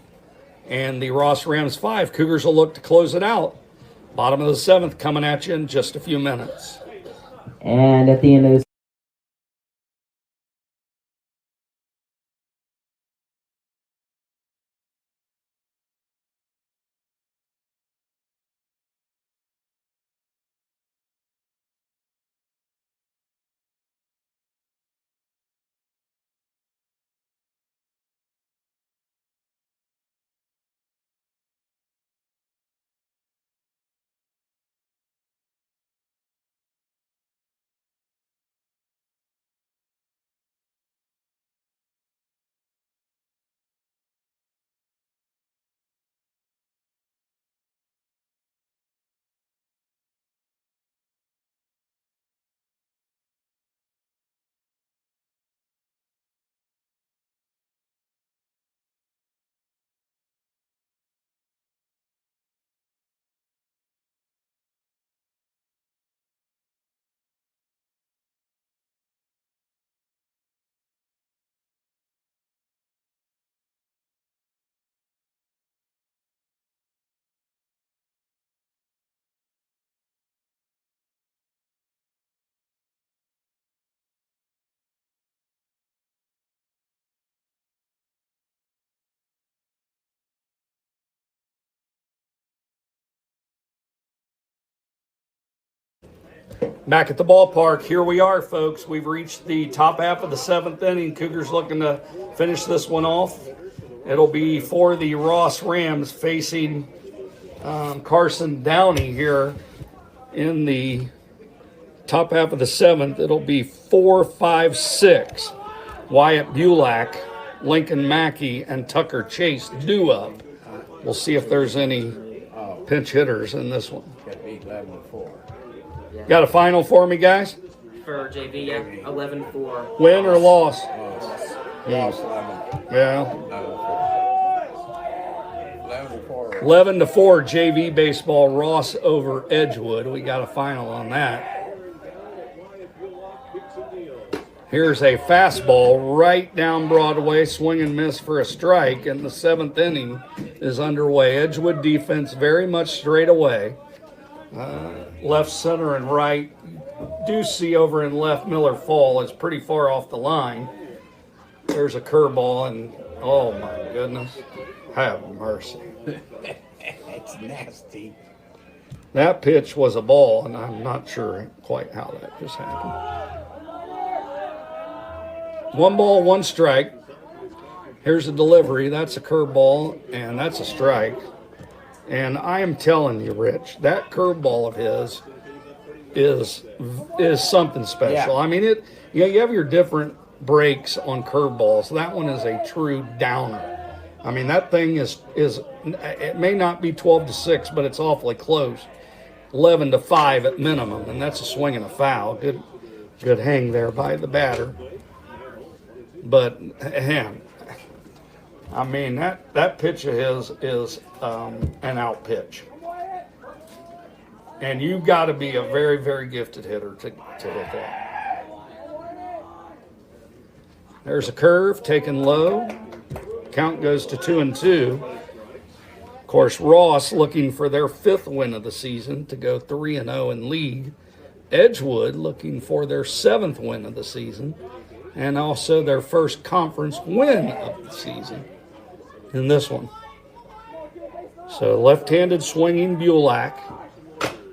and the Ross Rams 5. Cougars will look to close it out. Bottom of the 7th coming at you in just a few minutes. And at the end of this, Back at the ballpark, here we are, folks. We've reached the top half of the 7th inning. Cougars looking to finish this one off. It'll be for the Ross Rams facing Carson Downey here in the top half of the 7th, it'll be 4, 5, 6. Wyatt Bulak, Lincoln Mackey, and Tucker Chase due up. We'll see if there's any pinch hitters in this one. Could be 11-4. Got a final for me, guys? For JV, yeah, 11-4. Win or loss? Loss 11. Yeah. 11-4. 11-4 JV baseball, Ross over Edgewood. We got a final on that. Here's a fastball right down Broadway, swing and miss for a strike, and the 7th inning is underway. Edgewood defense very much straight away. Left, center, and right. Do see over in left Miller Fall is pretty far off the line. There's a curveball, and oh my goodness, have mercy. It's nasty. That pitch was a ball, and I'm not sure quite how that just happened. 1 ball, 1 strike. Here's a delivery. That's a curveball, and that's a strike. And I am telling you, Rich, that curveball of his is something special. Yeah. I mean, you have your different breaks on curveballs. That one is a true downer. I mean, that thing is it may not be 12-6, but it's awfully close. 11-5 at minimum, and that's a swing and a foul. Good hang there by the batter. But I mean, that pitch of his is an out pitch. And you've got to be a very, very gifted hitter to hit that. There's a curve taken low. Count goes to 2-2. Of course, Ross looking for their 5th win of the season to go 3-0 in league. Edgewood looking for their 7th win of the season and also their first conference win of the season in this one. So left-handed swinging Bulak.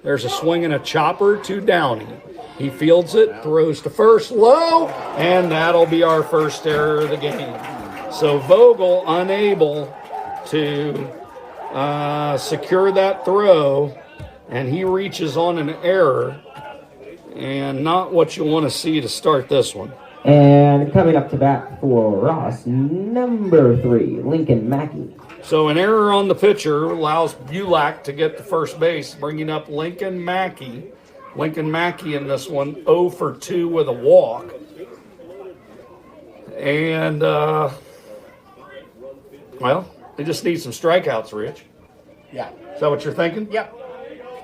There's a swing and a chopper to Downey. He fields it, throws to first, low, and that'll be our first error of the game. So Vogel unable to secure that throw, and he reaches on an error, and not what you want to see to start this one. And coming up to bat for Ross, number 3, Lincoln Mackey. So an error on the pitcher allows Bulak to get to first base, bringing up Lincoln Mackey. Lincoln Mackey in this one, 0 for 2 with a walk. And, well, they just need some strikeouts, Rich. Yeah. Is that what you're thinking? Yep.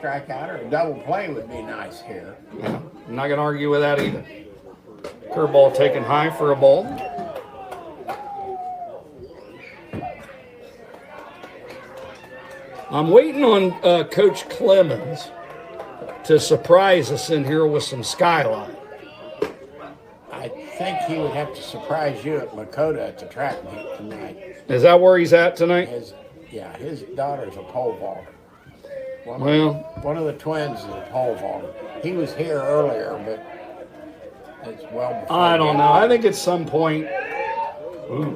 Strikeout or a double play would be nice here. Yeah, I'm not going to argue with that either. Curveball taken high for a ball. I'm waiting on Coach Clemens to surprise us in here with some skyline. I think he would have to surprise you at Lakota at the track meet tonight. Is that where he's at tonight? His daughter's a pole vaulter. One of the twins is a pole vaulter. He was here earlier, but it's well before. I don't know. I think at some point,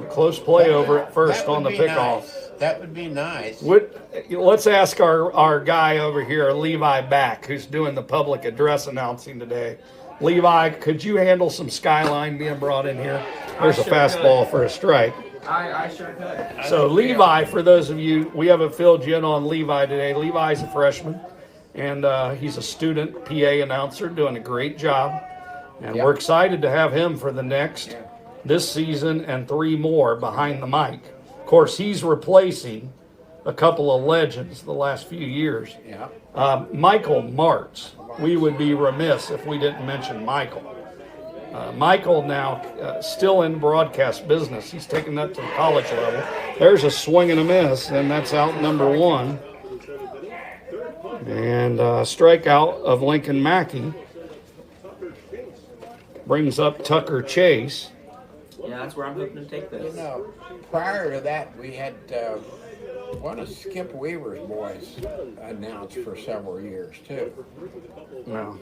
close play over at first on the pickoff. Nice. That would be nice. Let's ask our guy over here, Levi Back, who's doing the public address announcing today. Levi, could you handle some skyline being brought in here? There's a fastball for a strike. I sure could. So Levi, for those of you, we haven't filled you in on Levi today. Levi's a freshman, and he's a student PA announcer doing a great job. And we're excited to have him for the next, this season and 3 more behind the mic. Of course, he's replacing a couple of legends the last few years. Michael Martz. We would be remiss if we didn't mention Michael. Michael now still in broadcast business. He's taken that to the college level. There's a swing and a miss, and that's out number 1. And strikeout of Lincoln Mackey brings up Tucker Chase. Yeah, that's where I'm hoping to take this. You know, prior to that, we had one of Skip Weaver's boys announced for several years, too. Well,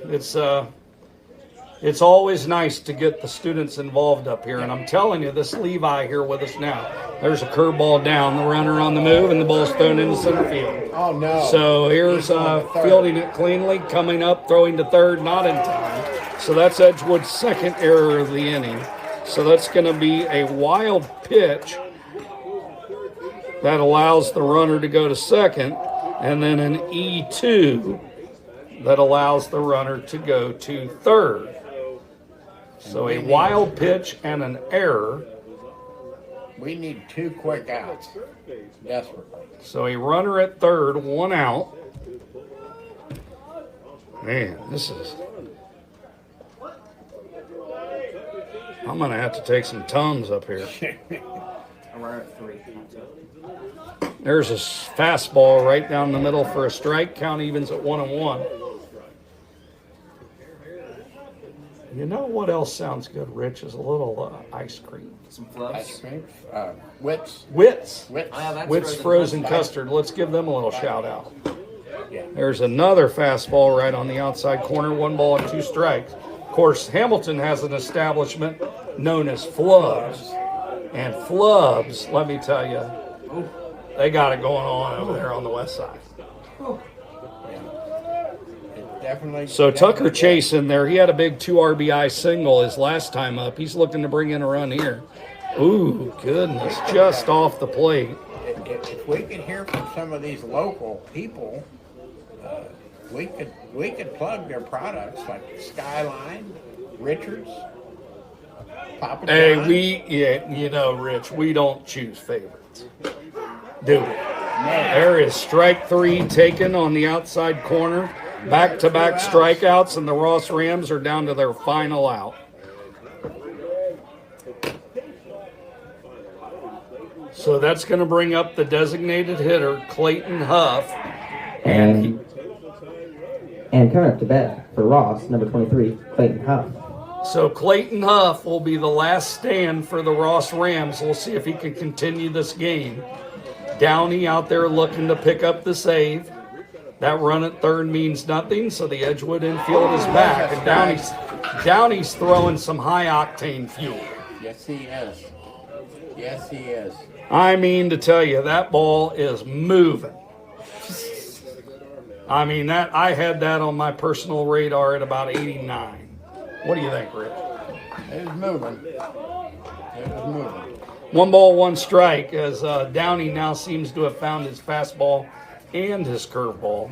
it's always nice to get the students involved up here, and I'm telling you, this Levi here with us now, there's a curveball down, the runner on the move, and the ball's thrown into center field. Oh, no. So here's fielding it cleanly, coming up, throwing to third, not in time. So that's Edgewood's second error of the inning. So that's going to be a wild pitch that allows the runner to go to second, and then an E2 that allows the runner to go to third. So a wild pitch and an error. We need 2 quick outs, desperately. So a runner at third, 1 out. Man, this is... I'm going to have to take some Tums up here. A runner at 3. There's a fastball right down the middle for a strike. Count evens at 1-1. You know what else sounds good, Rich, is a little ice cream. Some flubs. Ice cream, Wits. Wits. Wits. Oh, yeah, that's Wits frozen custard. custard. Let's give them a little shout out. Yeah. There's another fastball right on the outside corner. 1 ball and 2 strikes. Of course, Hamilton has an establishment known as Flubs. And Flubs, let me tell you, they got it going on over there on the west side. Definitely. So Tucker Chase in there, he had a big 2 RBI single his last time up. He's looking to bring in a run here. Ooh, goodness, just off the plate. If we could hear from some of these local people, we could plug their products like Skyline, Richards, Papa John. You know, Rich, we don't choose favorites, do we? There is strike 3 taken on the outside corner. Back-to-back strikeouts, and the Ross Rams are down to their final out. So that's going to bring up the designated hitter, Clayton Huff. And coming up to bat for Ross, number 23, Clayton Huff. So Clayton Huff will be the last stand for the Ross Rams. We'll see if he can continue this game. Downey out there looking to pick up the save. That run at third means nothing, so the Edgewood infield is back. And Downey's throwing some high-octane fuel. Yes, he is. Yes, he is. I mean to tell you, that ball is moving. I mean, I had that on my personal radar at about 89. What do you think, Rich? It was moving. It was moving. 1 ball, 1 strike, as Downey now seems to have found his fastball and his curveball.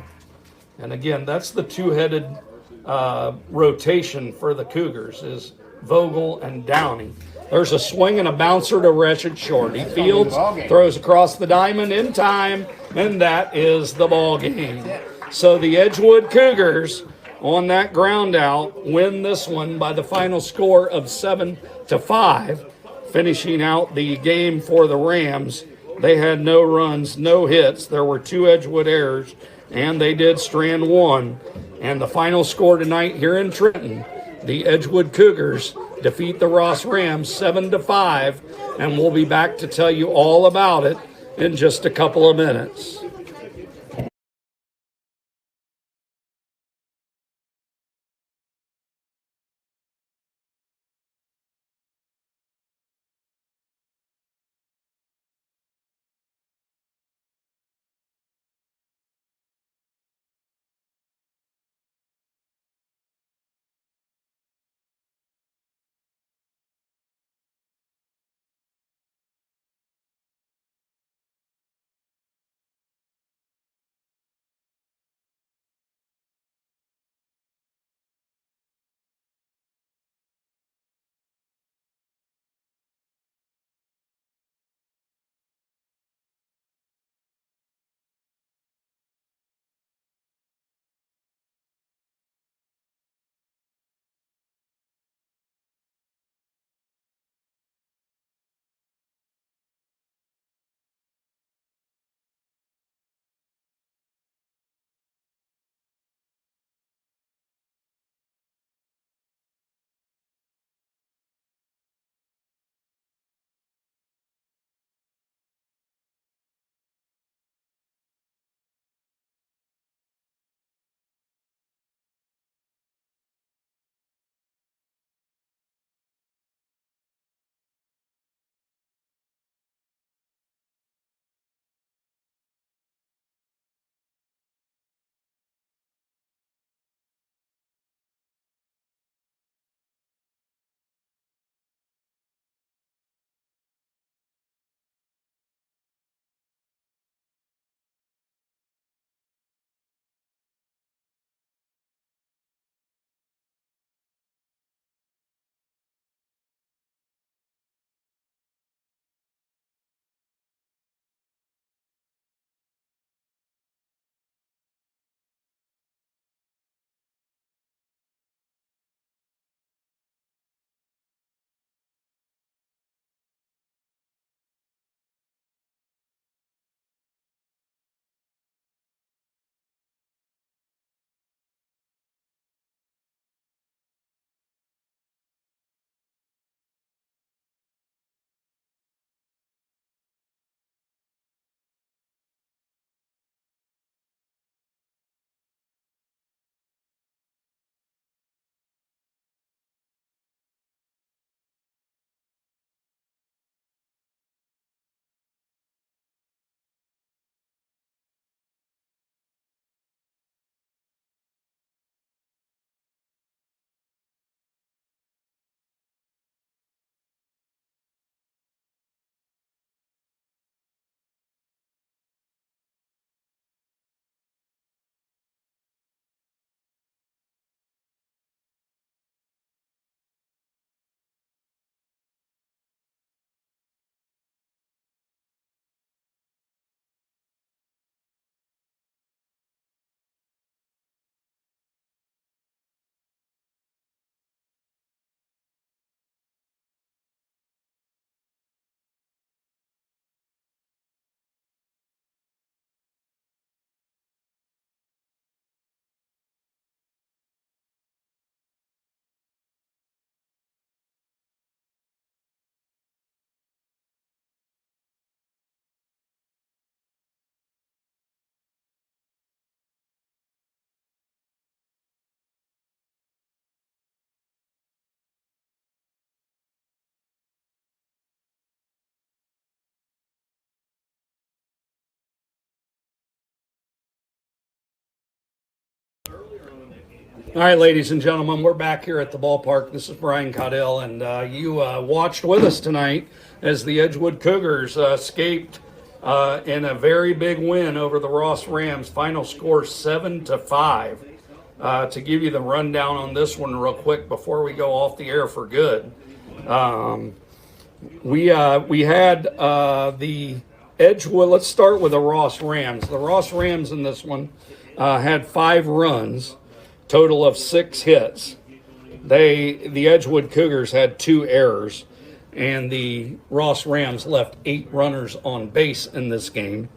And again, that's the 2-headed rotation for the Cougars, is Vogel and Downey. There's a swing and a bouncer to Wretched Shorty. Fields throws across the diamond in time, and that is the ball game. So the Edgewood Cougars, on that ground out, win this one by the final score of 7-5, finishing out the game for the Rams. They had no runs, no hits. There were 2 Edgewood errors, and they did strand 1. And the final score tonight here in Trenton, the Edgewood Cougars defeat the Ross Rams 7-5, and we'll be back to tell you all about it in just a couple of minutes. All right, ladies and gentlemen, we're back here at the ballpark. This is Brian Caudell, and you watched with us tonight as the Edgewood Cougars escaped in a very big win over the Ross Rams. Final score 7-5. To give you the rundown on this one real quick before we go off the air for good, we had the Edgewood. Let's start with the Ross Rams. The Ross Rams in this one had 5 runs. Total of 6 hits. The Edgewood Cougars had 2 errors, and the Ross Rams left 8 runners on base in this game.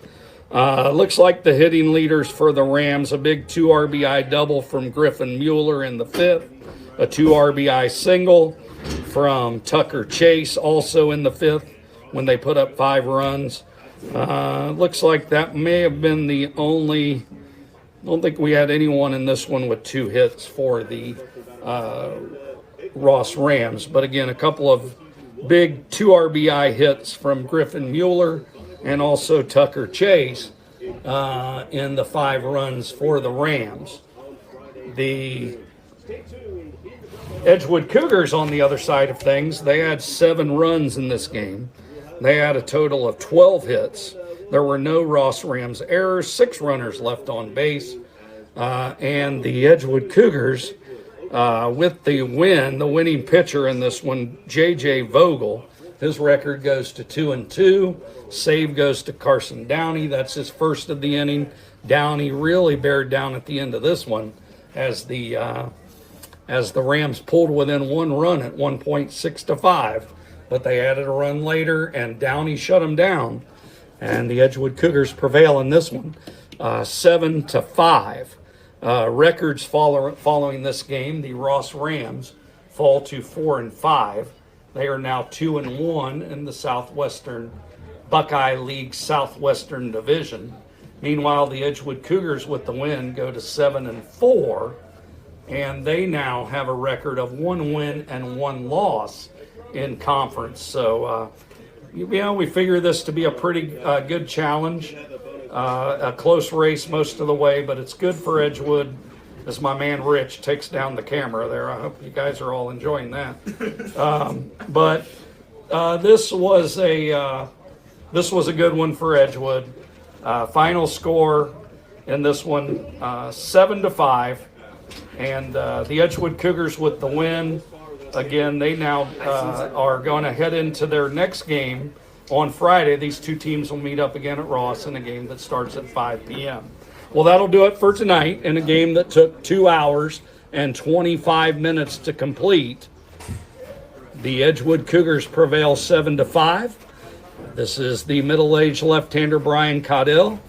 Looks like the hitting leaders for the Rams, a big 2 RBI double from Griffin Mueller in the 5th, a 2 RBI single from Tucker Chase also in the 5th when they put up 5 runs. Looks like that may have been the only. I don't think we had anyone in this one with 2 hits for the Ross Rams. But again, a couple of big 2 RBI hits from Griffin Mueller and also Tucker Chase in the 5 runs for the Rams. The Edgewood Cougars, on the other side of things, they had 7 runs in this game. They had a total of 12 hits. There were no Ross Rams errors, 6 runners left on base. And the Edgewood Cougars, with the win, the winning pitcher in this one, J.J. Vogel, his record goes to 2-2. Save goes to Carson Downey. That's his first of the inning. Downey really bared down at the end of this one as the Rams pulled within 1 run at 1.6-5. But they added a run later, and Downey shut them down. And the Edgewood Cougars prevail in this one, 7-5. Records following this game, the Ross Rams fall to 4-5. They are now 2-1 in the Southwestern Buckeye League Southwestern Division. Meanwhile, the Edgewood Cougars with the win go to 7-4, and they now have a record of 1 win and 1 loss in conference. So, we figure this to be a pretty good challenge, a close race most of the way, but it's good for Edgewood as my man Rich takes down the camera there. I hope you guys are all enjoying that. But this was a good one for Edgewood. Final score in this one 7-5, and the Edgewood Cougars with the win. Again, they now are going to head into their next game on Friday. These 2 teams will meet up again at Ross in a game that starts at 5 p.m. Well, that'll do it for tonight in a game that took 2 hours and 25 minutes to complete. The Edgewood Cougars prevail 7-5. This is the middle-aged left-hander Brian Caudell,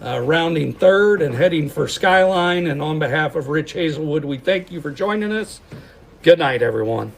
rounding third and heading for Skyline. And on behalf of Rich Hazelwood, we thank you for joining us. Good night, everyone.